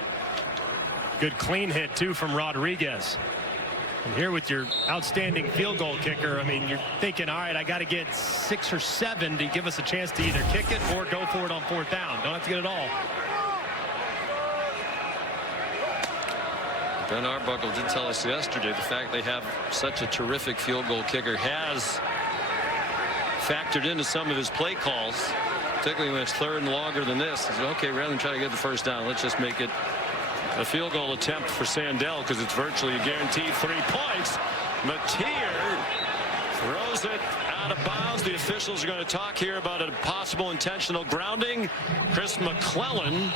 good clean hit too from Rodriguez. And here with your outstanding field goal kicker, I mean, you're thinking, all right, I got to get 6 or 7 to give us a chance to either kick it or go for it on 4th down. Don't have to get it all. Ben Arbuckle did tell us yesterday the fact they have such a terrific field goal kicker has factored into some of his play calls, particularly when it's 3rd and longer than this. He said, okay, rather than try to get the first down, let's just make it a field goal attempt for Sandell because it's virtually a guaranteed 3 points. Matier throws it out of bounds. The officials are going to talk here about a possible intentional grounding. Chris McClellan.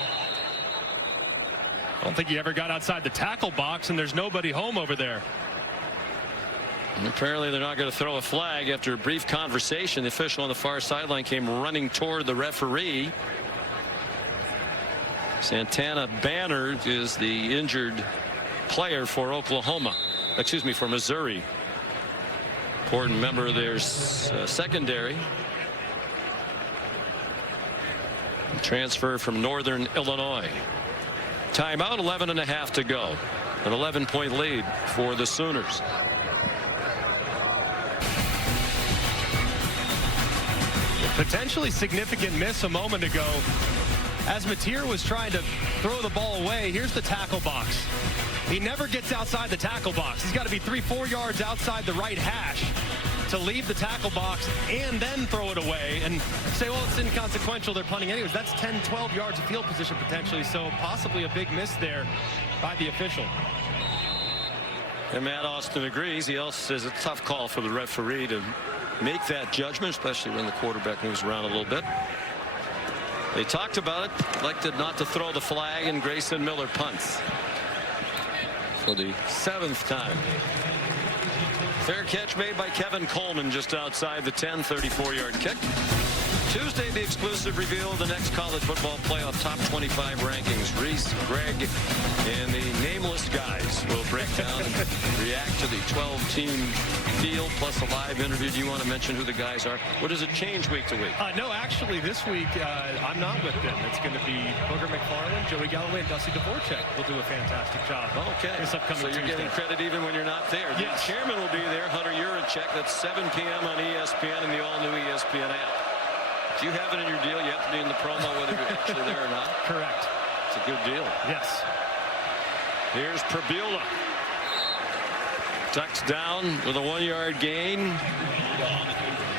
I don't think he ever got outside the tackle box, and there's nobody home over there. And apparently they're not going to throw a flag. After a brief conversation, the official on the far sideline came running toward the referee. Santana Banner is the injured player for Oklahoma. Excuse me, for Missouri. Important member of their secondary. Transfer from Northern Illinois. Timeout, 11.5 to go. An 11-point lead for the Sooners. Potentially significant miss a moment ago. As Matier was trying to throw the ball away, here's the tackle box. He never gets outside the tackle box. He's got to be 3-4 yards outside the right hash to leave the tackle box and then throw it away and say, well, it's inconsequential, they're punting anyways. That's 10-12 yards of field position potentially, so possibly a big miss there by the official. And Matt Austin agrees. He also says it's a tough call for the referee to make that judgment, especially when the quarterback moves around a little bit. They talked about it, elected not to throw the flag, and Grayson Miller punts for the 7th time. Fair catch made by Kevin Coleman just outside the 10, 34-yard kick. Tuesday, the exclusive reveal of the next college football playoff top 25 rankings. Reese, Greg, and the nameless guys will break down and react to the 12-team field plus a live interview. Do you want to mention who the guys are? What does it change week to week? No, actually, this week I'm not with them. It's going to be Booger McFarland, Joey Galloway, and Dusty Dvorak will do a fantastic job. Okay. This upcoming so you're Tuesday. getting credit even when you're not there. Yes. The chairman will be there, Hunter Yurachek. That's 7 p.m. on ESPN and the all-new ESPN app. Do you have it in your deal? You have to be in the promo whether you're actually there or not? Correct. It's a good deal. Yes. Here's Pribula. Tucks down with a 1-yard gain.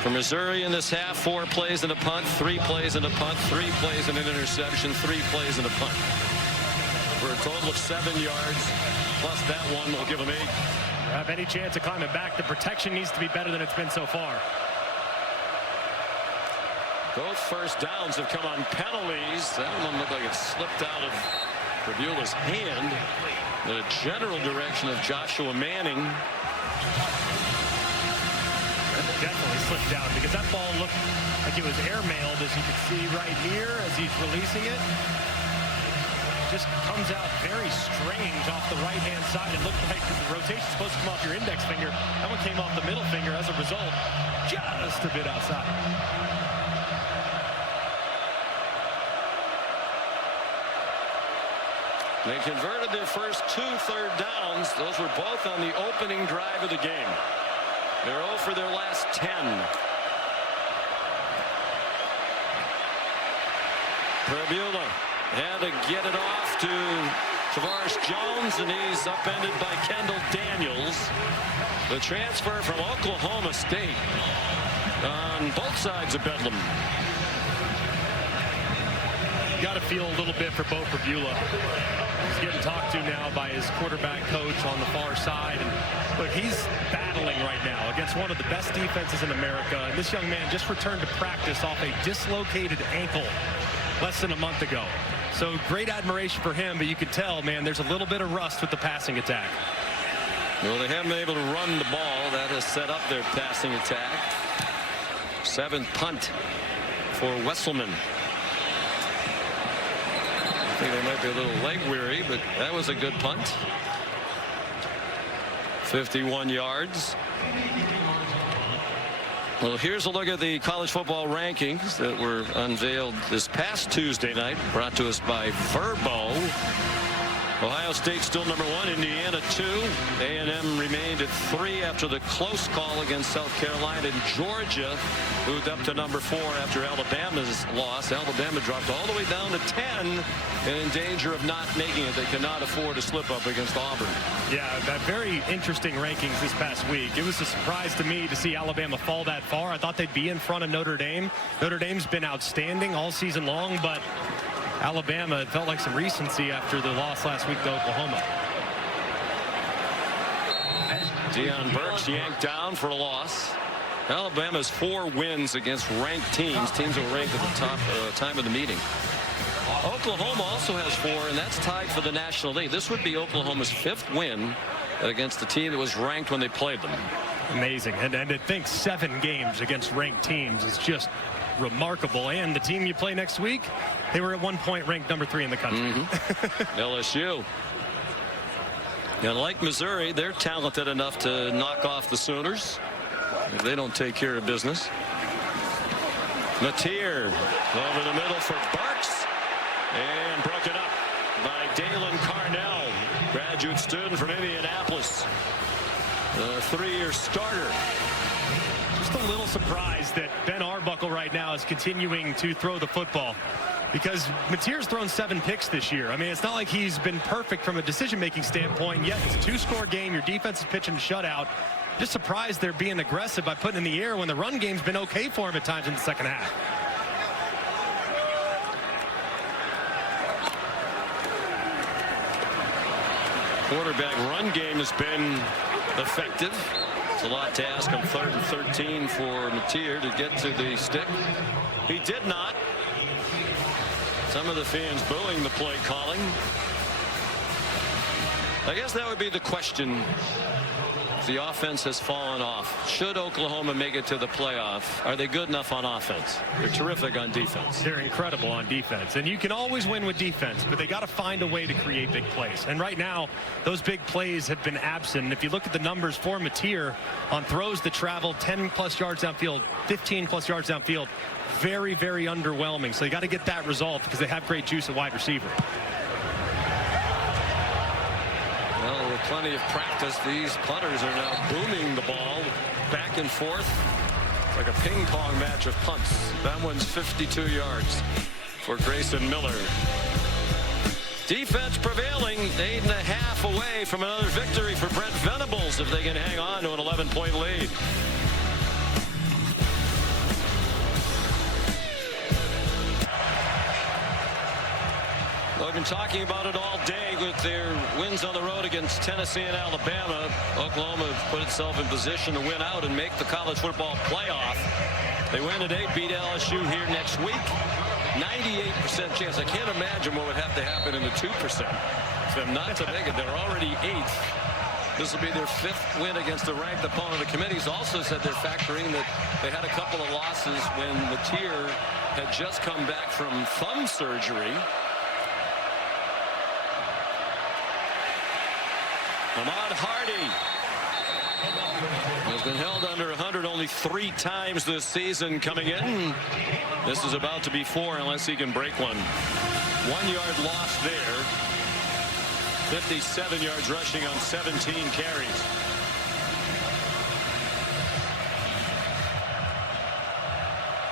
For Missouri in this half, 4 plays and a punt, 3 plays and a punt, 3 plays and an interception, 3 plays and a punt. For a total of 7 yards, plus that one will give them 8. Have any chance of climbing back, the protection needs to be better than it's been so far. Both first downs have come on penalties. That one looked like it slipped out of Pribula's hand. The general direction of Joshua Manning. Definitely slipped down because that ball looked like it was airmailed, as you can see right here as he's releasing it. just comes out very strange off the right-hand side. It looked like the rotation's supposed to come off your index finger. That one came off the middle finger. As a result, just a bit outside. They converted their first 2 third downs. Those were both on the opening drive of the game. They're 0 for their last 10. Prabula had to get it off to Tavares Jones, and he's upended by Kendall Daniels. The transfer from Oklahoma State on both sides of Bedlam. You got to feel a little bit for Bo Prabula. He's getting talked to now by his quarterback coach on the far side. And look, he's battling right now against one of the best defenses in America. And this young man just returned to practice off a dislocated ankle less than a month ago. So great admiration for him, but you can tell, man, there's a little bit of rust with the passing attack. Well, they haven't been able to run the ball. That has set up their passing attack. 7th punt for Wesselman. I think they might be a little leg weary, but that was a good punt. 51 yards. Well, here's a look at the college football rankings that were unveiled this past Tuesday night, brought to us by Verbo. Ohio State still number 1, Indiana 2. A&M remained at 3 after the close call against South Carolina. And Georgia moved up to number 4 after Alabama's loss. Alabama dropped all the way down to 10 and in danger of not making it. They cannot afford to slip up against Auburn. Yeah, that very interesting rankings this past week. It was a surprise to me to see Alabama fall that far. I thought they'd be in front of Notre Dame. Notre Dame's been outstanding all season long, but Alabama, it felt like some recency after the loss last week to Oklahoma. Deion Burks yanked down for a loss. Alabama's 4 wins against ranked teams that were ranked at the top time of the meeting. Oklahoma also has 4, and that's tied for the National League. This would be Oklahoma's 5th win against the team that was ranked when they played them. Amazing. And I think 7 games against ranked teams is just remarkable. And the team you play next week, they were at one point ranked number 3 in the country. LSU. And like Missouri, they're talented enough to knock off the Sooners if they don't take care of business. Mateer over the middle for Burks, and broken up by Dalen Carnell, graduate student from Indianapolis, a 3-year starter. Just a little surprised that Ben Arbuckle right now is continuing to throw the football, because Mateer's thrown 7 picks this year. I mean, it's not like he's been perfect from a decision-making standpoint, yet it's a 2-score game. Your defense is pitching a shutout. Just surprised they're being aggressive by putting in the air when the run game's been okay for him at times in the second half. Quarterback run game has been effective. It's a lot to ask on 3rd and 13 for Mateer to get to the stick. He did not. Some of the fans booing the play calling. I guess that would be the question. The offense has fallen off. Should Oklahoma make it to the playoff? Are they good enough on offense? They're terrific on defense. They're incredible on defense, and you can always win with defense, but they got to find a way to create big plays. And right now, those big plays have been absent. And if you look at the numbers for Mateer on throws that travel 10+ yards downfield, 15+ yards downfield, very, very underwhelming. So you got to get that resolved because they have great juice at wide receiver. Well, with plenty of practice, these punters are now booming the ball back and forth like a ping pong match of punts. That one's 52 yards for Grayson Miller. Defense prevailing, 8.5 away from another victory for Brent Venables if they can hang on to an 11-point lead. I've been talking about it all day with their wins on the road against Tennessee and Alabama. Oklahoma put itself in position to win out and make the college football playoff. They win at 8, beat LSU here next week. 98% chance. I can't imagine what would have to happen in the 2% for them not to make it. They're already 8th. This will be their 5th win against a ranked opponent. The committee's also said they're factoring that they had a couple of losses when Mateer had just come back from thumb surgery. Ahmad Hardy has been held under 100 only 3 times this season coming in. This is about to be 4 unless he can break one. 1 yard loss there. 57 yards rushing on 17 carries.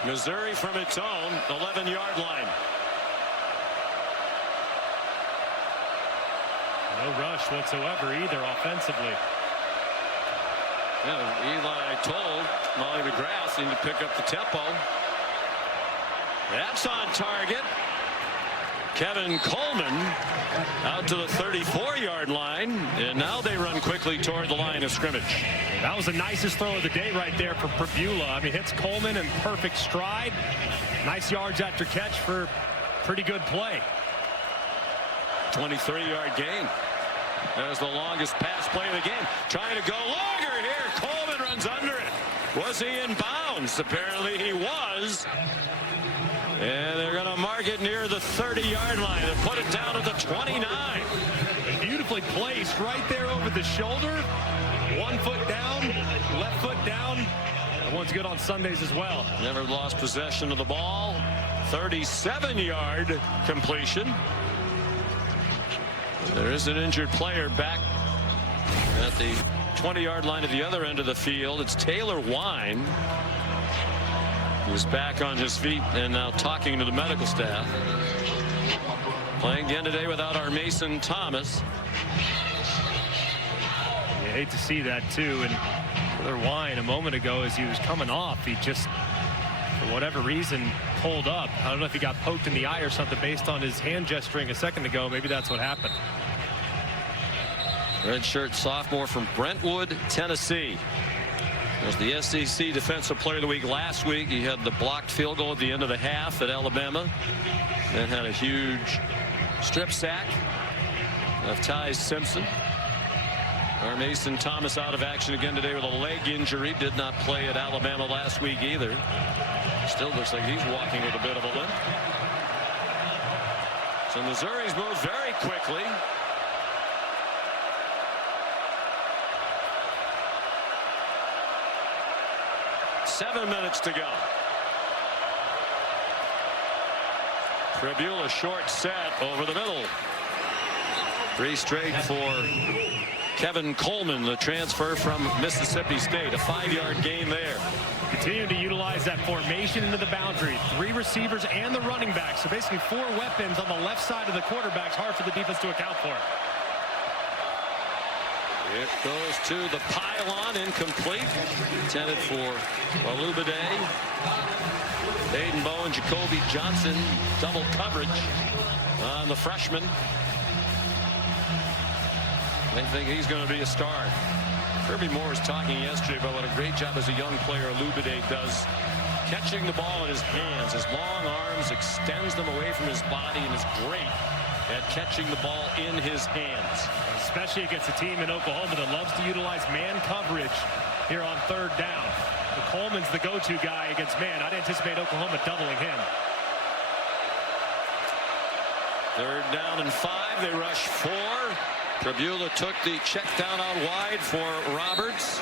Missouri from its own 11-yard line. No rush whatsoever either offensively. Yeah, Eli told Molly McGrath he need to pick up the tempo. That's on target. Kevin Coleman out to the 34-yard line, and now they run quickly toward the line of scrimmage. That was the nicest throw of the day right there for Pribula. I mean, hits Coleman in perfect stride. Nice yards after catch for pretty good play. 23-yard gain. That was the longest pass play of the game. Trying to go longer here. Coleman runs under it. Was he in bounds? Apparently he was. And they're going to mark it near the 30-yard line and put it down at the 29. Beautifully placed right there over the shoulder. 1 foot down, left foot down. That one's good on Sundays as well. Never lost possession of the ball. 37-yard completion. There is an injured player back at the 20-yard line at the other end of the field. It's Taylor Wine, who's back on his feet and now talking to the medical staff. Playing again today without our Mason Thomas. You hate to see that too. And Taylor Wine a moment ago, as he was coming off, he just, for whatever reason, pulled up. I don't know if he got poked in the eye or something based on his hand gesturing a second ago. Maybe that's what happened. Redshirt sophomore from Brentwood, Tennessee. Was the SEC Defensive Player of the Week last week. He had the blocked field goal at the end of the half at Alabama. Then had a huge strip sack of Ty Simpson. Our Mason Thomas out of action again today with a leg injury. Did not play at Alabama last week either. Still looks like he's walking with a bit of a limp. So Missouri's moved very quickly. Seven minutes to go. Pribula short set over the middle. 3 straight for Kevin Coleman, the transfer from Mississippi State. A 5-yard gain there. Continue to utilize that formation into the boundary. 3 receivers and the running back. So basically 4 weapons on the left side of the quarterback's hard for the defense to account for. It goes to the pylon, incomplete. Intended for Alubade. Hayden Bowen, Jacoby Johnson, double coverage on the freshman. They think he's going to be a star. Kirby Moore was talking yesterday about what a great job as a young player Alubade does catching the ball in his hands. His long arms extends them away from his body and is great at catching the ball in his hands. Especially against a team in Oklahoma that loves to utilize man coverage here on 3rd down. But Coleman's the go-to guy against man. I'd anticipate Oklahoma doubling him. 3rd down and 5. They rush 4. Pribula took the check down out wide for Roberts.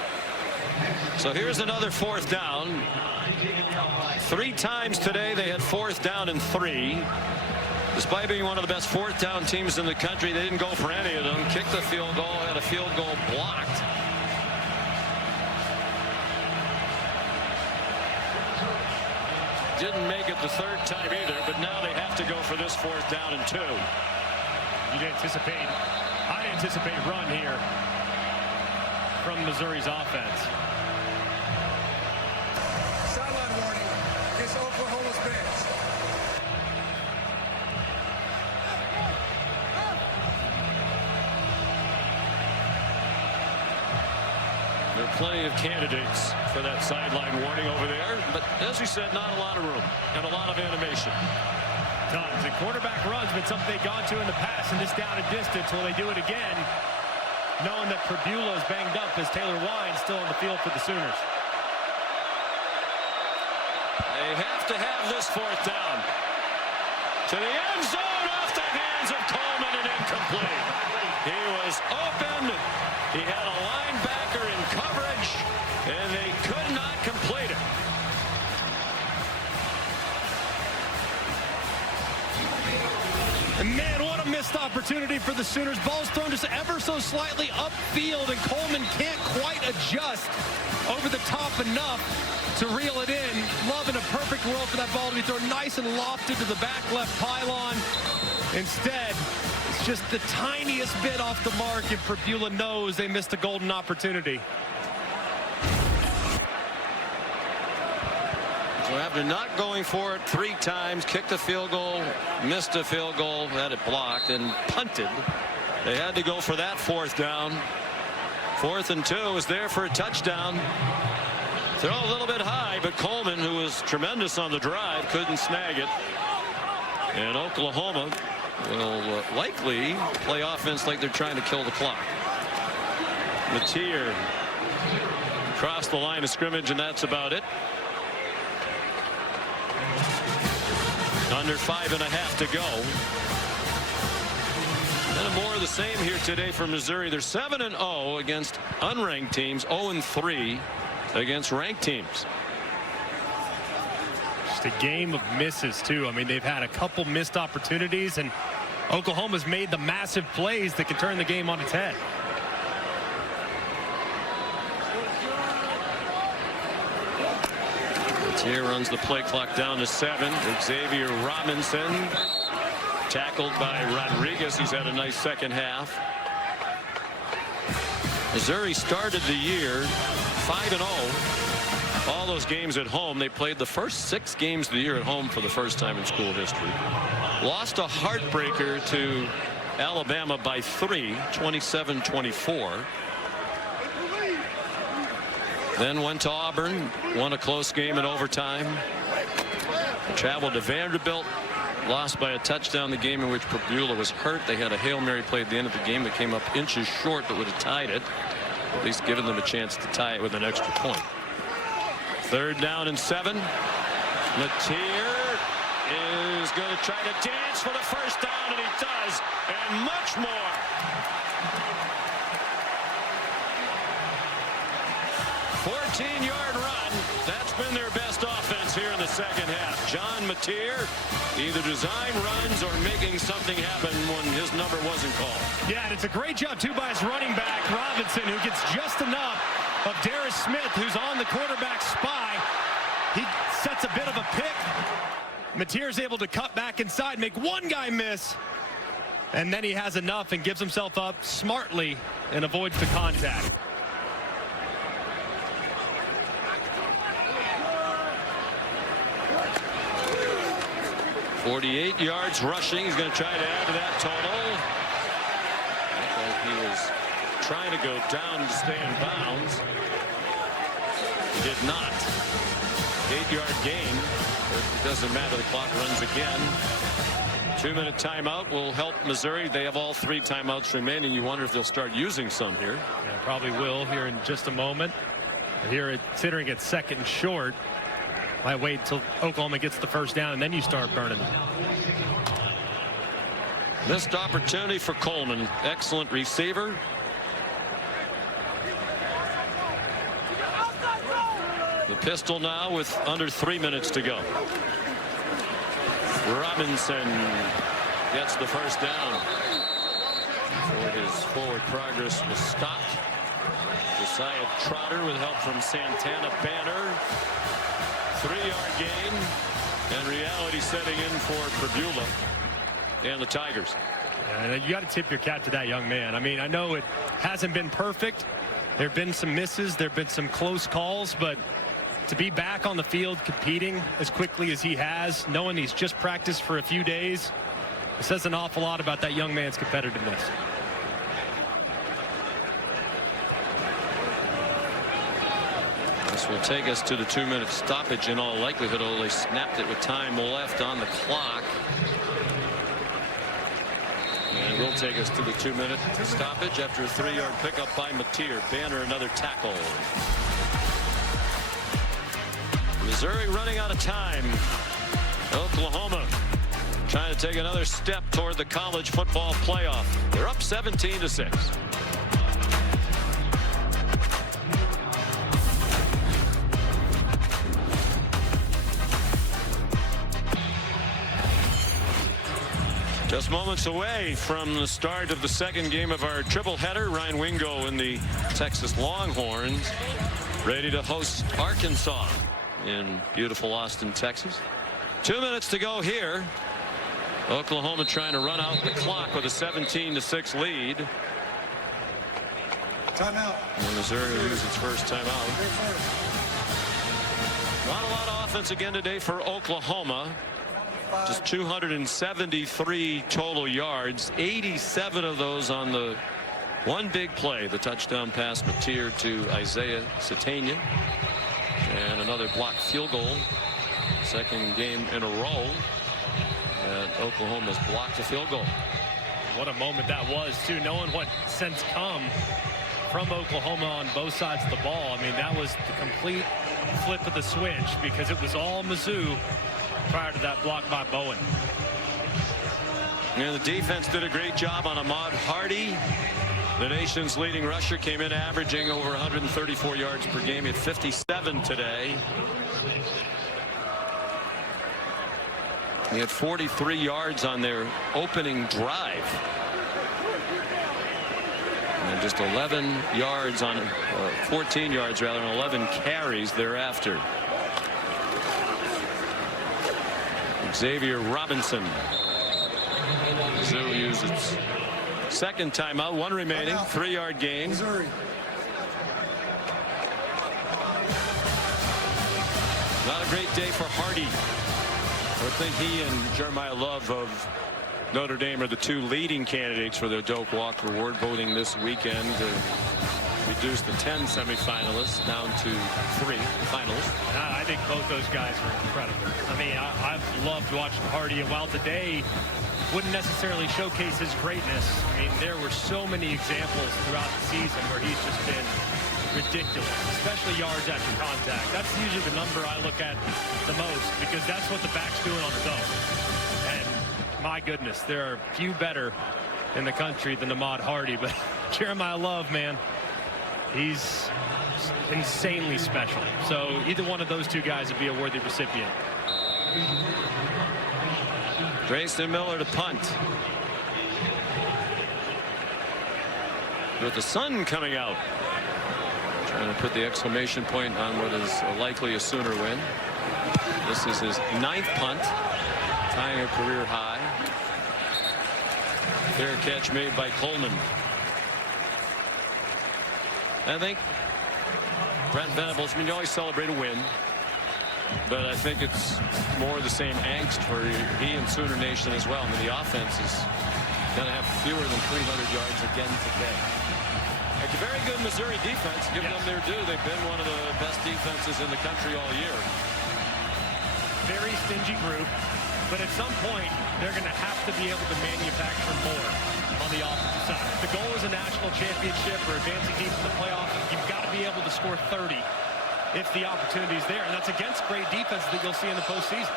So here's another 4th down. 3 times today they had 4th down and 3. Despite being one of the best 4th down teams in the country, they didn't go for any of them. Kicked the field goal, had a field goal blocked. Didn't make it the 3rd time either, but now they have to go for this 4th down and 2. I'd anticipate run here from Missouri's offense. Sideline warning against Oklahoma's bench. There are plenty of candidates for that sideline warning over there, but as we said, not a lot of room and a lot of animation. Tons. And quarterback run's been something they've gone to in the past, and this down and distance, will they do it again, knowing that Pribula is banged up as Taylor Wine still on the field for the Sooners. They have to have this 4th down. To the end zone, off the hands of Coleman and incomplete. He was open He had a linebacker in coverage, and they could not complete it. And man, what a missed opportunity for the Sooners. Ball's thrown just ever so slightly upfield, and Coleman can't quite adjust over the top enough to reel it in. Love in a perfect world for that ball to be thrown nice and lofted to the back left pylon. Instead, it's just the tiniest bit off the mark, and Pribula knows they missed a golden opportunity. So after not going for it 3 times, kicked a field goal, missed a field goal, had it blocked, and punted. They had to go for that 4th down. 4th and 2 was there for a touchdown. Throw a little bit high, but Coleman, who was tremendous on the drive, couldn't snag it. And Oklahoma will likely play offense like they're trying to kill the clock. Mateer across the line of scrimmage, and that's about it. Under 5.5 to go. And more of the same here today for Missouri. They're 7-0 against unranked teams, 0-3 against ranked teams. Just a game of misses, too. I mean, they've had a couple missed opportunities, and Oklahoma's made the massive plays that can turn the game on its head. Here runs the play clock down to 7. Xavier Robinson tackled by Rodriguez, who's had a nice second half. Missouri started the year 5-0. All those games at home. They played the first 6 games of the year at home for the first time in school history. Lost a heartbreaker to Alabama by 3, 27-24. Then went to Auburn, won a close game in overtime. Traveled to Vanderbilt, lost by a touchdown, the game in which Pribula was hurt. They had a Hail Mary play at the end of the game that came up inches short but would have tied it, at least given them a chance to tie it with an extra point. 3rd down and 7. Mateer is going to try to dance for the first down, and he does, and much more. 14-yard run. That's been their best offense here in the second half. John Mateer either design runs or making something happen when his number wasn't called. Yeah, and it's a great job, too, by his running back, Robinson, who gets just enough of Darius Smith, who's on the quarterback spy. He sets a bit of a pick. Mateer's able to cut back inside, make one guy miss, and then he has enough and gives himself up smartly and avoids the contact. 48 yards rushing. He's going to try to add to that total. Looked like he was trying to go down to stay in bounds. He did not. 8-yard gain. It doesn't matter. The clock runs again. 2-minute timeout will help Missouri. They have all 3 timeouts remaining. You wonder if they'll start using some here. Yeah, probably will here in just a moment. Here, considering it's 2nd and short, might wait until Oklahoma gets the first down, and then you start burning them. Missed opportunity for Coleman. Excellent receiver. The pistol now with under 3 minutes to go. Robinson gets the first down. Before his forward progress was stopped. Josiah Trotter with help from Santana Banner. 3-yard gain, and reality setting in for Pribula and the Tigers. And you got to tip your cap to that young man. I mean, I know it hasn't been perfect. There have been some misses. There have been some close calls, but to be back on the field competing as quickly as he has, knowing he's just practiced for a few days, it says an awful lot about that young man's competitiveness. This will take us to the 2-minute stoppage in all likelihood. They snapped it with time left on the clock. And will take us to the 2-minute stoppage after a 3-yard pickup by Mateer. Banner another tackle. Missouri running out of time. Oklahoma trying to take another step toward the college football playoff. They're up 17-6. Just moments away from the start of the second game of our triple header. Ryan Wingo and the Texas Longhorns ready to host Arkansas in beautiful Austin, Texas. 2 minutes to go here. Oklahoma trying to run out the clock with a 17-6 lead. Timeout. And Missouri will use its first timeout. Not a lot of offense again today for Oklahoma. Just 273 total yards, 87 of those on the one big play, the touchdown pass Mateer to Isaiah Satania, and another blocked field goal. Second game in a row that Oklahoma's blocked a field goal. What a moment that was, too, knowing what since come from Oklahoma on both sides of the ball. I mean, that was the complete flip of the switch, because it was all Mizzou prior to that block by Bowen. And the defense did a great job on Ahmad Hardy. The nation's leading rusher came in averaging over 134 yards per game. He had 57 today. He had 43 yards on their opening drive. And just 11 yards on 14 yards rather on 11 carries thereafter. Xavier Robinson. Mizzou used its second timeout, one remaining, 3-yard gain. Missouri. Not a great day for Hardy. I think he and Jeremiah Love of Notre Dame are the two leading candidates for the Doak Walker Award, voting this weekend to reduce the 10 semifinalists down to 3 finalists. I think both those guys were incredible. I mean, I've loved watching Hardy, and while today wouldn't necessarily showcase his greatness, I mean, there were so many examples throughout the season where he's just been ridiculous, especially yards after contact. That's usually the number I look at the most, because that's what the back's doing on his own. And my goodness, there are few better in the country than Ahmad Hardy, but Jeremiah Love, man, he's insanely special. So either one of those two guys would be a worthy recipient. Grayson Miller to punt. With the sun coming out. Trying to put the exclamation point on what is likely a Sooner win. This is his 9th punt, tying a career high. Fair catch made by Coleman. I think Brent Venables, I mean, you always celebrate a win, but I think it's more the same angst for he and Sooner Nation as well. I mean, the offense is going to have fewer than 300 yards again today. It's a very good Missouri defense. Give them their due. They've been one of the best defenses in the country all year. Very stingy group, but at some point they're going to have to be able to manufacture more on the offensive side. If the goal is a national championship or advancing deep in the playoff, you've got to be able to score 30 if the opportunity is there, and that's against great defense that you'll see in the postseason.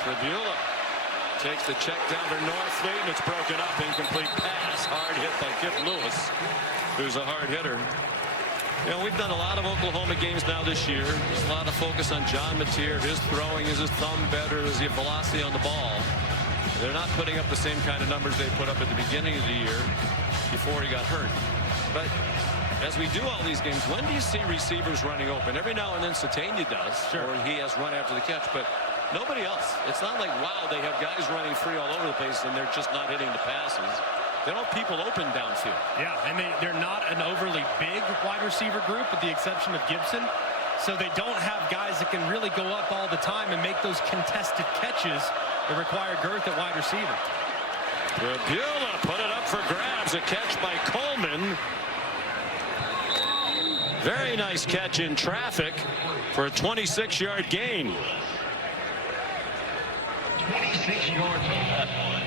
Tribula takes the check down to Norfleet, and it's broken up. Incomplete pass. Hard hit by Kip Lewis, who's a hard hitter. You know, we've done a lot of Oklahoma games now this year. There's a lot of focus on John Mateer. His throwing, is his thumb better? Is he velocity on the ball? They're not putting up the same kind of numbers they put up at the beginning of the year before he got hurt. But as we do all these games, when do you see receivers running open? Every now and then Satania does, or he has run after the catch, but nobody else. It's not like, wow, they have guys running free all over the place and they're just not hitting the passes. They don't have people open downfield. Yeah, and they're not an overly big wide receiver group with the exception of Gibson. So they don't have guys that can really go up all the time and make those contested catches that require girth at wide receiver. Tribula put it up for grabs. A catch by Coleman. Very nice catch in traffic for a 26-yard gain. 26 yards on that one.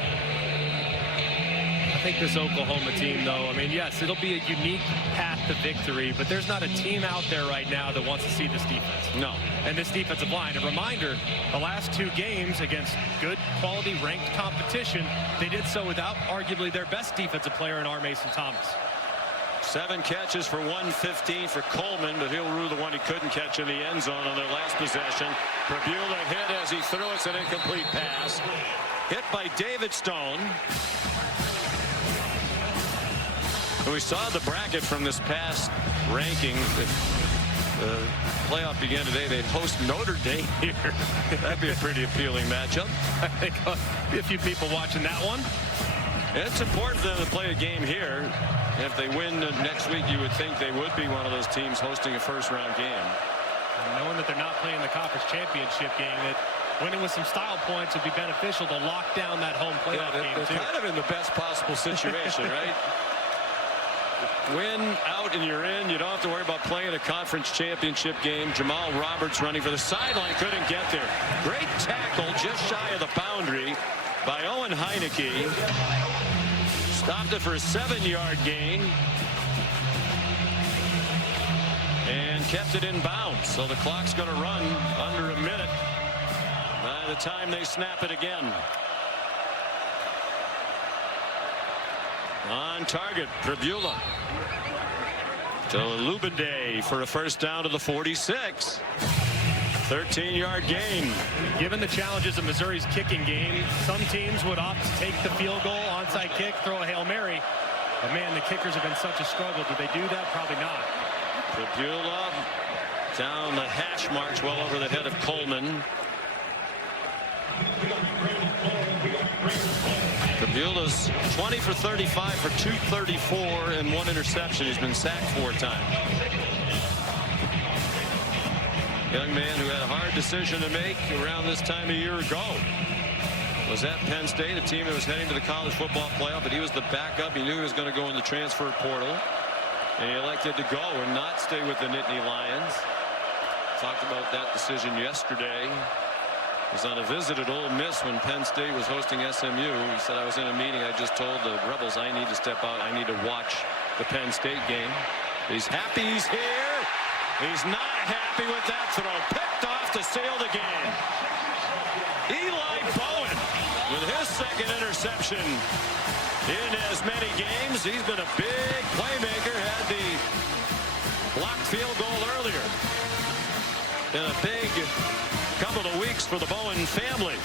I think this Oklahoma team, though, I mean, yes, it'll be a unique path to victory, but there's not a team out there right now that wants to see this defense. No. And this defensive line, a reminder, the last 2 games against good quality ranked competition, they did so without arguably their best defensive player in R. Mason Thomas. 7 catches for 115 for Coleman, but he'll rue the one he couldn't catch in the end zone on their last possession. Tribula hit as he threw. It's an incomplete pass. Hit by David Stone. We saw the bracket from this past ranking. The playoff began today. They'd host Notre Dame here. That'd be a pretty appealing matchup. I think be a few people watching that one. It's important for them to play a game here. If they win next week, you would think they would be one of those teams hosting a first-round game. And knowing that they're not playing the conference championship game, that winning with some style points would be beneficial to lock down that home playoff game, they're too. kind of in the best possible situation, right? Win out and you're in. You don't have to worry about playing a conference championship game. Jamal Roberts running for the sideline, couldn't get there. Great tackle just shy of the boundary by Owen Heineke. Stopped it for a 7-yard gain. And kept it in bounds. So the clock's going to run under a minute by the time they snap it again. On target, Pribula to Lubende for a first down to the 46. 13-yard gain. Given the challenges of Missouri's kicking game, some teams would opt to take the field goal, onside kick, throw a Hail Mary. But man, the kickers have been such a struggle. Do they do that? Probably not. Pribula down the hash marks well over the head of Coleman. Pribula's 20 for 35 for 234 and 1 interception. He's been sacked 4 times. Young man who had a hard decision to make around this time a year ago. Was at Penn State, a team that was heading to the college football playoff, but he was the backup. He knew he was going to go in the transfer portal. And he elected to go and not stay with the Nittany Lions. Talked about that decision yesterday. He was on a visit at Ole Miss when Penn State was hosting SMU. He said, I was in a meeting. I just told the Rebels I need to step out. I need to watch the Penn State game. He's happy he's here. He's not happy with that throw. Picked off to seal the game. Eli Bowen with his second interception in as many games. He's been a big playmaker. Had the blocked field goal earlier. Been a big couple of weeks for the Bowen family.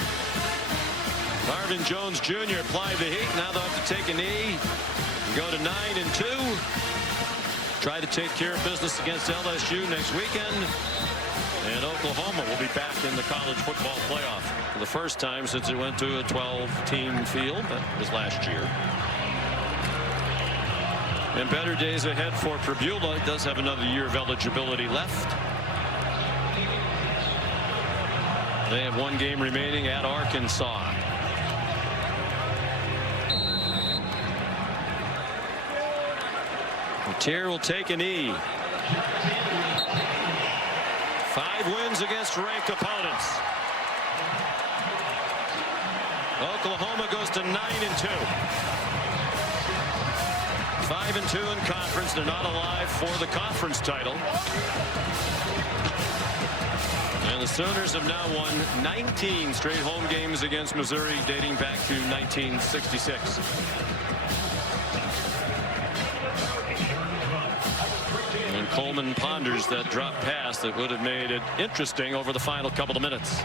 Marvin Jones Jr. applied the heat. Now they'll have to take a knee and go to 9-2. Try to take care of business against LSU next weekend. And Oklahoma will be back in the college football playoff for the first time since it went to a 12-team field. That was last year. And better days ahead for Pribula. He does have another year of eligibility left. They have 1 game remaining at Arkansas. Tier will take a knee. 5 wins against ranked opponents. Oklahoma goes to 9-2. 5-2 in conference. They're not alive for the conference title. And the Sooners have now won 19 straight home games against Missouri dating back to 1966. And Coleman ponders that drop pass that would have made it interesting over the final couple of minutes.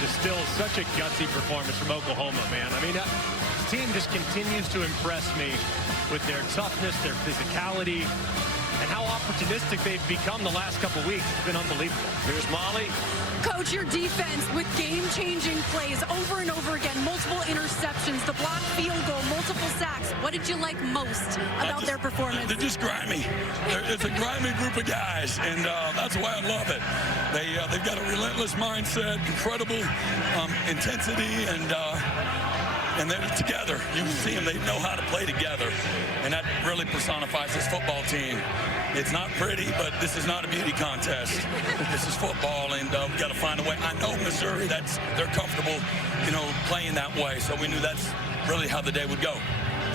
Just still such a gutsy performance from Oklahoma, man. I mean, this team just continues to impress me with their toughness, their physicality, and how opportunistic they've become the last couple weeks. It's been unbelievable. Here's Molly. Coach, your defense with game-changing plays over and over again, multiple interceptions, the blocked field goal, multiple sacks. What did you like most about their performance? They're just grimy. It's a grimy group of guys, and that's why I love it. They've got a relentless mindset, incredible intensity, and they're together. You see them, they know how to play together. And that really personifies this football team. It's not pretty, but this is not a beauty contest. This is football, and we've got to find a way. I know Missouri, they're comfortable, playing that way. So we knew that's really how the day would go.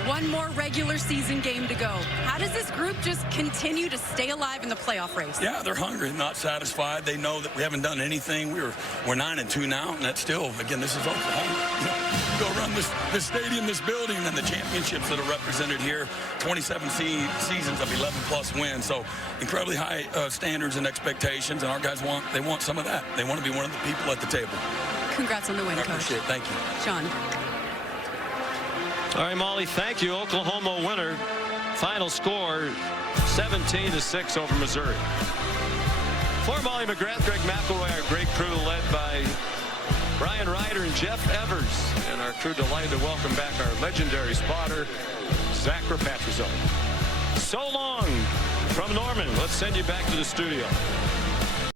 1 more regular season game to go. How does this group just continue to stay alive in the playoff race? Yeah, they're hungry, not satisfied. They know that we haven't done anything. We're 9-2 now, and that's still, again, this is Oklahoma. go around this stadium, this building, and the championships that are represented here, 27 seasons of 11-plus wins. So incredibly high standards and expectations, and our guys want some of that. They want to be one of the people at the table. Congrats on the win, I Coach. appreciate it. Thank you. Sean. All right, Molly, thank you. Oklahoma winner. Final score, 17-6 over Missouri. For Molly McGrath, Greg McElroy, our great crew led by Brian Ryder and Jeff Evers. And our crew delighted to welcome back our legendary spotter, Zach Rapatrizzo. So long from Norman. Let's send you back to the studio.